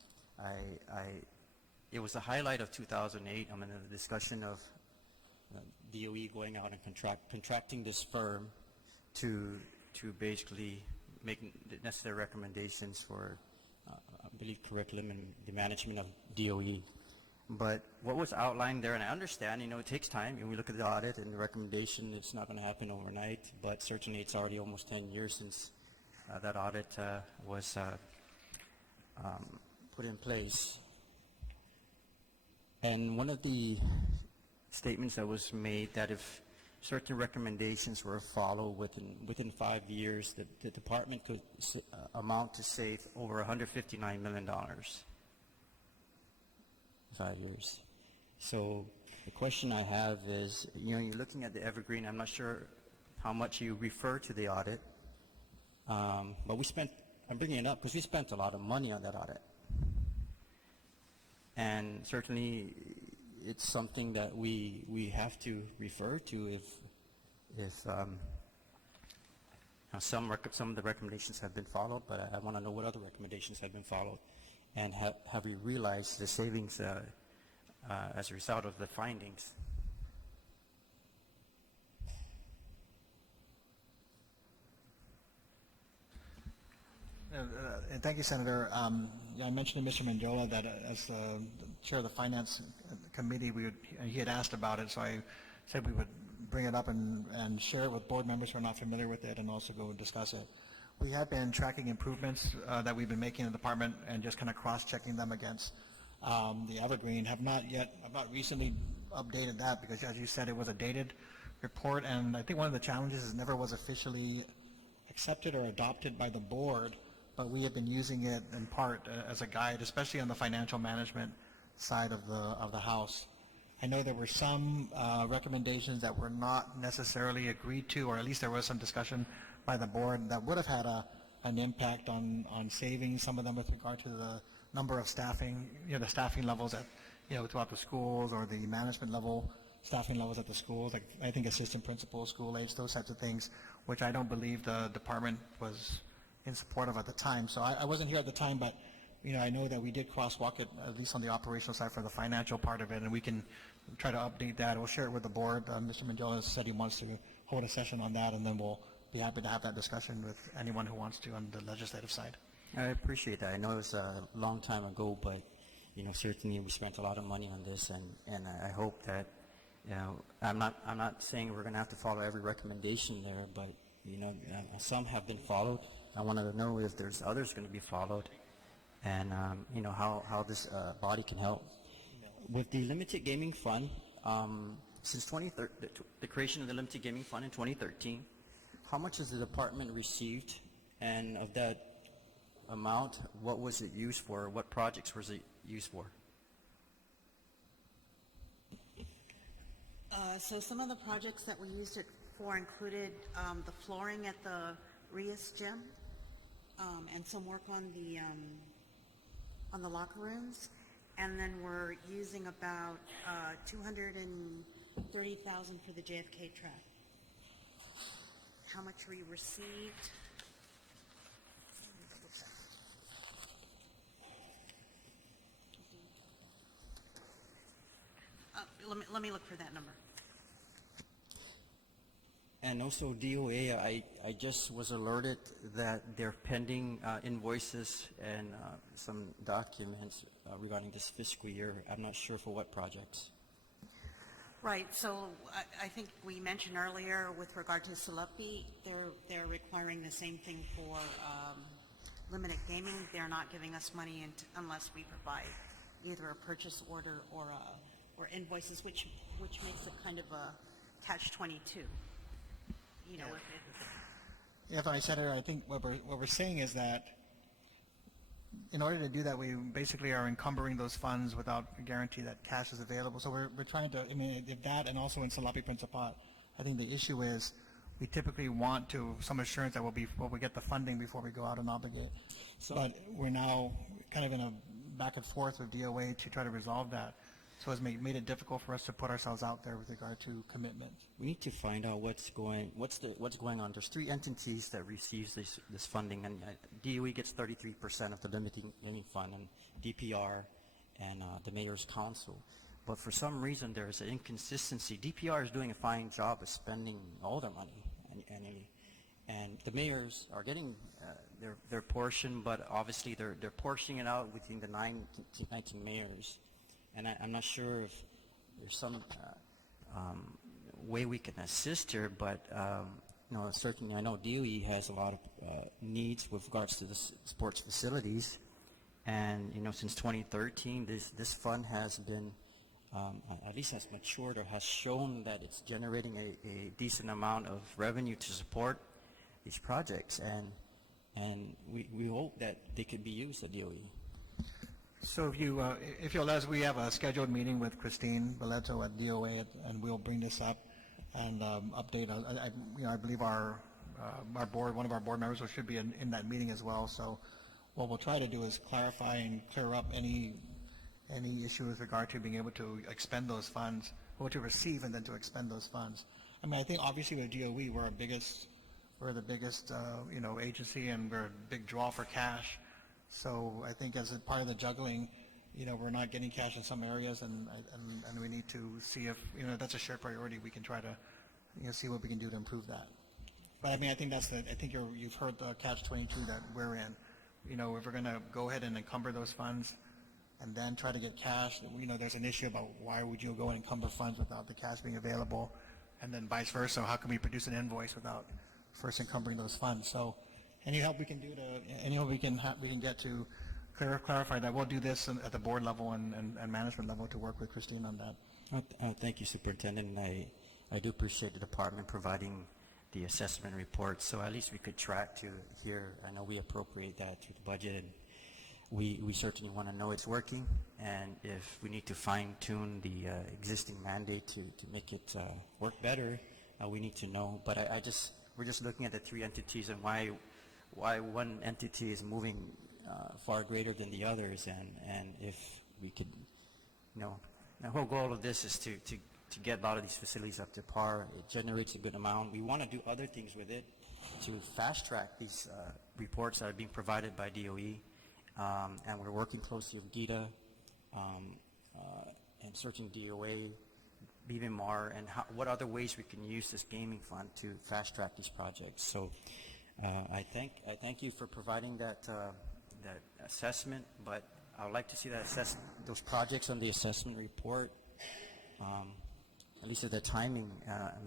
it was the highlight of 2008. I'm in a discussion of DOE going out and contracting this firm to basically make the necessary recommendations for, I believe, curriculum and the management of DOE. But what was outlined there, and I understand, it takes time, and we look at the audit and the recommendation, it's not going to happen overnight, but certainly it's already almost 10 years since that audit was put in place. And one of the statements that was made that if certain recommendations were followed within 5 years, the department could amount to save over $159 million. 5 years. So the question I have is, you're looking at the Evergreen. I'm not sure how much you refer to the audit, but I'm bringing it up because we spent a lot of money on that audit. And certainly it's something that we have to refer to if some of the recommendations have been followed, but I want to know what other recommendations have been followed, and have we realized the savings as a result of the findings? And thank you, Senator. I mentioned to Mr. Mendiola that as the chair of the Finance Committee, he had asked about it, so I said we would bring it up and share it with board members who are not familiar with it, and also go and discuss it. We have been tracking improvements that we've been making in the department and just kind of cross-checking them against the Evergreen. I've not recently updated that because, as you said, it was a dated report, and I think one of the challenges is it never was officially accepted or adopted by the board, but we have been using it in part as a guide, especially on the financial management side of the House. I know there were some recommendations that were not necessarily agreed to, or at least there was some discussion by the board that would have had an impact on saving some of them with regard to the number of staffing, the staffing levels at, throughout the schools, or the management level staffing levels at the schools, like I think assistant principals, school aides, those types of things, which I don't believe the department was in support of at the time. So I wasn't here at the time, but I know that we did crosswalk it, at least on the operational side for the financial part of it, and we can try to update that. We'll share it with the board. Mr. Mendiola said he wants to hold a session on that, and then we'll be happy to have that discussion with anyone who wants to on the legislative side. I appreciate that. I know it was a long time ago, but certainly we spent a lot of money on this, and I hope that I'm not saying we're going to have to follow every recommendation there, but some have been followed. I want to know if there's others going to be followed, and how this body can help. With the limited gaming fund, since the creation of the limited gaming fund in 2013, how much has the department received, and of that amount, what was it used for? What projects was it used for? So some of the projects that we used it for included the flooring at the Rios gym, and some work on the locker rooms. And then we're using about $230,000 for the JFK track. How much we received? Let me double check. Let me look for that number. And also DOA, I just was alerted that they're pending invoices and some documents regarding this fiscal year. I'm not sure for what projects. Right, so I think we mentioned earlier with regard to Salepi, they're requiring the same thing for limited gaming. They're not giving us money unless we provide either a purchase order or invoices, which makes it kind of a catch-22. You know, If I said it, I think what we're saying is that in order to do that, we basically are encumbering those funds without a guarantee that cash is available. So we're trying to, I mean, if that and also in Salapi Principat, I think the issue is we typically want some assurance that we'll get the funding before we go out and obligate. But we're now kind of in a back and forth with DOA to try to resolve that. So it's made it difficult for us to put ourselves out there with regard to commitments. We need to find out what's going on. There's 3 entities that receives this funding, and DOE gets 33% of the limiting fund, and DPR and the Mayor's Council. But for some reason, there's an inconsistency. DPR is doing a fine job of spending all their money annually, and the mayors are getting their portion, but obviously they're portioning it out within the 19 mayors. And I'm not sure if there's some way we can assist here, but certainly I know DOE has a lot of needs with regards to the sports facilities, and since 2013, this fund has been at least has matured or has shown that it's generating a decent amount of revenue to support these projects, and we hope that they could be used at DOE. So if you'll let us, we have a scheduled meeting with Christine Beleto at DOA, and we'll bring this up and update. I believe our board, one of our board members, should be in that meeting as well. So what we'll try to do is clarify and clear up any issue with regard to being able to expend those funds, or to receive and then to expend those funds. I mean, I think obviously with DOE, we're the biggest agency, and we're a big draw for cash. So I think as a part of the juggling, we're not getting cash in some areas, and we need to see if that's a shared priority. We can try to see what we can do to improve that. But I mean, I think you've heard the catch-22 that we're in. If we're going to go ahead and encumber those funds and then try to get cash, there's an issue about why would you go and encumber funds without the cash being available, and then vice versa. How can we produce an invoice without first encumbering those funds? So any help we can do any help we can get to clarify that, we'll do this at the board level and management level to work with Christine on that. Thank you, Superintendent. I do appreciate the department providing the assessment report, so at least we could track to here. I know we appropriate that through the budget, and we certainly want to know it's working, and if we need to fine-tune the existing mandate to make it work better, we need to know. But we're just looking at the 3 entities and why one entity is moving far greater than the others, and if we could, the whole goal of this is to get a lot of these facilities up to par. It generates a good amount. We want to do other things with it to fast track these reports that are being provided by DOE, and we're working closely with GDOE and searching DOA, BVMR, and what other ways we can use this gaming fund to fast track these projects. So I thank you for providing that assessment, but I would like to see those projects on the assessment report, at least at the timing.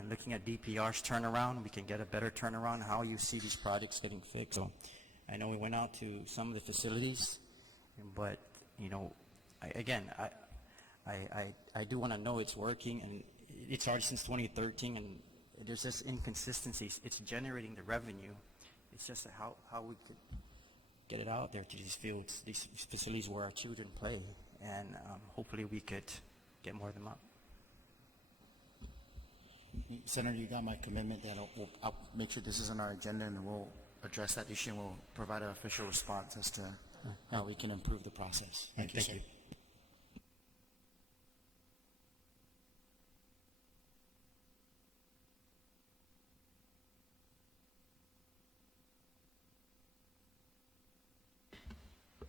Looking at DPR's turnaround, we can get a better turnaround, how you see these projects getting fixed. So I know we went out to some of the facilities, but I do want to know it's working, and it's already since 2013, and there's this inconsistencies. It's generating the revenue. It's just how we could get it out there to these fields, these facilities where our children play, and hopefully we could get more of them up. Senator, you got my commitment that I'll make sure this is on our agenda, and we'll address that issue, and we'll provide an official response as to how we can improve the process. Thank you, sir.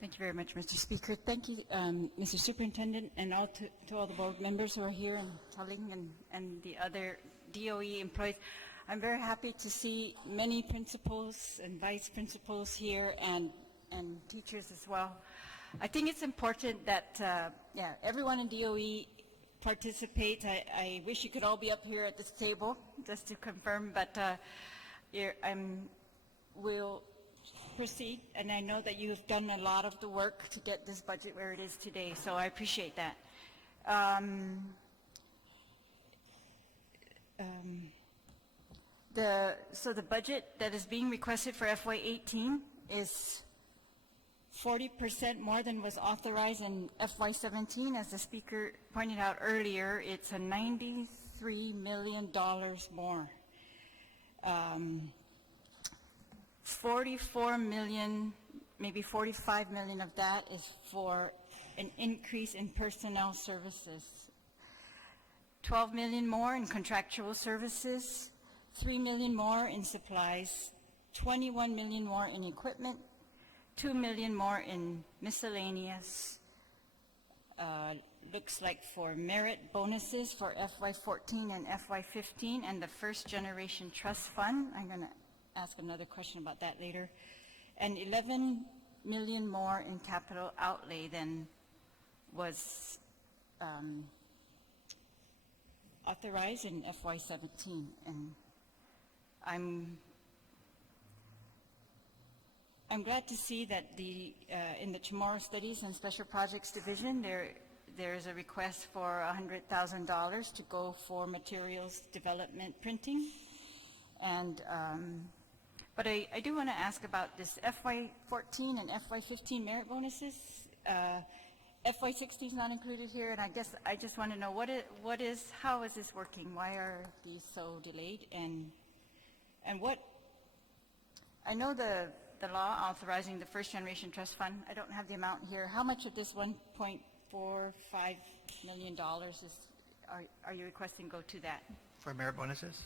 Thank you very much, Mr. Speaker. Thank you, Mr. Superintendent, and to all the board members who are here, and Telling and the other DOE employees. I'm very happy to see many principals and vice principals here, and teachers as well. I think it's important that everyone in DOE participates. I wish you could all be up here at this table just to confirm, but we'll proceed, and I know that you have done a lot of the work to get this budget where it is today, so I appreciate that. So the budget that is being requested for FY18 is 40% more than was authorized in FY17. As the speaker pointed out earlier, it's a $93 million more. 44 million, maybe 45 million of that is for an increase in personnel services. 12 million more in contractual services, 3 million more in supplies, 21 million more in equipment, 2 million more in miscellaneous, looks like for merit bonuses for FY14 and FY15, and the First Generation Trust Fund. I'm going to ask another question about that later. And 11 million more in capital outlay than was authorized in FY17. And I'm glad to see that in the Chamorro Studies and Special Projects Division, there is a request for $100,000 to go for materials development printing. And but I do want to ask about this FY14 and FY15 merit bonuses. FY16 is not included here, and I guess I just want to know how is this working? Why are these so delayed? And what, I know the law authorizing the First Generation Trust Fund, I don't have the amount here. How much of this $1.45 million are you requesting go to that? For merit bonuses?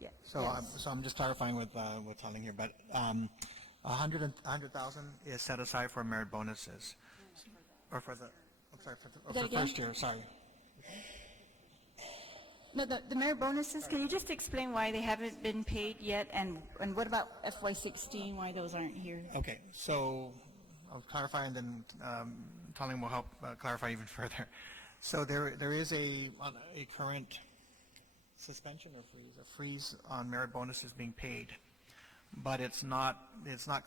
Yeah. So, yes. I'm just clarifying with Telling here, but 100,000 is set aside for merit bonuses, or for the first year. Sorry. No, the merit bonuses. Can you just explain why they haven't been paid yet, and what about FY16? Why those aren't here? Okay, so I'll clarify, and then Telling will help clarify even further. So there is a current suspension or freeze on merit bonuses being paid, but it's not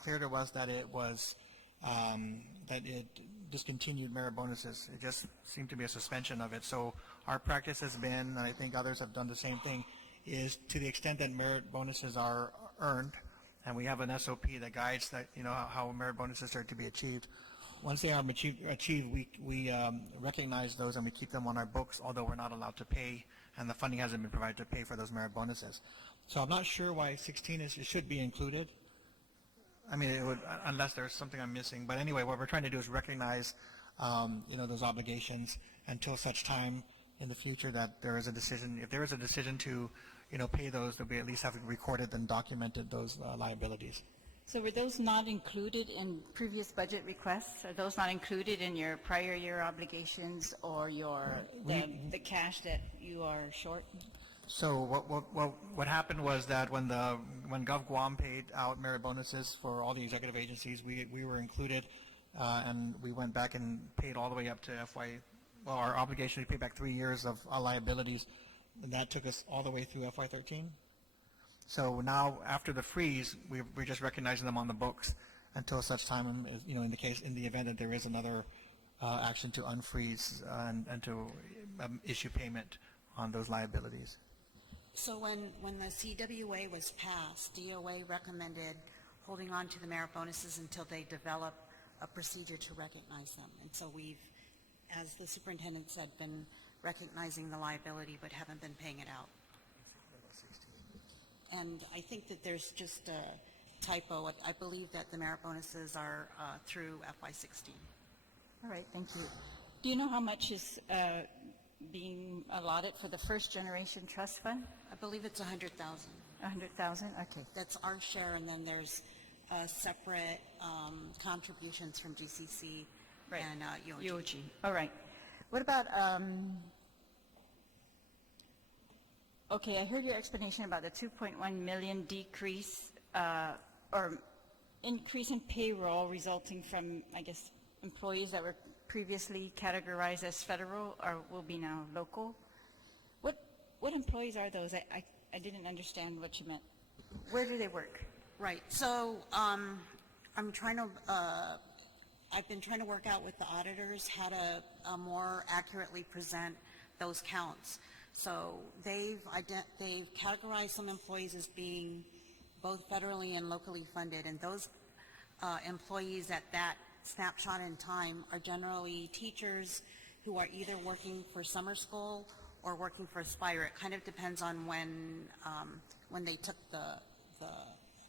clear to us that it was that it discontinued merit bonuses. It just seemed to be a suspension of it. So our practice has been, and I think others have done the same thing, is to the extent that merit bonuses are earned, and we have an SOP that guides that, how merit bonuses are to be achieved. Once they are achieved, we recognize those and we keep them on our books, although we're not allowed to pay, and the funding hasn't been provided to pay for those merit bonuses. So I'm not sure why 16 it should be included. I mean, it would, unless there's something I'm missing. But anyway, what we're trying to do is recognize, those obligations until such time in the future that there is a decision. If there is a decision to, pay those, that we at least have recorded and documented those liabilities. So were those not included in previous budget requests? Are those not included in your prior year obligations or the cash that you are short? So what happened was that when Gov Guam paid out merit bonuses for all the executive agencies, we were included, and we went back and paid all the way up to our obligation to pay back 3 years of our liabilities, and that took us all the way through FY13. So now, after the freeze, we're just recognizing them on the books until such time, in the event that there is another action to unfreeze and to issue payment on those liabilities. So when the CWA was passed, DOA recommended holding on to the merit bonuses until they develop a procedure to recognize them. And so we've, as the superintendent said, been recognizing the liability but haven't been paying it out. And I think that there's just a typo. I believe that the merit bonuses are through FY16. All right, thank you. Do you know how much is being allotted for the First Generation Trust Fund? I believe it's 100,000. 100,000, okay. That's our share, and then there's separate contributions from GCC Right. and UOG. UOG, all right. What about, okay, I heard your explanation about the 2.1 million decrease or increase in payroll resulting from, I guess, employees that were previously categorized as federal or will be now local. What employees are those? I didn't understand what you meant. Where do they work? Right. So I'm trying to. I've been trying to work out with the auditors how to more accurately present those counts. So they've categorized some employees as being both federally and locally funded, and those employees at that snapshot in time are generally teachers who are either working for summer school or working for Aspire. It kind of depends on when they took the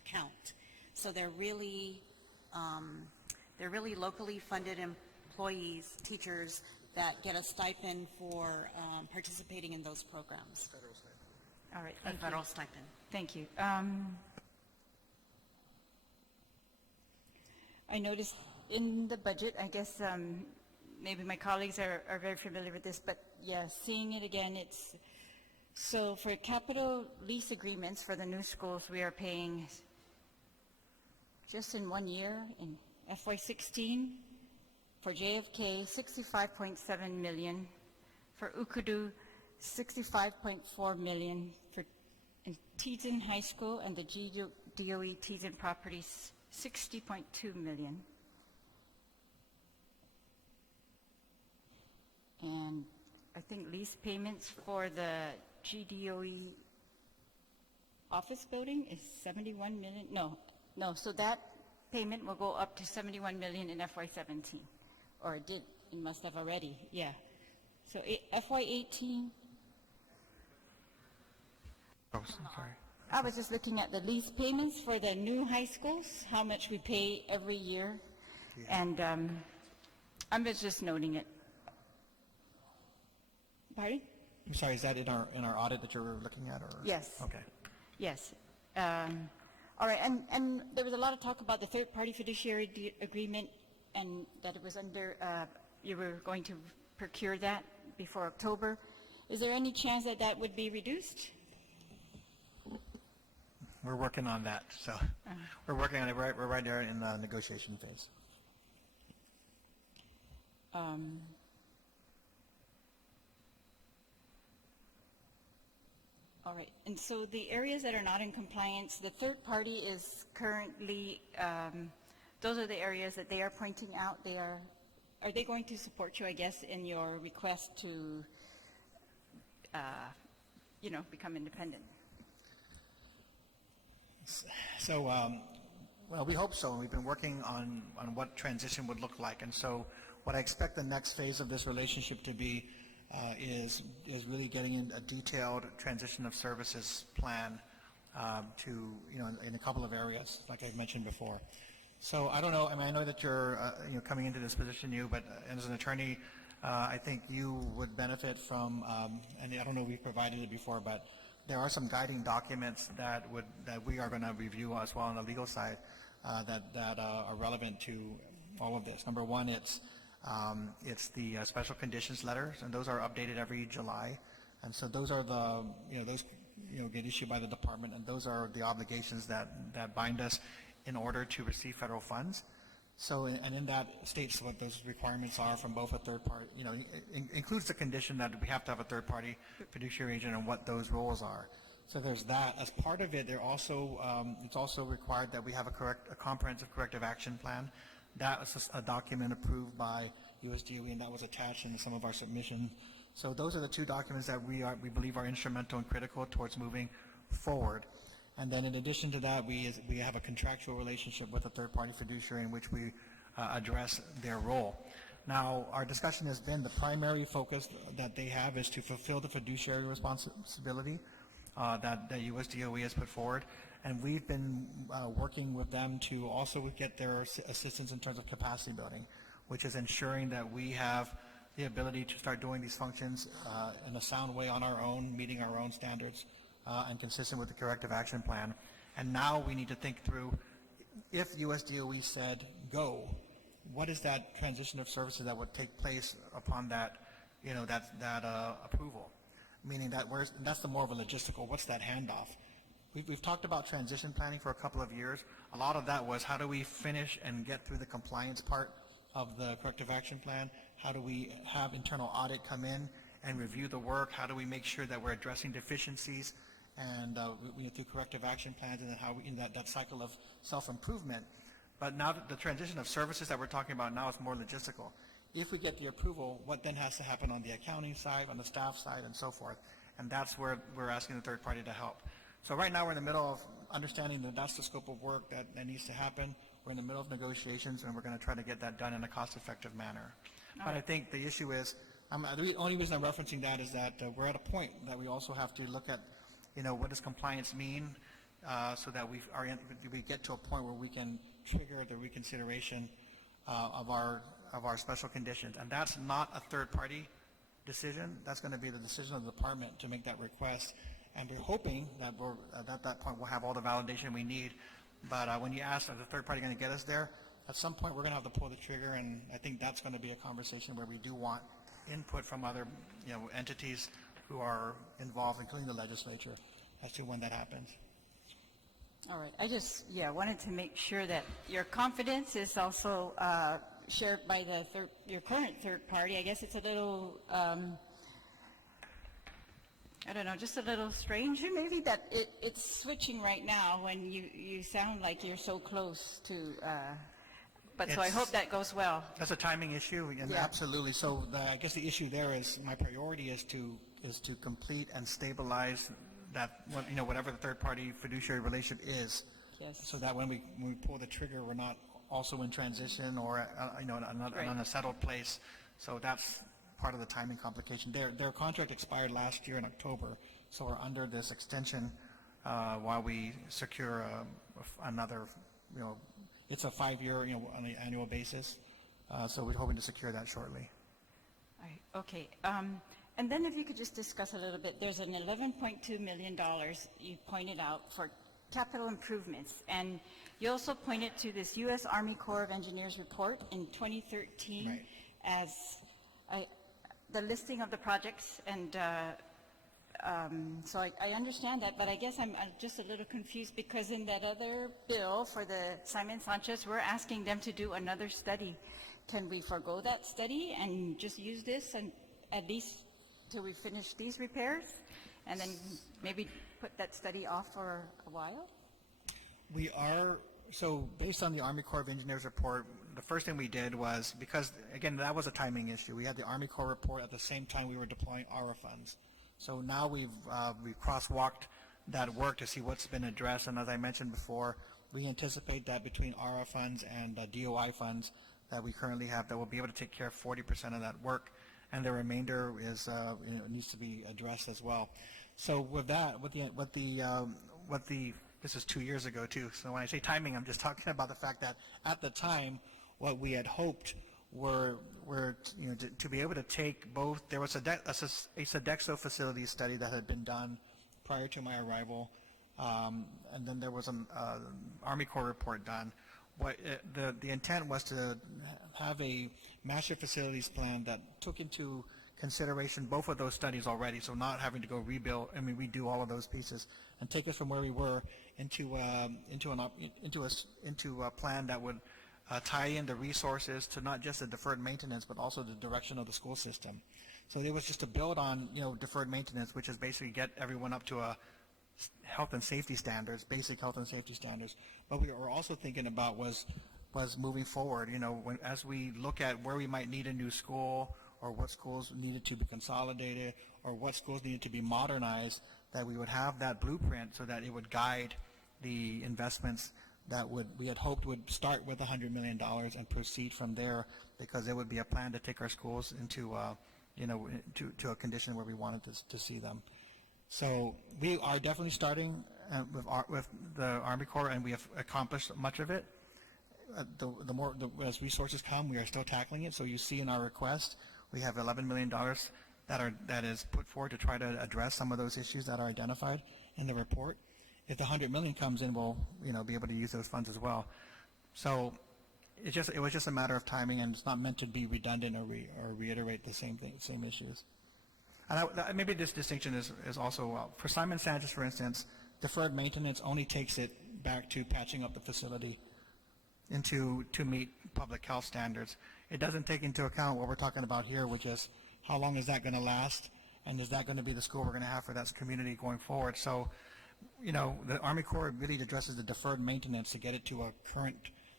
count. So they're really locally funded employees, teachers that get a stipend for participating in those programs. Federal stipend. All right, A thank you. federal stipend. Thank you. I noticed in the budget, I guess maybe my colleagues are very familiar with this, but yeah, seeing it again, it's, so for capital lease agreements for the new schools, we are paying just in 1 year, in FY16, for JFK, $65.7 million, for Ukudu, $65.4 million, for in Teason High School and the GDOE Teason properties, $60.2 million. And I think lease payments for the GDOE office building is 71 million. No, so that payment will go up to 71 million in FY17, or it did. It must have already. Yeah. So FY18. Oh, sorry. I was just looking at the lease payments for the new high schools, how much we pay every year, and I'm just noting it. Pardon? I'm sorry, is that in our audit that you're looking at? Or? Yes. Okay. Yes. All right, and there was a lot of talk about the third-party fiduciary agreement and that it was under, you were going to procure that before October. Is there any chance that that would be reduced? We're working on that, so we're working on it. We're right there in the negotiation phase. All right, and so the areas that are not in compliance, the third party is currently, those are the areas that they are pointing out. Are they going to support you, I guess, in your request to, become independent? So, well, we hope so. We've been working on what transition would look like, and so what I expect the next phase of this relationship to be is really getting in a detailed transition of services plan to, in a couple of areas, like I've mentioned before. So I don't know. I mean, I know that you're coming into this position, but as an attorney, I think you would benefit from, and I don't know if we've provided it before, but there are some guiding documents that we are going to review as well on the legal side that are relevant to all of this. Number one, it's the special conditions letters, and those are updated every July. And so those are those get issued by the department, and those are the obligations that bind us in order to receive federal funds. So, and in that states what those requirements are from both a third party, includes the condition that we have to have a third party fiduciary agent and what those roles are. So there's that. As part of it, it's also required that we have a comprehensive corrective action plan. That was a document approved by USDOE, and that was attached in some of our submissions. So those are the two documents that we believe are instrumental and critical towards moving forward. And then in addition to that, we have a contractual relationship with a third-party fiduciary in which we address their role. Now, our discussion has been the primary focus that they have is to fulfill the fiduciary responsibility that USDOE has put forward. And we've been working with them to also get their assistance in terms of capacity building, which is ensuring that we have the ability to start doing these functions in a sound way on our own, meeting our own standards, and consistent with the corrective action plan. And now we need to think through, if USDOE said go, what is that transition of services that would take place upon that, that approval? Meaning that that's the more of a logistical, what's that handoff? We've talked about transition planning for a couple of years. A lot of that was how do we finish and get through the compliance part of the corrective action plan? How do we have internal audit come in and review the work? How do we make sure that we're addressing deficiencies and through corrective action plans, and then how we, in that cycle of self-improvement? But now the transition of services that we're talking about now is more logistical. If we get the approval, what then has to happen on the accounting side, on the staff side, and so forth? And that's where we're asking the third party to help. So right now we're in the middle of understanding that that's the scope of work that needs to happen. We're in the middle of negotiations, and we're going to try to get that done in a cost-effective manner. But I think the issue is, the only reason I'm referencing that is that we're at a point that we also have to look at, what does compliance mean, so that we get to a point where we can trigger the reconsideration of our special conditions. And that's not a third-party decision. That's going to be the decision of the department to make that request. And we're hoping that at that point we'll have all the validation we need. But when you ask, is the third party going to get us there? At some point we're going to have to pull the trigger, and I think that's going to be a conversation where we do want input from other entities who are involved, including the legislature, as to when that happens. All right. I just, wanted to make sure that your confidence is also shared by your current third party. I guess it's a little, I don't know, just a little strange maybe that it's switching right now when you sound like you're so close to, so I hope that goes well. That's a timing issue, and absolutely. So I guess the issue there is my priority is to complete and stabilize that, whatever the third-party fiduciary relationship is, yes, so that when we pull the trigger, we're not also in transition or in an unsettled place. So that's part of the timing complication. Their contract expired last year in October, so we're under this extension while we secure another, it's a 5-year, on an annual basis. So we're hoping to secure that shortly. All right. Okay. And then if you could just discuss a little bit, there's an $11.2 million you pointed out for capital improvements, and you also pointed to this U.S. Army Corps of Engineers report in 2013 right, as the listing of the projects, and so I understand that, but I guess I'm just a little confused because in that other bill for the Simon Sanchez, we're asking them to do another study. Can we forego that study and just use this and at least till we finish these repairs, and then maybe put that study off for a while? We are, so based on the Army Corps of Engineers report, the first thing we did was, because again, that was a timing issue. We had the Army Corps report at the same time we were deploying ARA funds. So now we've crosswalked that work to see what's been addressed, and as I mentioned before, we anticipate that between ARA funds and DOI funds that we currently have, that we'll be able to take care of 40% of that work, and the remainder is needs to be addressed as well. So with that, this is 2 years ago too. So when I say timing, I'm just talking about the fact that at the time, what we had hoped were to be able to take both. There was a Sodexo facility study that had been done prior to my arrival, and then there was an Army Corps report done. The intent was to have a master facilities plan that took into consideration both of those studies already, so not having to go redo all of those pieces, and take us from where we were into a plan that would tie in the resources to not just the deferred maintenance, but also the direction of the school system. So it was just to build on deferred maintenance, which is basically get everyone up to a health and safety standards, basic health and safety standards. But we were also thinking about was moving forward, as we look at where we might need a new school, or what schools needed to be consolidated, or what schools needed to be modernized, that we would have that blueprint so that it would guide the investments that we had hoped would start with $100 million and proceed from there, because there would be a plan to take our schools into to a condition where we wanted to see them. So we are definitely starting with the Army Corps, and we have accomplished much of it. As resources come, we are still tackling it. So you see in our request, we have $11 million that is put forward to try to address some of those issues that are identified in the report. If the $100 million comes in, we'll be able to use those funds as well. So it was just a matter of timing, and it's not meant to be redundant or reiterate the same issues. And maybe this distinction is also for Simon Sanchez, for instance, deferred maintenance only takes it back to patching up the facility to meet public health standards. It doesn't take into account what we're talking about here, which is how long is that going to last, and is that going to be the school we're going to have for that community going forward. So, the Army Corps really addresses the deferred maintenance to get it to a current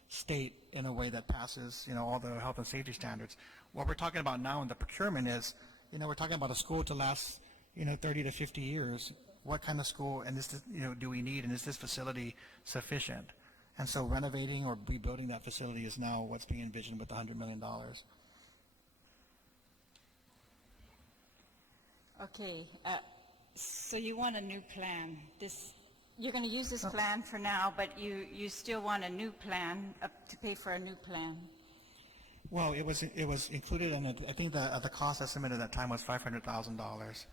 state in a way that passes, all the health and safety standards. What we're talking about now in the procurement is, we're talking about a school to last, 30 to 50 years. What kind of school and do we need, and is this facility sufficient? And so renovating or rebuilding that facility is now what's being envisioned with the $100 million. Okay, so you want a new plan. You're going to use this plan for now, but you still want a new plan to pay for a new plan. Well, it was included in it. I think the cost estimate at that time was $500,000.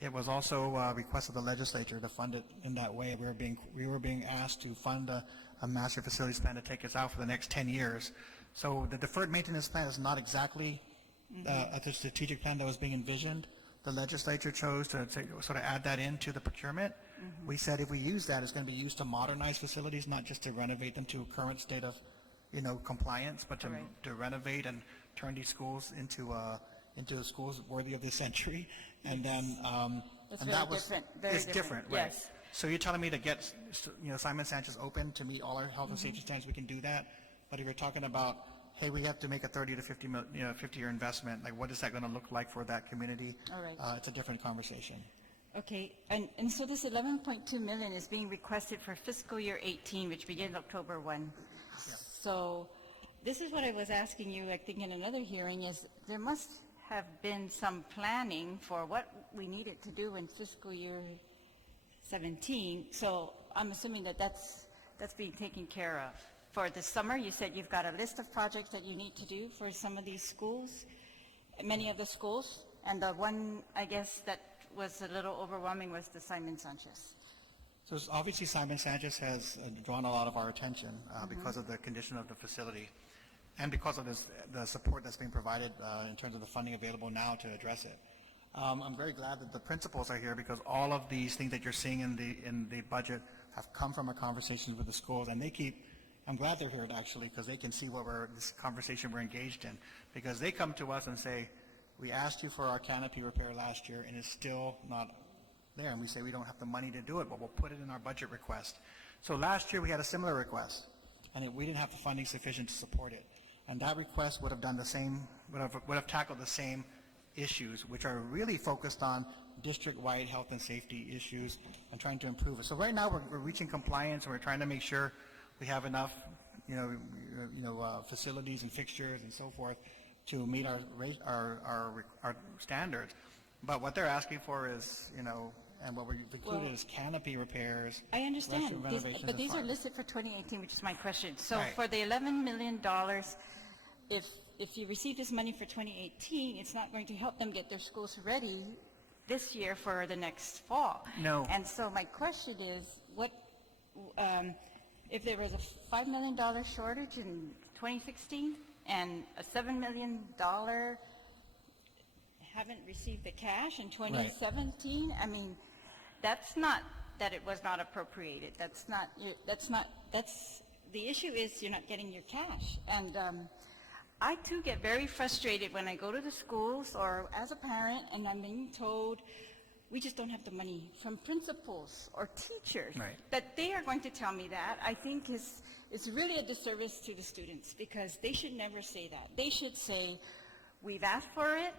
It was also a request of the legislature to fund it in that way. We were being asked to fund a master facilities plan to take us out for the next 10 years. So the deferred maintenance plan is not exactly the strategic plan that was being envisioned. The legislature chose to sort of add that into the procurement. We said if we use that, it's going to be used to modernize facilities, not just to renovate them to a current state of, compliance, but to renovate and turn these schools into schools worthy of this century. And then, That's and very that was different. it's different, right? Yes. So you're telling me to get, Simon Sanchez open to meet all our health and safety standards, we can do that. But if you're talking about, hey, we have to make a 30 to 50-year investment, like what is that going to look like for that community? All right. It's a different conversation. Okay, and so this 11.2 million is being requested for fiscal year 18, which begins October 1. Yeah. So this is what I was asking you, I think in another hearing, is there must have been some planning for what we needed to do in fiscal year 17. So I'm assuming that's being taken care of. For the summer, you said you've got a list of projects that you need to do for some of these schools, many of the schools, and the one, I guess, that was a little overwhelming was the Simon Sanchez. So obviously Simon Sanchez has drawn a lot of our attention because of the condition of the facility and because of the support that's being provided in terms of the funding available now to address it. I'm very glad that the principals are here because all of these things that you're seeing in the budget have come from our conversations with the schools, and I'm glad they're here actually because they can see this conversation we're engaged in, because they come to us and say, we asked you for our canopy repair last year and it's still not there, and we say we don't have the money to do it, but we'll put it in our budget request. So last year we had a similar request, and we didn't have the funding sufficient to support it, and that request would have done the same, would have tackled the same issues, which are really focused on district-wide health and safety issues and trying to improve it. So right now we're reaching compliance, and we're trying to make sure we have enough, facilities and fixtures and so forth to meet our standards. But what they're asking for is, and what we've included is canopy repairs. I understand, renovations, but these are listed for 2018, which is my question. So right. For the $11 million, if you receive this money for 2018, it's not going to help them get their schools ready this year for the next fall. No. And so my question is, if there was a $5 million shortage in 2016 and a $7 million haven't received the cash in 2017, I mean, that's not that it was not appropriated. The issue is you're not getting your cash. And I too get very frustrated when I go to the schools or as a parent and I'm being told we just don't have the money, from principals or teachers. Right. That they are going to tell me that, I think is really a disservice to the students, because they should never say that. They should say, we've asked for it,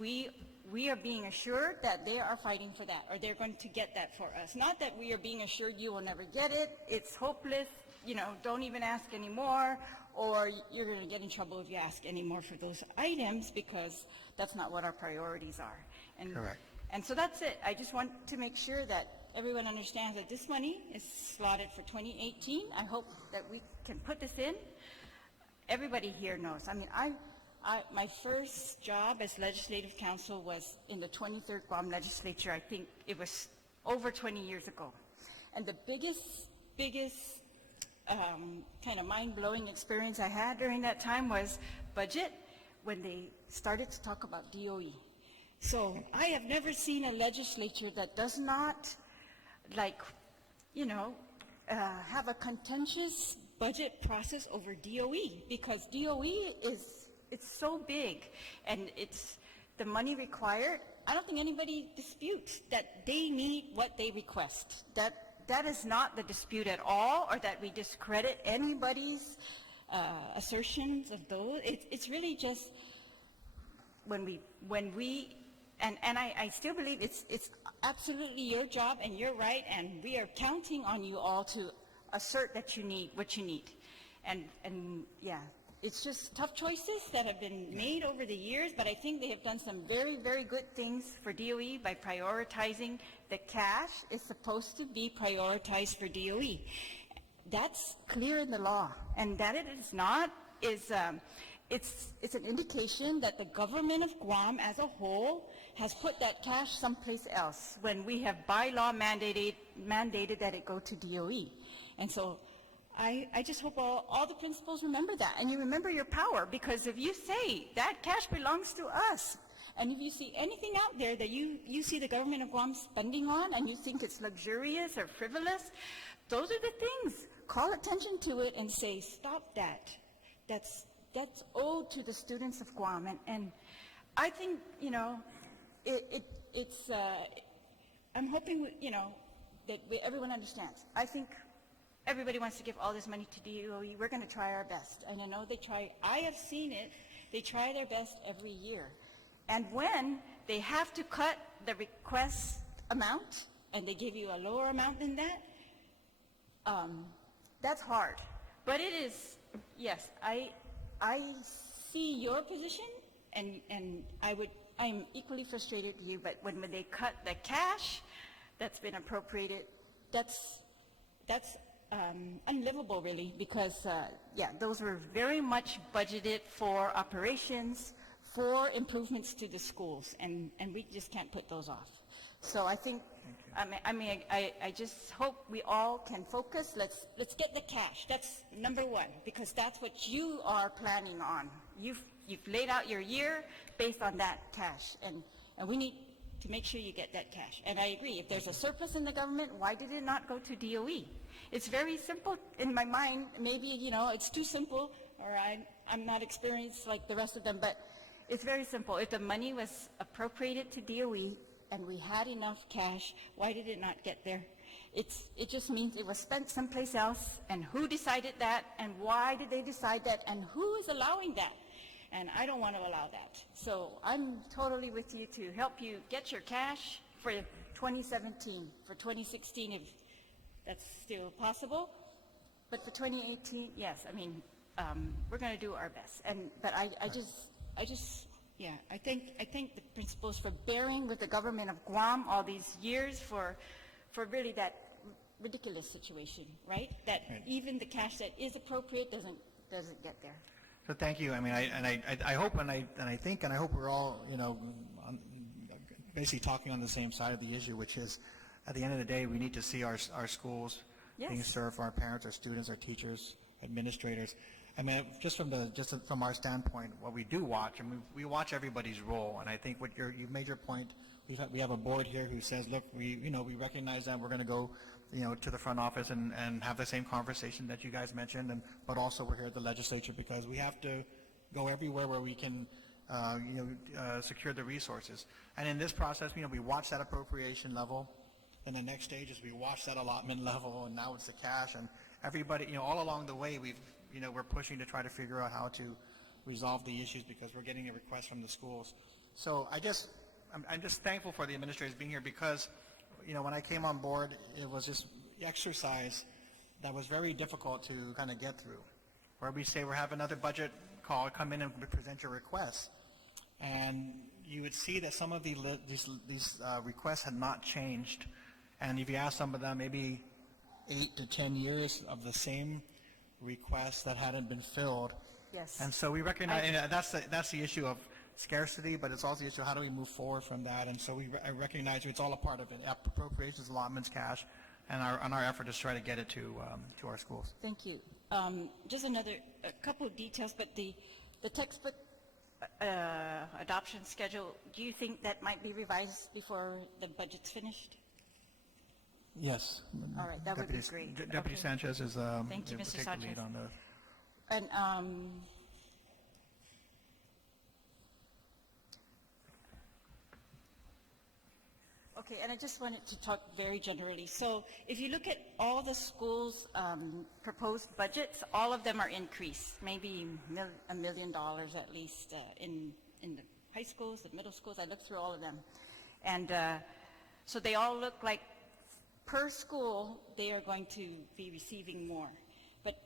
we are being assured that they are fighting for that, or they're going to get that for us. Not that we are being assured you will never get it, it's hopeless, don't even ask anymore, or you're going to get in trouble if you ask any more for those items, because that's not what our priorities are. Correct. And so that's it. I just want to make sure that everyone understands that this money is slotted for 2018. I hope that we can put this in. Everybody here knows. I mean, my first job as legislative counsel was in the 23rd Guam Legislature. I think it was over 20 years ago. And the biggest kind of mind-blowing experience I had during that time was budget, when they started to talk about DOE. So I have never seen a legislature that does not, have a contentious budget process over DOE, because DOE it's so big, and it's the money required. I don't think anybody disputes that they need what they request. That is not the dispute at all, or that we discredit anybody's assertions of those. It's really just when we and I still believe it's absolutely your job, and you're right, and we are counting on you all to assert that you need what you need. And yeah, it's just tough choices that have been made over the years, but I think they have done some very, very good things for DOE by prioritizing the cash is supposed to be prioritized for DOE. That's clear in the law, and that it is not is it's an indication that the government of Guam as a whole has put that cash someplace else when we have by law mandated that it go to DOE. And so I just hope all the principals remember that, and you remember your power, because if you say that cash belongs to us, and if you see anything out there that you see the government of Guam spending on and you think it's luxurious or frivolous, those are the things. Call attention to it and say, stop that. That's owed to the students of Guam. And I think, it's I'm hoping, that everyone understands. I think everybody wants to give all this money to DOE. We're going to try our best. And I know they try. I have seen it. They try their best every year. And when they have to cut the request amount and they give you a lower amount than that, that's hard. But it is, yes, I see your position, and I'm equally frustrated with you, but when they cut the cash that's been appropriated, that's unlivable, really, because, those were very much budgeted for operations, for improvements to the schools, and we just can't put those off. So I think, I just hope we all can focus. Let's get the cash. That's number one, because that's what you are planning on. You've laid out your year based on that cash, and we need to make sure you get that cash. And I agree, if there's a surplus in the government, why did it not go to DOE? It's very simple in my mind. Maybe, it's too simple, or I'm not experienced like the rest of them, but it's very simple. If the money was appropriated to DOE and we had enough cash, why did it not get there? It just means it was spent someplace else, and who decided that, and why did they decide that, and who is allowing that? And I don't want to allow that. So I'm totally with you to help you get your cash for 2017, for 2016, if that's still possible. But for 2018, yes, we're going to do our best. But I thank the principals for bearing with the government of Guam all these years for really that ridiculous situation, right? That even the cash that is appropriate doesn't get there. So thank you. I hope and I think and I hope we're all, basically talking on the same side of the issue, which is at the end of the day, we need to see our schools being served for our parents, our students, our teachers, administrators. Just from our standpoint, what we do watch, we watch everybody's role, and I think what you've made your point. We have a board here who says, look, we recognize that we're going to go, to the front office and have the same conversation that you guys mentioned, but also we're here at the legislature because we have to go everywhere where we can, secure the resources. And in this process, we watch that appropriation level, and the next stage is we watch that allotment level, and now it's the cash, and everybody, all along the way, we're pushing to try to figure out how to resolve the issues because we're getting a request from the schools. So I guess I'm just thankful for the administrators being here because, when I came on board, it was this exercise that was very difficult to kind of get through, where we say we have another budget call, come in and present your requests. And you would see that some of these requests had not changed, And if you ask some of them, maybe 8 to 10 years of the same requests that hadn't been filled. Yes. And so we recognize, and that's the issue of scarcity, but it's also the issue of how do we move forward from that. And so I recognize it's all a part of it, appropriations, allotments, cash, and our effort is to try to get it to our schools. Thank you. Just a couple of details, but the textbook adoption schedule, do you think that might be revised before the budget's finished? Yes. All right, that would be great. Deputy Okay. Sanchez is Thank you, will Mr. take the lead Sanchez. on the. And okay, and I just wanted to talk very generally. So if you look at all the schools' proposed budgets, all of them are increased, maybe $1 million at least in the high schools, the middle schools. I looked through all of them. And so they all look like per school they are going to be receiving more. But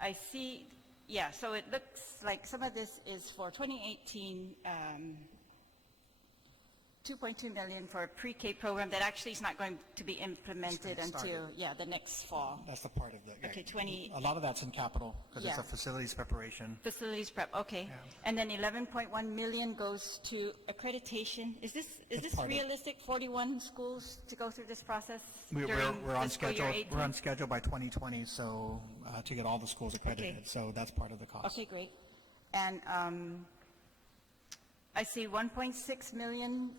I see, yeah, so it looks like some of this is for 2018, 2.2 million for a pre-K program that actually is not going to be implemented until, the next fall. That's the part of the. Okay, 20. A lot of that's in capital because it's Yeah. a facilities preparation. Facilities prep, okay. Yeah. And then 11.1 million goes to accreditation. Is this part of it. realistic, 41 schools to go through this process? We're during on fiscal year schedule. 18? We're on schedule by 2020, so to get all the schools accredited. Okay. So that's part of the cost. Okay, great. And I see 1.6 million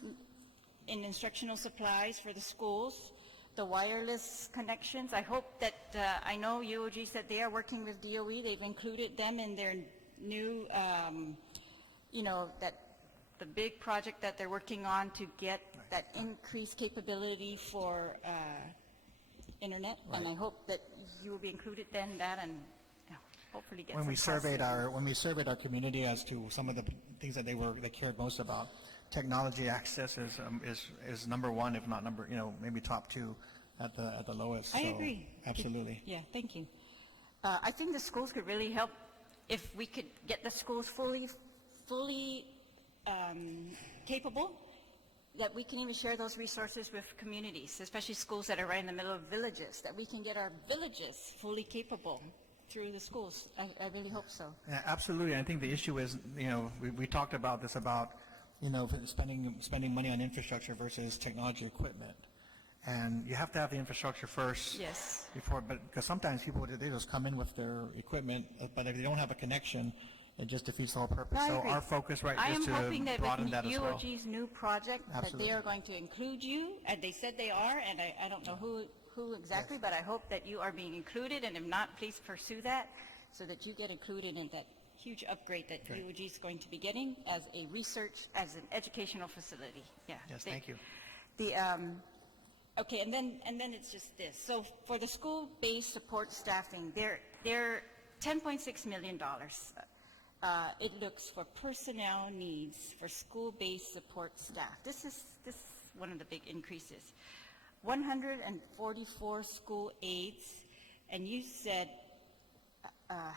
in instructional supplies for the schools, the wireless connections. I hope that, I know UOG said they are working with DOE. They've included them in their new, that the big project that they're working on to get that increased capability for internet. And I hope that you will be included then in that and hopefully get When some we cost surveyed savings. our community as to some of the things that they cared most about, technology access is number one, if not maybe top two at the lowest. I So, agree. Absolutely. Yeah, thank you. I think the schools could really help if we could get the schools fully capable, that we can even share those resources with communities, especially schools that are right in the middle of villages, that we can get our villages fully capable through the schools. I really hope so. Yeah, absolutely. I think the issue is, we talked about this about, spending money on infrastructure versus technology equipment. And you have to have the infrastructure first. Yes. Because sometimes people, they just come in with their equipment, but if they don't have a connection, it just defeats the whole purpose. I So agree. our focus is I am to hoping that broaden with that as well. UOG's new project, that Absolutely. they are going to include you, and they said they are, and I don't know who exactly, but I hope that you are being included, and if not, please pursue that, so that you get included in that huge upgrade that UOG is going to be getting as a research, as an educational facility. Yeah. Yes, thank you. Okay, and then it's just this. So for the school-based support staffing, they're $10.6 million. It looks for personnel needs for school-based support staff. This is one of the big increases. 144 school aides, and you said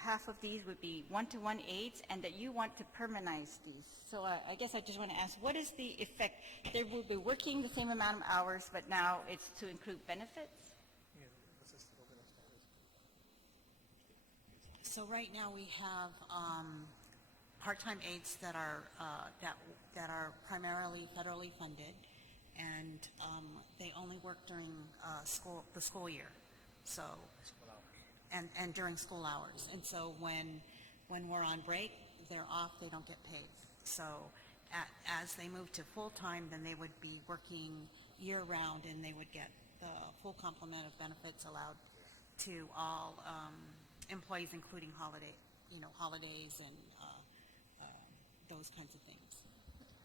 half of these would be one-to-one aides, and that you want to permanentize these. So I guess I just want to ask, what is the effect? They will be working the same amount of hours, but now it's to include benefits? So right now we have part-time aides that are primarily federally funded, and they only work during the school year. So. And during school hours. And so when we're on break, they're off, they don't get paid. So as they move to full-time, then they would be working year-round, and they would get the full complement of benefits allowed to all employees, including holidays and those kinds of things.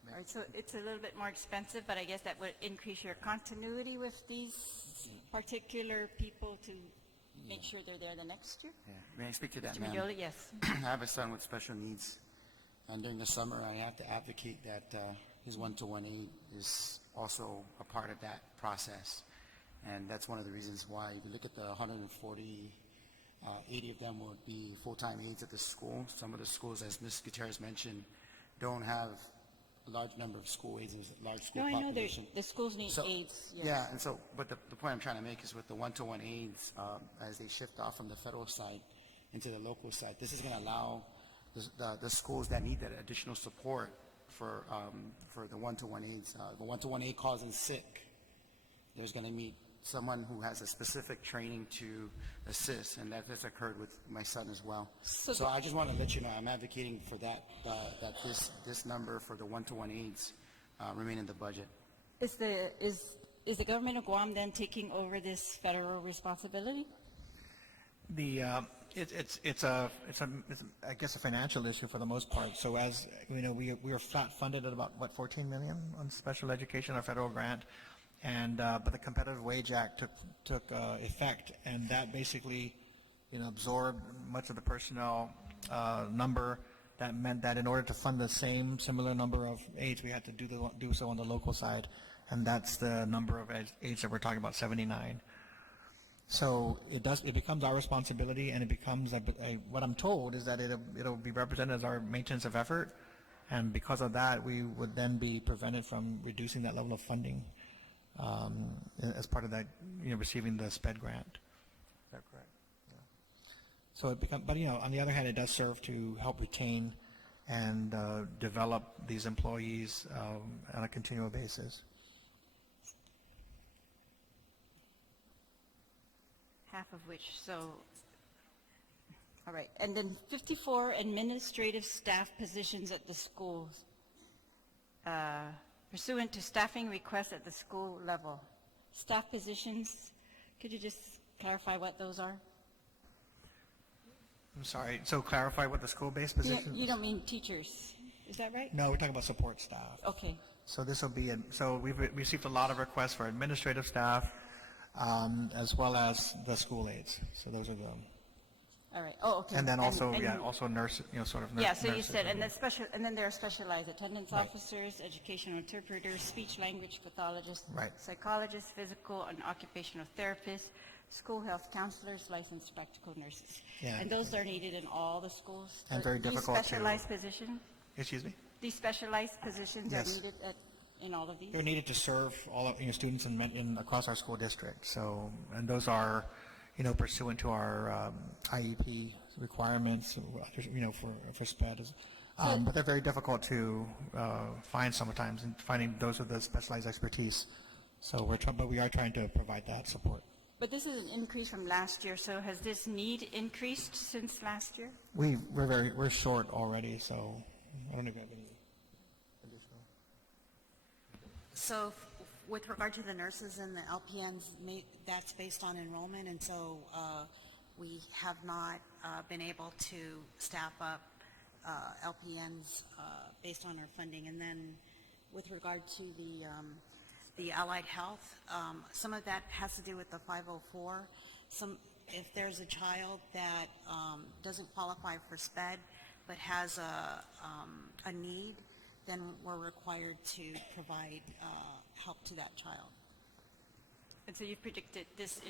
All right, so it's a little bit more expensive, but I guess that would increase your continuity with these particular people to make sure they're there the next year? Yeah. May I speak to that, Mr. ma'am? Mediola, yes. I have a son with special needs, and during the summer, I have to advocate that his one-to-one aid is also a part of that process. And that's one of the reasons why, if you look at the 140, 80 of them would be full-time aides at the school. Some of the schools, as Ms. Gutierrez mentioned, don't have large number of school aides, and a large school No, I know population. the schools need So- aides, yes. Yeah, and so, but the point I'm trying to make is with the one-to-one aides, as they shift off from the federal side into the local side, this is going to allow the schools that need that additional support for the one-to-one aides. The one-to-one aide calls in sick. There's going to meet someone who has a specific training to assist, and that has occurred with my son as well. So I just want to let you know, I'm advocating for that, that this number for the one-to-one aides remain in the budget. Is the government of Guam then taking over this federal responsibility? It's I guess a financial issue for the most part. So as you know, we are flat funded at about what, 14 million on special education, our federal grant, and but the Competitive Wage Act took effect, and that basically absorbed much of the personnel number. That meant that in order to fund the similar number of aides, we had to do so on the local side, and that's the number of aides that we're talking about, 79. So it becomes our responsibility, and it becomes what I'm told is that it'll be represented as our maintenance of effort, and because of that, we would then be prevented from reducing that level of funding as part of that, receiving the SPED grant. Is that correct? Yeah. So it becomes, but on the other hand, it does serve to help retain and develop these employees on a continual basis. Half of which, so, all right. And then 54 administrative staff positions at the schools pursuant to staffing requests at the school level. Staff positions, could you just clarify what those are? I'm sorry, so clarify what the school-based positions? You don't mean teachers, is that right? No, we're talking about support staff. Okay. So this will be, so we've received a lot of requests for administrative staff, as well as the school aides. So those are the. All right. Oh, okay. And then also, also nurse, sort of nurse. Yeah. So you nurses. said, and then there are specialized attendance officers, educational interpreters, speech language pathologists, psychologists, physical and occupational therapists, school health counselors, licensed practical nurses. Yeah. And those are needed in all the schools. And very difficult These specialized positions. Excuse me. These specialized positions are needed in all of these? They're needed to serve all of students across our school district. So, and those are, pursuant to our IEP requirements, for SPED. But they're very difficult to find sometimes, and finding those with the specialized expertise. So but we are trying to provide that support. But this is an increase from last year. So has this need increased since last year? We're short already. So I don't even have any. So with regard to the nurses and the LPNs, that's based on enrollment, and so we have not been able to staff up LPNs based on our funding. And then with regard to the allied health, some of that has to do with the 504. If there's a child that doesn't qualify for SPED but has a need, then we're required to provide help to that child. And so you predicted this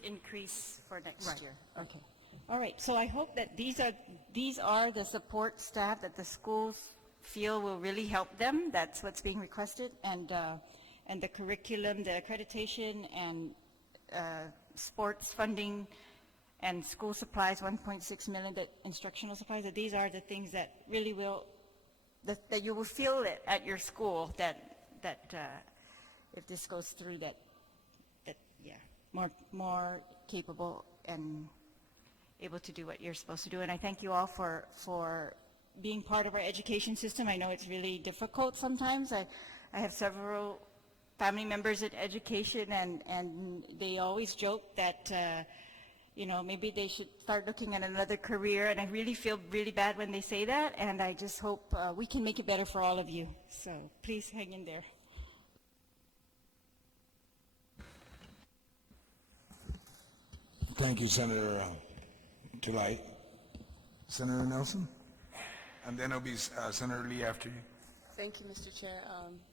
increase for next year? Okay. All right. So I hope that these are the support staff that the schools feel will really help them. That's what's being requested, and the curriculum, the accreditation, and sports funding, and school supplies, 1.6 million, the instructional supplies. That these are the things that really will. That you will feel it at your school that if this goes through that more capable and able to do what you're supposed to do. And I thank you all for being part of our education system. I know it's really difficult sometimes. I have several family members in education, and they always joke that maybe they should start looking at another career, and I really feel really bad when they say that, and I just hope we can make it better for all of you. So please hang in there. Thank you, Senator Tulay. Senator Nelson? And then it'll be Senator Lee after you. Thank you, Mr. Chair.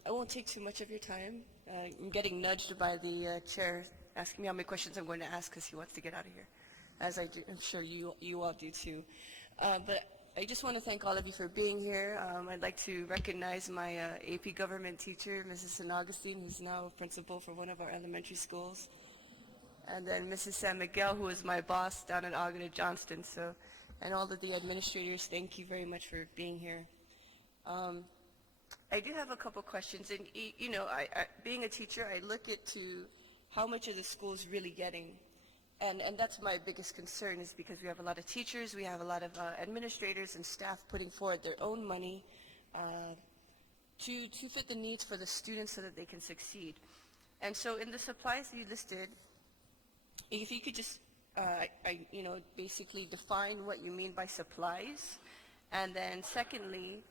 I won't take too much of your time. I'm getting nudged by the chair asking me how many questions I'm going to ask because he wants to get out of here, as I'm sure you all do too. But I just want to thank all of you for being here. I'd like to recognize my AP government teacher, Mrs. San Augustine, who's now principal for one of our elementary schools. And then Mrs. San Miguel, who is my boss down at Ogden Johnston. So, and all of the administrators, thank you very much for being here. I do have a couple questions. And, you know, being a teacher, I look at to how much of the school is really getting. And that's my biggest concern, is because we have a lot of teachers, we have a lot of administrators and staff putting forward their own money to fit the needs for the students so that they can succeed. And so in the supplies you listed, if you could just, you know, basically define what you mean by supplies. And then secondly,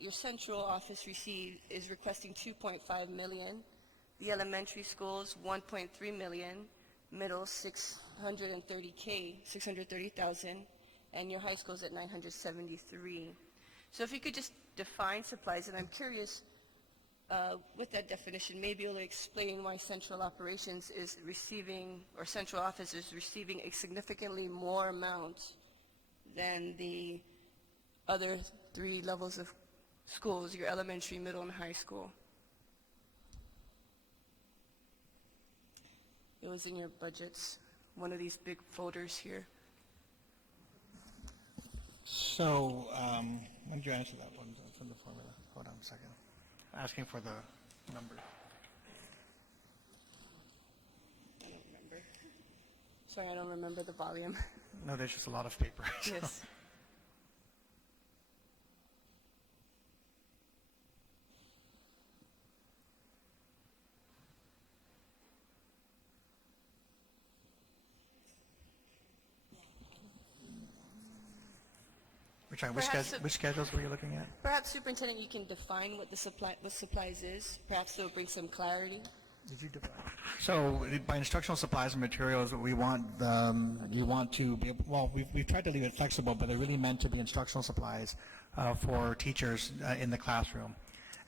your central office is requesting $2.5 million, the elementary schools $1.3 million, middle $630,000, and your high school's at $973,000. So if you could just define supplies, and I'm curious, with that definition, maybe you'll explain why central operations is receiving, or central office is receiving a significantly more amount than the other 3 levels of schools, your elementary, middle, and high school. It was in your budgets, one of these big folders here. So, when did you answer that one? It's in the formula. Hold on a second. Asking for the number. I don't remember. Sorry, I don't remember the volume. No, there's just a lot of paper. Yes. Which schedules were you looking at? Perhaps, Superintendent, you can define what what supplies is. Perhaps it'll bring some clarity. Did you define? So by instructional supplies and materials, we want you want to be able, well, we've tried to leave it flexible, but they're really meant to be instructional supplies for teachers in the classroom.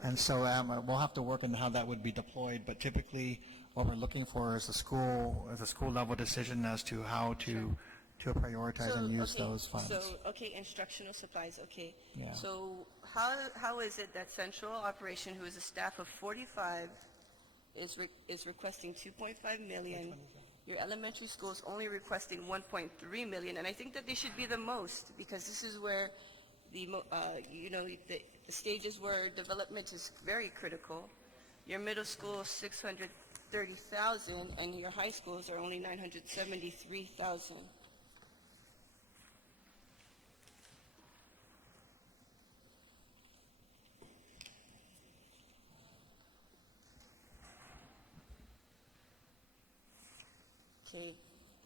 And so we'll have to work on how that would be deployed, but typically what we're looking for is a school level decision as to how to prioritize and use those funds. So, okay, instructional supplies, okay. Yeah. So how is it that central operation, who is a staff of 45, is requesting $2.5 million? Your elementary school is only requesting $1.3 million, and I think that they should be the most, because this is where the stages where development is very critical. Your middle school is $630,000, and your high schools are only $973,000.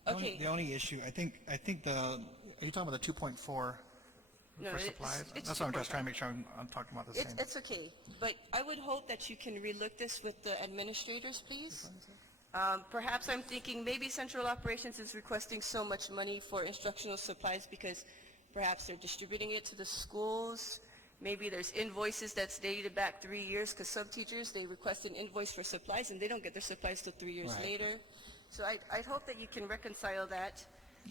Okay. The only issue, I think are you talking about the 2.4 for supplies? That's what I'm just trying to make sure I'm talking about the same. It's okay, but I would hope that you can relook this with the administrators, please. Perhaps I'm thinking maybe central operations is requesting so much money for instructional supplies because perhaps they're distributing it to the schools. Maybe there's invoices that's dated back 3 years, because some teachers, they request an invoice for supplies and they don't get their supplies till 3 years later. So I'd hope that you can reconcile that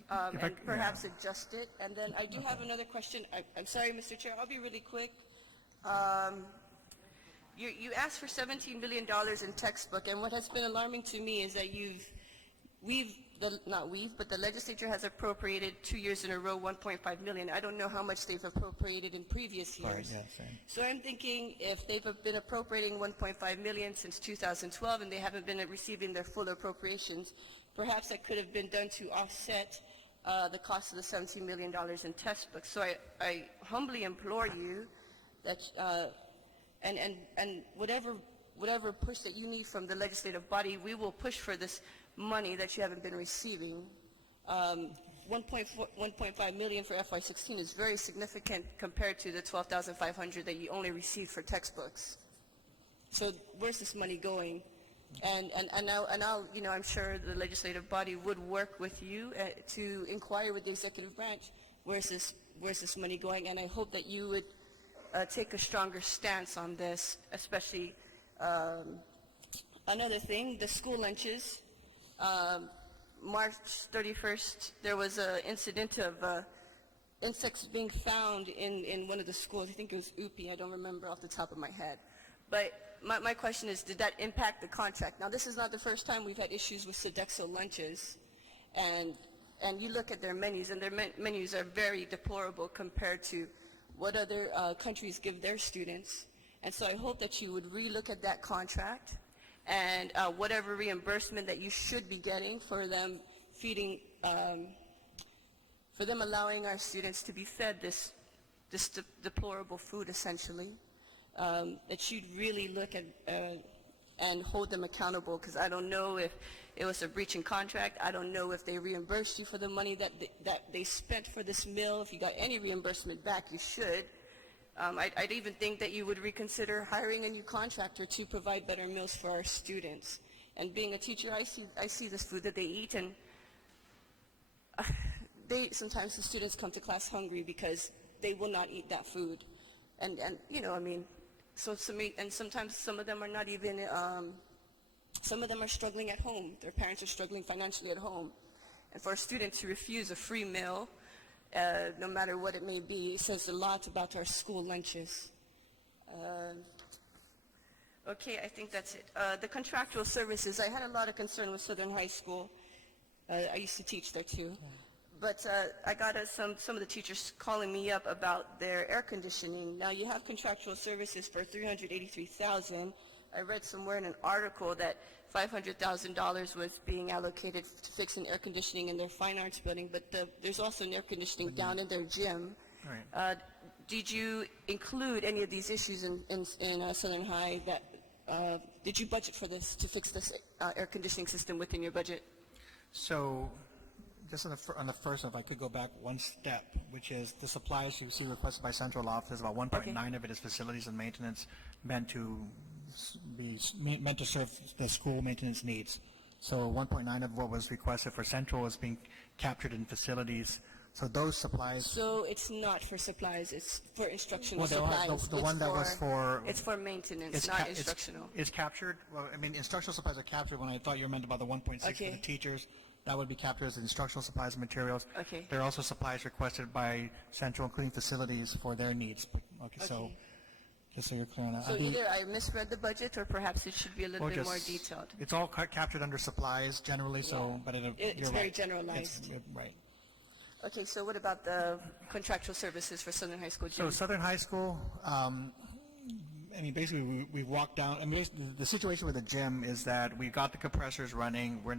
and perhaps adjust it. And then I do have another question. I'm sorry, Mr. Chair, I'll be really quick. You asked for $17 million in textbook, and what has been alarming to me is that the legislature has appropriated 2 years in a row $1.5 million. I don't know how much they've appropriated in previous years. Right, yeah, same. So I'm thinking if they've been appropriating $1.5 million since 2012 and they haven't been receiving their full appropriations, perhaps that could have been done to offset the cost of the $17 million in textbooks. So I humbly implore you that, and whatever push that you need from the legislative body, we will push for this money that you haven't been receiving. 1.5 million for FY16 is very significant compared to the 12,500 that you only received for textbooks. So where's this money going? And now, I'm sure the legislative body would work with you to inquire with the executive branch, where's this money going? And I hope that you would take a stronger stance on this, especially another thing, the school lunches. March 31st, there was an incident of insects being found in one of the schools. I think it was UPI. I don't remember off the top of my head. But my question is, did that impact the contract? Now, this is not the first time we've had issues with Sodexo lunches. And you look at their menus, and their menus are very deplorable compared to what other countries give their students. And so I hope that you would relook at that contract and whatever reimbursement that you should be getting for them feeding, for them allowing our students to be fed this deplorable food, essentially, that you'd really look at and hold them accountable, because I don't know if it was a breach in contract. I don't know if they reimbursed you for the money that they spent for this meal. If you got any reimbursement back, you should. I'd even think that you would reconsider hiring a new contractor to provide better meals for our students. And being a teacher, I see this food that they eat, and sometimes the students come to class hungry because they will not eat that food. And you know, I mean, and sometimes some of them are not even, some of them are struggling at home. Their parents are struggling financially at home. And for a student to refuse a free meal, no matter what it may be, says a lot about our school lunches. Okay, I think that's it. The contractual services, I had a lot of concern with Southern High School. I used to teach there too. But I got some of the teachers calling me up about their air conditioning. Now, you have contractual services for $383,000. I read somewhere in an article that $500,000 was being allocated to fix an air conditioning in their fine arts building, but there's also an air conditioning down in their gym. Right. Did you include any of these issues in Southern High? Did you budget for this, to fix this air conditioning system within your budget? So, just on the first, if I could go back one step, which is the supplies you see requested by central office, about 1.9 of it is facilities and maintenance meant to serve the school maintenance needs. So 1.9 of what was requested for central is being captured in facilities. So those supplies. So it's not for supplies, it's for instructional Well, supplies. the one that was for. It's for maintenance, not instructional. It's captured. Well, I mean, instructional supplies are captured when I thought you meant about the 1.6 for the teachers. That would be captured as instructional supplies and materials. Okay. There are also supplies requested by central, including facilities for their needs. Okay, so just so you're clear on that. So either I misread the budget, or perhaps it should be a little bit more detailed. It's all captured under supplies generally, so, but it's very generalized. Right. Okay, so what about the contractual services for Southern High School gym? So Southern High School, I mean, basically, we walked down. I mean, the situation with the gym is that we've got the compressors running. We've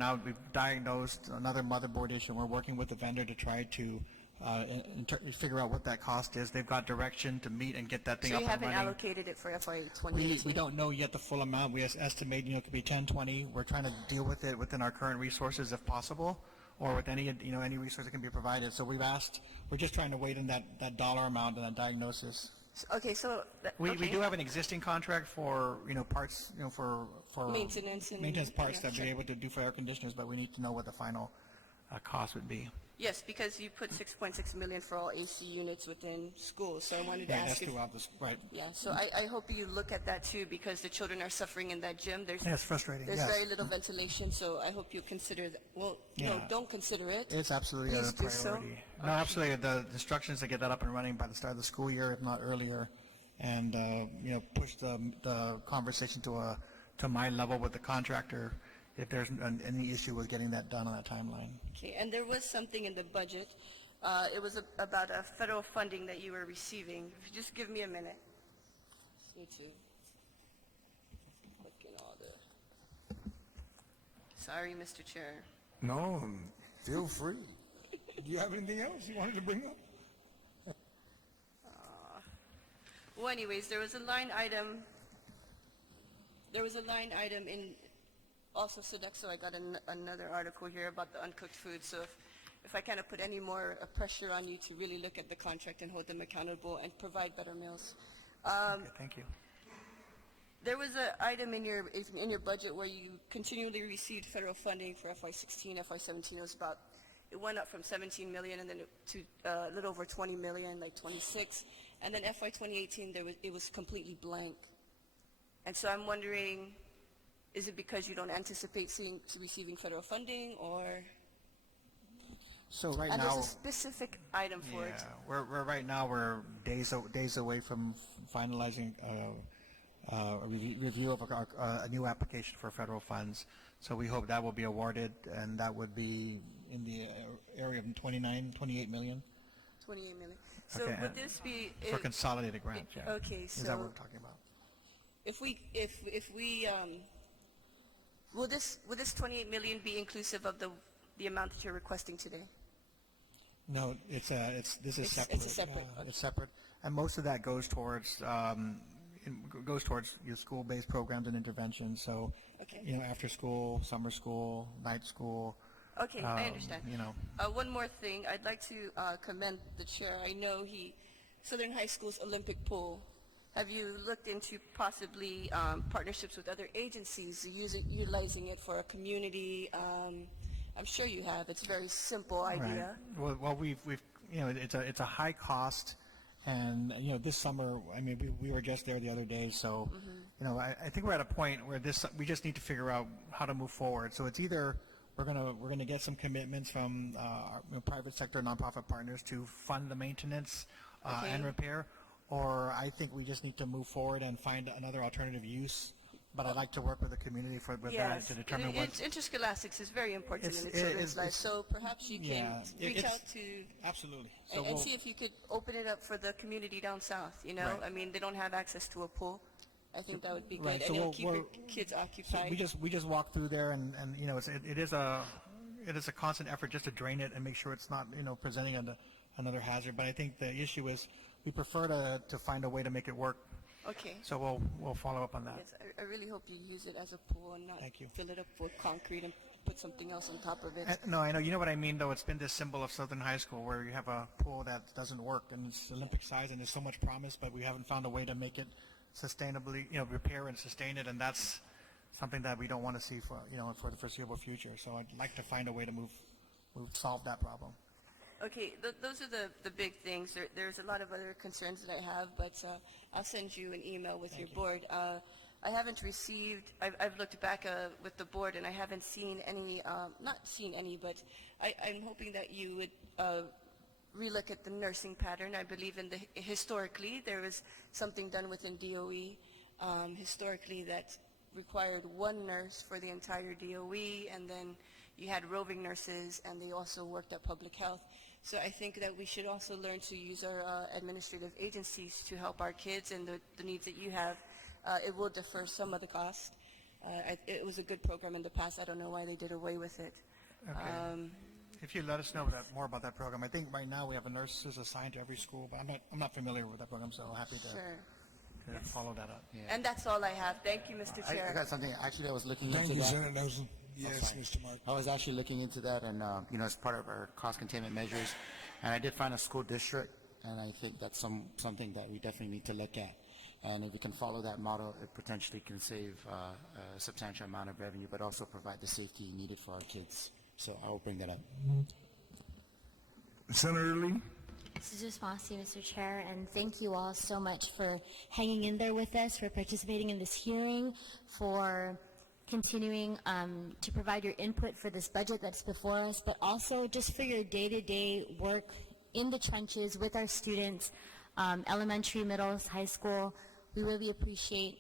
diagnosed another motherboard issue. We're working with the vendor to try to figure out what that cost is. They've got direction to meet and get that thing up and running. So you haven't allocated it for FY 2018? We don't know yet the full amount. We estimate, it could be 10, 20. We're trying to deal with it within our current resources if possible, or with any resource that can be provided. So we're just trying to wait in that dollar amount and that diagnosis. Okay, so we do have an existing contract for parts, for maintenance parts that we're able to do for air conditioners, but we need to know what the final cost would be. Yes, because you put $6.6 million for all AC units within schools, so I wanted to ask you. Right. Yeah, so I hope you look at that too, because the children are suffering in that gym. It's frustrating. There's very little ventilation, so I hope you consider that. Well, no, don't consider it. It's absolutely a priority. So. No, absolutely. The instructions to get that up and running by the start of the school year, if not earlier, and push the conversation to my level with the contractor if there's any issue with getting that done on that timeline. Okay, and there was something in the budget. It was about a federal funding that you were receiving. If you just give me a minute. Just need to look in all the... Sorry, Mr. Chair. No, feel free. Do you have anything else you wanted to bring up? Well, anyways, there was a line item in also Sodexo. I got another article here about the uncooked food. So if I kind of put any more pressure on you to really look at the contract and hold them accountable and provide better meals. Okay, thank you. There was an item in your budget where you continually received federal funding for FY16, FY17. It went up from 17 million and then to a little over 20 million, like 26. And then FY 2018, it was completely blank. And so I'm wondering, is it because you don't anticipate receiving federal funding, or? So right And now, there's a specific item for it. we're right now we're days away from finalizing a review of a new application for federal funds. So we hope that will be awarded, and that would be in the area of 28 million 28 million. So Okay, would this be... for consolidated grants. Yeah. Okay, Is that so what we're talking about? if we, will this 28 million be inclusive of the amount that you're requesting today? No, this is It's separate. a separate, Yeah, okay. It's separate, and most of that goes towards your school-based programs and interventions. So, Okay. After school, summer school, night school. Okay, I understand. You know, One more thing, I'd like to commend the chair. I know Southern High School's Olympic pool. Have you looked into possibly partnerships with other agencies, utilizing it for a community? I'm sure you have. It's a very simple idea. Right. Well, we've it's a high cost, and this summer, I mean, we were just there the other day, so I think we're at a point where we just need to figure out how to move forward. So it's either we're gonna get some commitments from our private sector nonprofit partners to fund the maintenance Okay. and repair, or I think we just need to move forward and find another alternative use. But I'd like to work with the community with that to determine what. Interscholastics is very important in the It's- children's life, it's- so perhaps you can yeah, reach it's- out to Absolutely. and see if you could open it up for the community down south. Right. I mean, they don't have access to a pool. I think that would be good, Right, so and it'll we'll- keep your we'll- kids So occupied. we just walk through there, and it is a constant effort just to drain it and make sure it's not presenting another hazard. But I think the issue is we prefer to find a way to make it work. Okay. So we'll follow up on that. Yes, I really hope you use it as a pool and not Thank you. fill it up with concrete and put something else on top of it. No, I know. You know what I mean, though. It's been this symbol of Southern High School where you have a pool that doesn't work, and it's Olympic size, and there's so much promise, but we haven't found a way to make it sustainably, repair and sustain it, and that's something that we don't want to see for the foreseeable future. So I'd like to find a way to solve that problem. Okay, those are the big things. There's a lot of other concerns that I have, but I'll send you an email with your board. I haven't received, I've looked back with the board, and I haven't seen any, not seen any, but I'm hoping that you would relook at the nursing pattern. I believe historically there was something done within DOE historically that required one nurse for the entire DOE, and then you had roving nurses, and they also worked at public health. So I think that we should also learn to use our administrative agencies to help our kids and the needs that you have. It will defer some of the cost. It was a good program in the past. I don't know why they did away with it. Okay. If you let us know more about that program. I think right now we have a nurse who's assigned to every school, but I'm not familiar with that program, so happy to follow that up. And that's all I have. Thank you, Mr. Chair. I got something. Actually, I was looking Thank into you, that. Senator Nelson. Yes, fine. Mr. Mark. I was actually looking into that, and as part of our cost containment measures, and I did find a school district, and I think that's something that we definitely need to look at. And if we can follow that model, it potentially can save a substantial amount of revenue, but also provide the safety needed for our kids. So I will bring that up. Senator Lee? This is response to you, Mr. Chair, and thank you all so much for hanging in there with us, for participating in this hearing, for continuing to provide your input for this budget that's before us, but also just for your day-to-day work in the trenches with our students, elementary, middle, high school. We really appreciate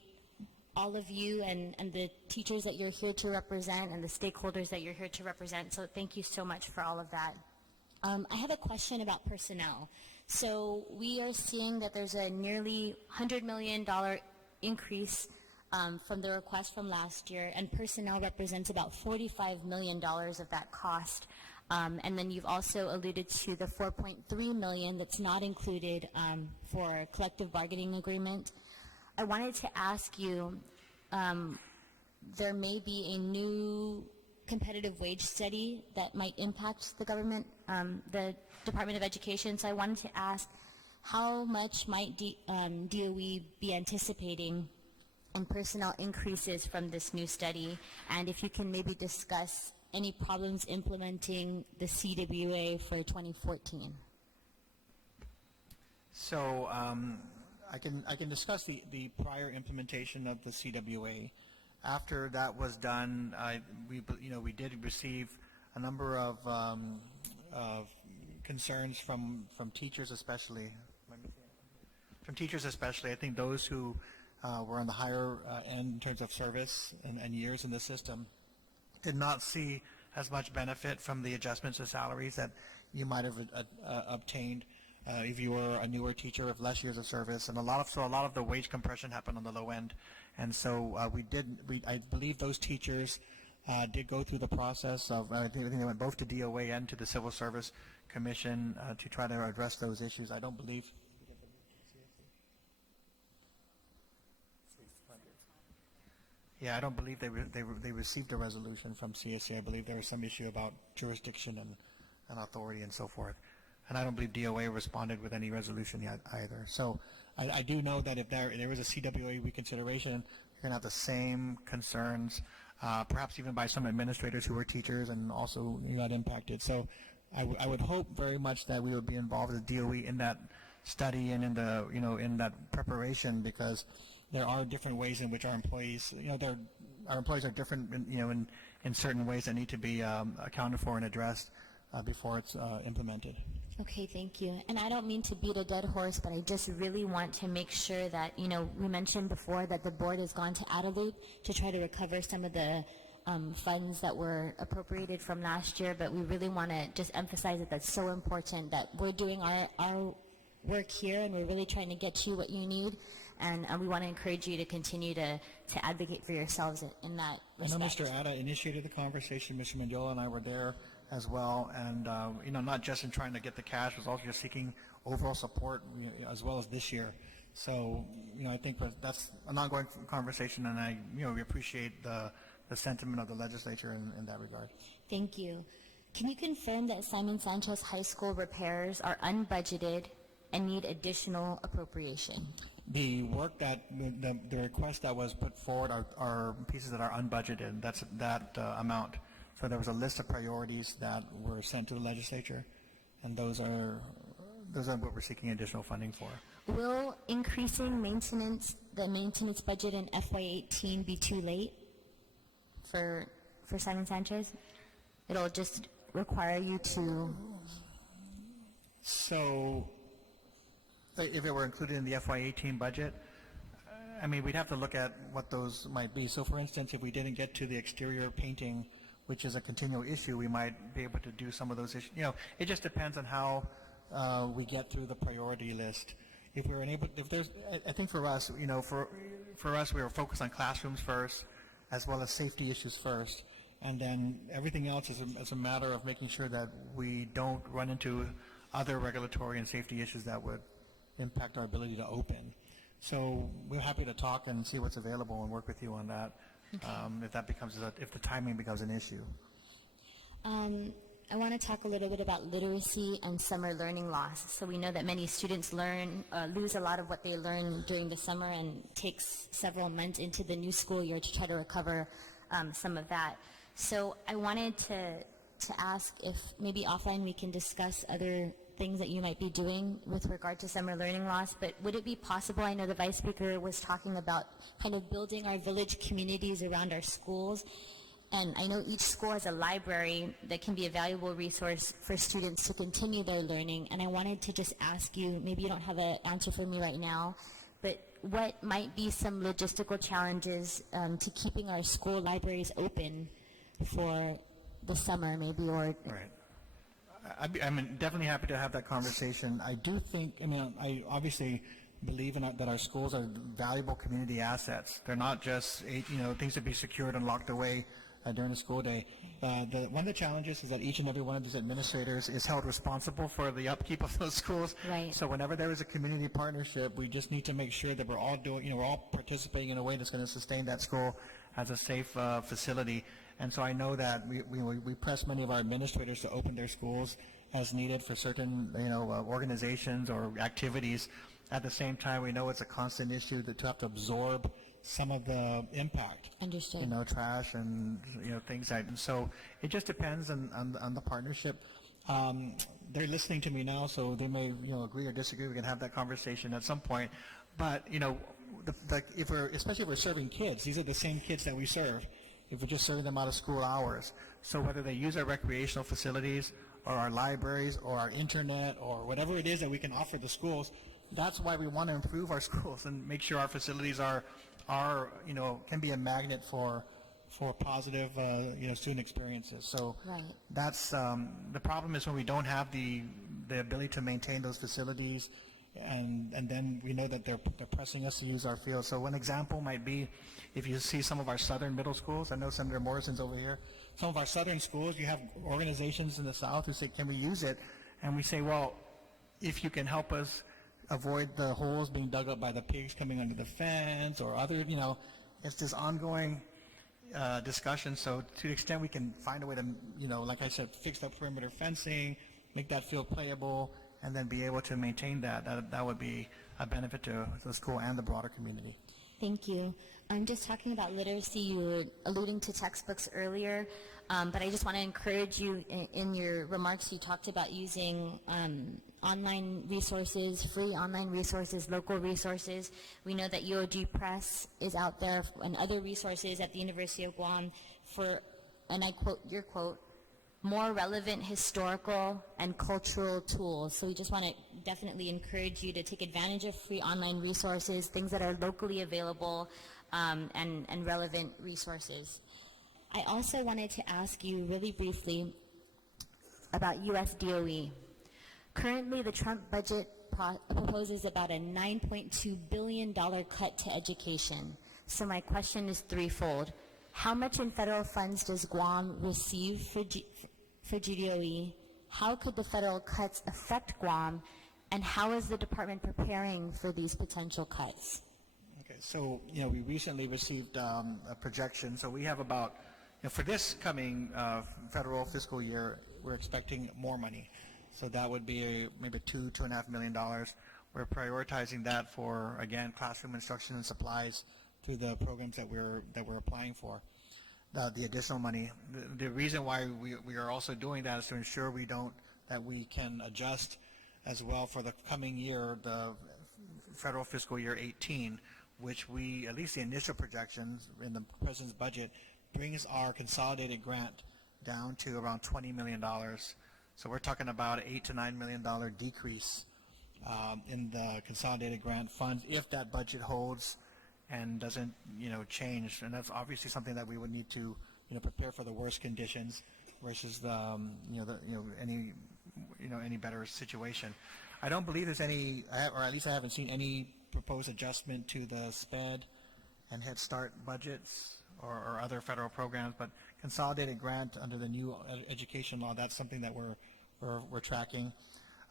all of you and the teachers that you're here to represent and the stakeholders that you're here to represent. So thank you so much for all of that. I have a question about personnel. So we are seeing that there's a nearly $100 million increase from the request from last year, and personnel represents about $45 million of that cost. And then you've also alluded to the $4.3 million that's not included for collective bargaining agreement. I wanted to ask you, there may be a new competitive wage study that might impact the government, the Department of Education. So I wanted to ask, how much might DOE be anticipating in personnel increases from this new study? And if you can maybe discuss any problems implementing the CWA for 2014. So I can discuss the prior implementation of the CWA. After that was done, we did receive a number of concerns from teachers especially. From teachers especially, I think those who were on the higher end in terms of service and years in the system did not see as much benefit from the adjustments to salaries that you might have obtained if you were a newer teacher with less years of service, and a lot of the wage compression happened on the low end, and so I believe those teachers did go through the process of I think they went both to DOA and to the Civil Service Commission to try to address those issues. I don't believe. Yeah, I don't believe they received a resolution from CSC. I believe there was some issue about jurisdiction and authority and so forth. And I don't believe DOA responded with any resolution yet either. So I do know that if there is a CWA reconsideration, you're going to have the same concerns, perhaps even by some administrators who were teachers and also got impacted. So I would hope very much that we would be involved with DOE in that study and in the in that preparation, because there are different ways in which our employees, our employees are different, in certain ways that need to be accounted for and addressed before it's implemented. Okay, thank you. And I don't mean to beat a dead horse, but I just really want to make sure that, we mentioned before that the board has gone to Adelaide to try to recover some of the funds that were appropriated from last year, but we really want to just emphasize that that's so important, that we're doing our work here and we're really trying to get you what you need, and we want to encourage you to continue to advocate for yourselves in that respect. I know Mr. Atta initiated the conversation. Mr. Mendiola and I were there as well, and not just in trying to get the cash, was also just seeking overall support as well as this year. So I think that's an ongoing conversation, and we appreciate the sentiment of the legislature in that regard. Thank you. Can you confirm that Simon Sanchez High School repairs are unbudgeted and need additional appropriation? The work that the request that was put forward are pieces that are unbudgeted. That's that amount. So there was a list of priorities that were sent to the legislature, and those are what we're seeking additional funding for. Will increasing the maintenance budget in FY18 be too late for Simon Sanchez? It'll just require you to. So, if it were included in the FY18 budget, we'd have to look at what those might be. So, for instance, if we didn't get to the exterior painting, which is a continual issue, we might be able to do some of those issues. It just depends on how we get through the priority list. If we're unable, I think for us, for us, we were focused on classrooms first, as well as safety issues first, and then everything else is a matter of making sure that we don't run into other regulatory and safety issues that would impact our ability to open. So we're happy to talk and see what's available and work with you on that. Okay. If the timing becomes an issue. I want to talk a little bit about literacy and summer learning loss. So we know that many students lose a lot of what they learn during the summer, and takes several months into the new school year to try to recover some of that. So I wanted to ask if maybe offline we can discuss other things that you might be doing with regard to summer learning loss, but would it be possible, I know the Vice Speaker was talking about kind of building our village communities around our schools, and I know each school has a library that can be a valuable resource for students to continue their learning, and I wanted to just ask you, maybe you don't have an answer for me right now, but what might be some logistical challenges to keeping our school libraries open for the summer maybe, or... Right. I'm definitely happy to have that conversation. I do think, I obviously believe that our schools are valuable community assets. They're not just, things to be secured and locked away during the school day. One of the challenges is that each and every one of these administrators is held responsible for the upkeep of those schools. Right. So whenever there is a community partnership, we just need to make sure that we're all we're all participating in a way that's going to sustain that school as a safe facility. And so I know that we press many of our administrators to open their schools as needed for certain organizations or activities. At the same time, we know it's a constant issue to have to absorb some of the impact. Understood. Trash and things like. And so it just depends on the partnership. They're listening to me now, so they may agree or disagree. We can have that conversation at some point. But especially if we're serving kids, these are the same kids that we serve. if we're just serving them out of school hours. So whether they use our recreational facilities or our libraries or our internet or whatever it is that we can offer the schools, that's why we want to improve our schools and make sure our facilities are can be a magnet for positive student experiences. So Right. that's the problem is when we don't have the ability to maintain those facilities, and then we know that they're pressing us to use our field. So one example might be if you see some of our southern middle schools. I know Senator Morrison's over here. Some of our southern schools, you have organizations in the south who say, can we use it? And we say, well, if you can help us avoid the holes being dug up by the pigs coming under the fence or other, it's this ongoing discussion. So to the extent we can find a way to, like I said, fix the perimeter fencing, make that field playable, and then be able to maintain that would be a benefit to the school and the broader community. Thank you. I'm just talking about literacy. You were alluding to textbooks earlier, but I just want to encourage you in your remarks. You talked about using online resources, free online resources, local resources. We know that UOG Press is out there and other resources at the University of Guam for, and I quote your quote, more relevant historical and cultural tools. So we just want to definitely encourage you to take advantage of free online resources, things that are locally available, and relevant resources. I also wanted to ask you really briefly about U.S. DOE. Currently, the Trump budget proposes about a $9.2 billion cut to education. So my question is threefold. How much in federal funds does Guam receive for GDOE? How could the federal cuts affect Guam? And how is the department preparing for these potential cuts? Okay, so we recently received a projection. So we have about, for this coming federal fiscal year, we're expecting more money. So that would be maybe $2.5 million. We're prioritizing that for, again, classroom instruction and supplies through the programs that we're applying for. The additional money. The reason why we are also doing that is to ensure that we can adjust as well for the coming year, the federal fiscal year 18, which at least the initial projections in the President's budget, brings our consolidated grant down to around $20 million. So we're talking about an $8 to $9 million decrease in the consolidated grant funds if that budget holds and doesn't, change. And that's obviously something that we would need to, prepare for the worst conditions versus any better situation. I don't believe there's any, or at least I haven't seen any proposed adjustment to the SPED and Head Start budgets or other federal programs, but consolidated grant under the new education law, that's something that we're tracking.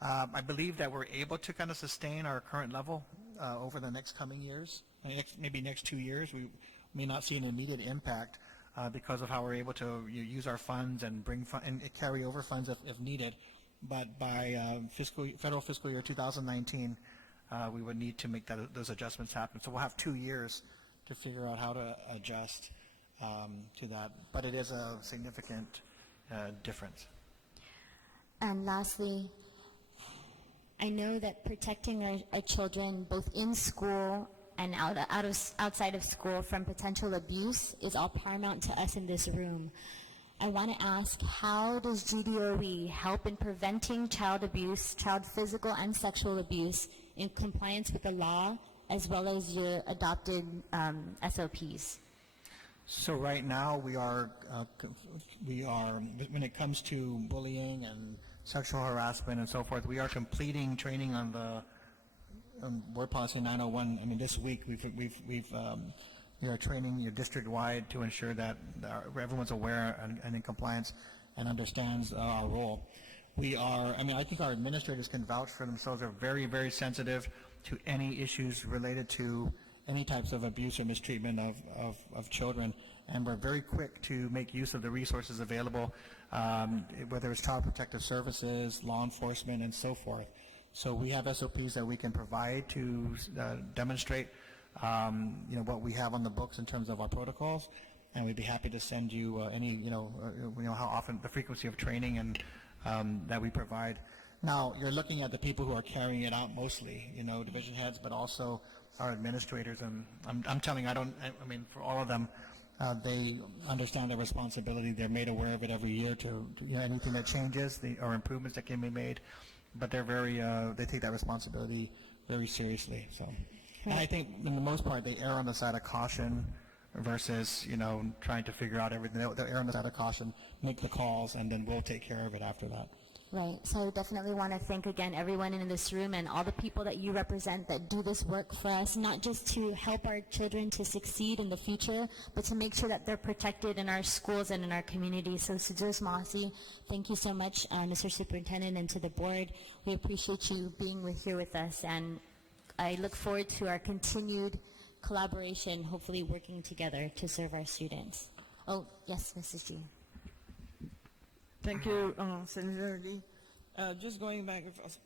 I believe that we're able to kind of sustain our current level over the next coming years. Maybe next 2 years. We may not see an immediate impact because of how we're able to use our funds and and carry over funds if needed. But by federal fiscal year 2019, we would need to make those adjustments happen. So we'll have 2 years to figure out how to adjust to that. But it is a significant difference. And lastly, I know that protecting our children both in school and outside of school from potential abuse is all paramount to us in this room. I want to ask, how does GDOE help in preventing child abuse, child physical and sexual abuse, in compliance with the law, as well as your adopted SOPs? So right now we are, when it comes to bullying and sexual harassment and so forth, we are completing training on the Board Policy 901. I mean, this week we are training district-wide to ensure that everyone's aware and in compliance and understands our role. I think our administrators can vouch for themselves. They're very, very sensitive to any issues related to any types of abuse or mistreatment of children, and we're very quick to make use of the resources available, whether it's Child Protective Services, law enforcement, and so forth. So we have SOPs that we can provide to demonstrate what we have on the books in terms of our protocols, and we'd be happy to send you how often, the frequency of training and that we provide. Now, you're looking at the people who are carrying it out mostly, division heads, but also our administrators, and I'm telling you, for all of them, They understand their responsibility. They're made aware of it every year to anything that changes or improvements that can be made. But they're they take that responsibility very seriously. So, and I think in the most part they err on the side of caution versus trying to figure out everything. They'll err on the side of caution, make the calls, and then we'll take care of it after that. Right. So I definitely want to thank again everyone in this room and all the people that you represent that do this work for us, not just to help our children to succeed in the future, but to make sure that they're protected in our schools and in our communities. So Sujos Mahasi, thank you so much, Mr. Superintendent, and to the board. We appreciate you being here with us, and I look forward to our continued collaboration, hopefully working together to serve our students. Oh, yes, Mrs. G. Thank you, Senator Lee. Just going back,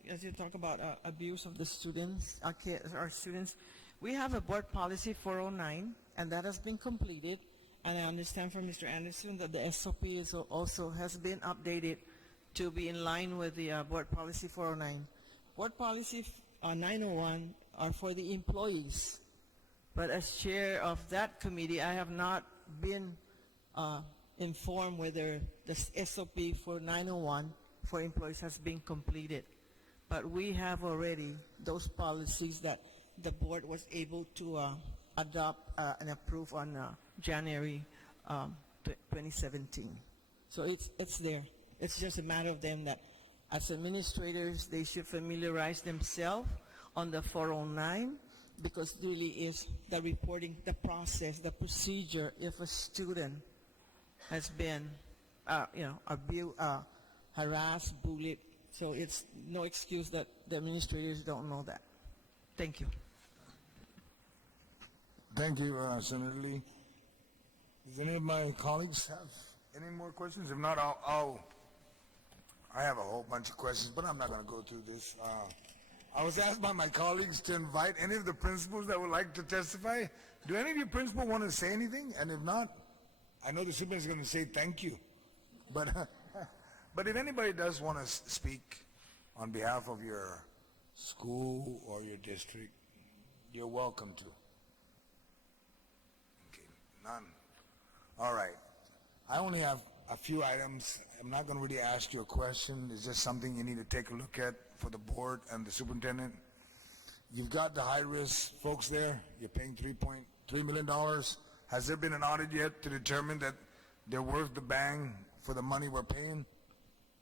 as you talk about abuse of the students, our students, we have a board policy 409, and that has been completed. And I understand from Mr. Anderson that the SOP also has been updated to be in line with the board policy 409. Board policy 901 are for the employees. But as chair of that committee, I have not been informed whether the SOP for 901 for employees has been completed. But we have already those policies that the board was able to adopt and approve on January 2017. So it's there. It's just a matter of them that as administrators, they should familiarize themselves on the 409, because it really is the reporting, the process, the procedure if a student has been, abused, harassed, bullied. So it's no excuse that the administrators don't know that. Thank you. Thank you, Senator Lee. Does any of my colleagues have any more questions? If not, I have a whole bunch of questions, but I'm not going to go through this. I was asked by my colleagues to invite any of the principals that would like to testify. Do any of you principals want to say anything? And if not, I know the superintendent is going to say thank you. But but if anybody does want to speak on behalf of your school or your district, you're welcome to. Okay, none. All right. I only have a few items. I'm not going to really ask you a question. It's just something you need to take a look at for the board and the superintendent. You've got the high-risk folks there. You're paying $3.3 million. Has there been an audit yet to determine that they're worth the bang for the money we're paying?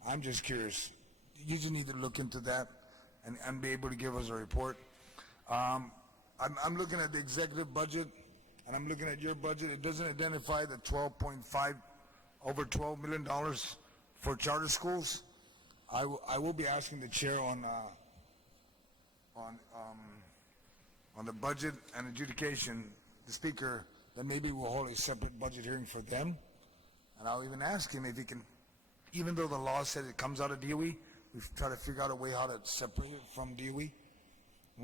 I'm just curious. You just need to look into that and be able to give us a report. I'm looking at the executive budget, and I'm looking at your budget. It doesn't identify the over $12 million for charter schools. I will be asking the chair on the budget and adjudication, the speaker, that maybe we'll hold a separate budget hearing for them. And I'll even ask him if he can, even though the law said it comes out of DOE, we've tried to figure out a way how to separate it from DOE.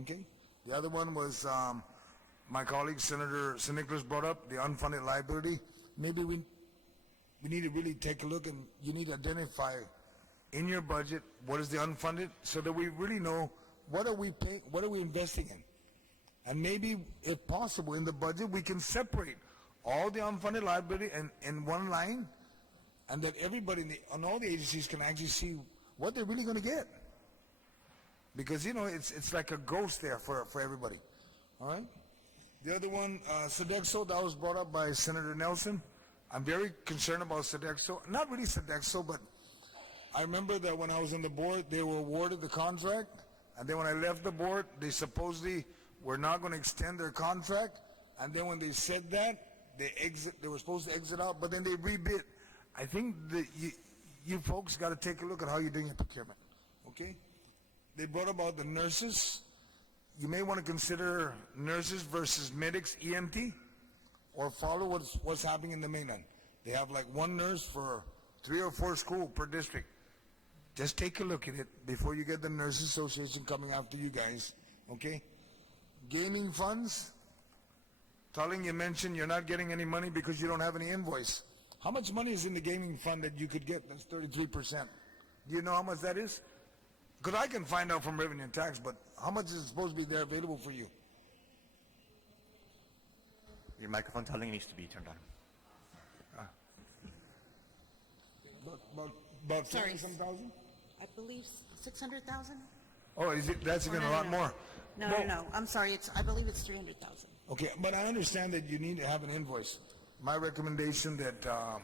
Okay? The other one was my colleague, Senator Nicholas, brought up the unfunded liability. Maybe we need to really take a look, and you need to identify in your budget what is the unfunded, so that we really know what are we paying, what are we investing in. And maybe, if possible, in the budget, we can separate all the unfunded liability in one line, and that everybody on all the agencies can actually see what they're really going to get. Because, it's like a ghost there for everybody. All right? The other one, Sodexo, that was brought up by Senator Nelson. I'm very concerned about Sodexo. Not really Sodexo, but I remember that when I was on the board, they were awarded the contract, and then when I left the board, they supposedly were not going to extend their contract, and then when they said that, they were supposed to exit out, but then they rebid. I think that you folks got to take a look at how you're doing your procurement, okay? They brought about the nurses. You may want to consider nurses versus medics, EMT, or follow what's happening in the mainland. They have like one nurse for 3 or 4 schools per district. Just take a look at it before you get the Nurses Association coming after you guys, okay? Gaming funds, Talling, you mentioned you're not getting any money because you don't have any invoice. How much money is in the gaming fund that you could get? That's 33%. Do you know how much that is? Because I can find out from revenue and tax, but how much is supposed to be there available for you? Your microphone, Talling, needs to be turned on. About Sorry. 20-some thousand? I believe 600,000? Oh, that's even a lot more. No, I'm sorry, I believe it's 300,000. Okay, but I understand that you need to have an invoice. My recommendation that,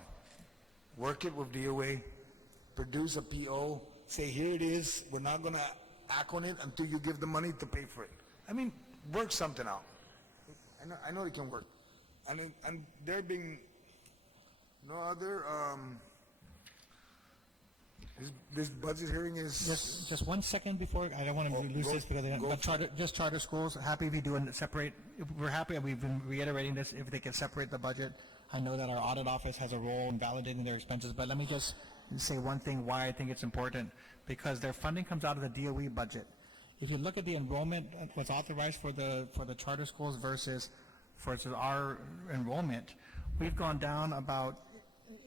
work it with DOA, produce a PO, say, here it is, we're not gonna act on it until you give the money to pay for it. I mean, work something out. I know it can work. And there being no other, this budget hearing is... Just 1 second before, I don't want to lose this because just charter schools, happy if you do a separate, we're happy, we've been reiterating this, if they can separate the budget. I know that our audit office has a role in validating their expenses, but let me just say one thing why I think it's important, because their funding comes out of the DOE budget. If you look at the enrollment, what's authorized for the charter schools versus our enrollment, we've gone down about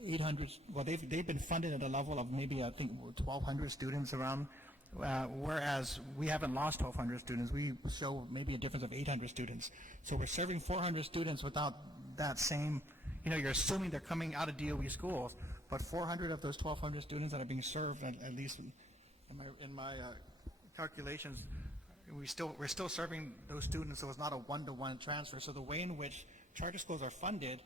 800, well, they've been funded at a level of maybe, I think, 1,200 students around, whereas we haven't lost 1,200 students. We show maybe a difference of 800 students. So we're serving 400 students without that same, you're assuming they're coming out of DOE schools, but 400 of those 1,200 students that are being served, at least in my calculations, we're still serving those students, so it's not a one-to-one transfer. So the way in which charter schools are funded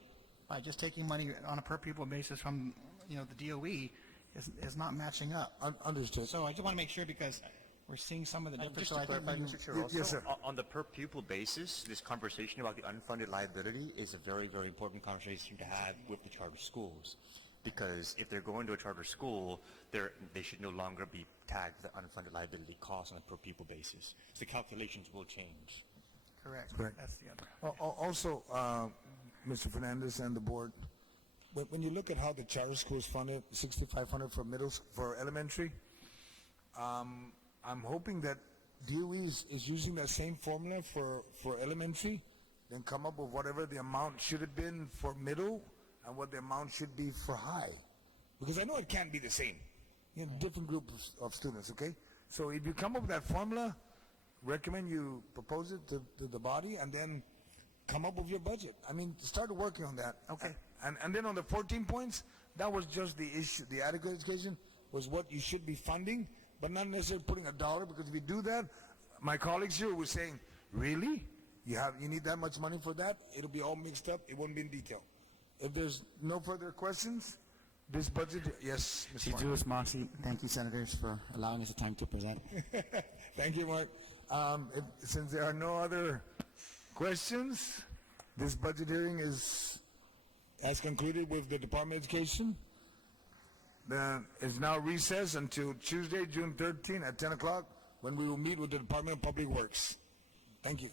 by just taking money on a per pupil basis from the DOE is not matching up. Understood. So I just want to make sure, because we're seeing some of the difference. Just to clarify, Mr. Chair, also, yes, sir. on the per pupil basis, this conversation about the unfunded liability is a very, very important conversation to have with the charter schools. Because if they're going to a charter school, they should no longer be tagged the unfunded liability cost on a per pupil basis. So the calculations will change. Correct. That's the other. Also, Mr. Fernandez and the board, when you look at how the charter schools funded, $6,500 for elementary, I'm hoping that DOE is using that same formula for elementary, then come up with whatever the amount should have been for middle and what the amount should be for high. Because I know it can't be the same. Different groups of students, okay? So if you come up with that formula, recommend you propose it to the body and then come up with your budget. I mean, start working on that. Okay. And then on the 14 points, that was just the issue. The adequate education was what you should be funding, but not necessarily putting a dollar, because if you do that, my colleagues here were saying, really? You need that much money for that? It'll be all mixed up. It won't be in detail. If there's no further questions, this budget, yes, Mr. Mark. Louis Moxie, thank you, senators, for allowing us the time to present. Thank you, Mark. Since there are no other questions, this budget hearing has concluded with the Department of Education. Then it's now recessed until Tuesday, June 13 at 10 o'clock, when we will meet with the Department of Public Works. Thank you.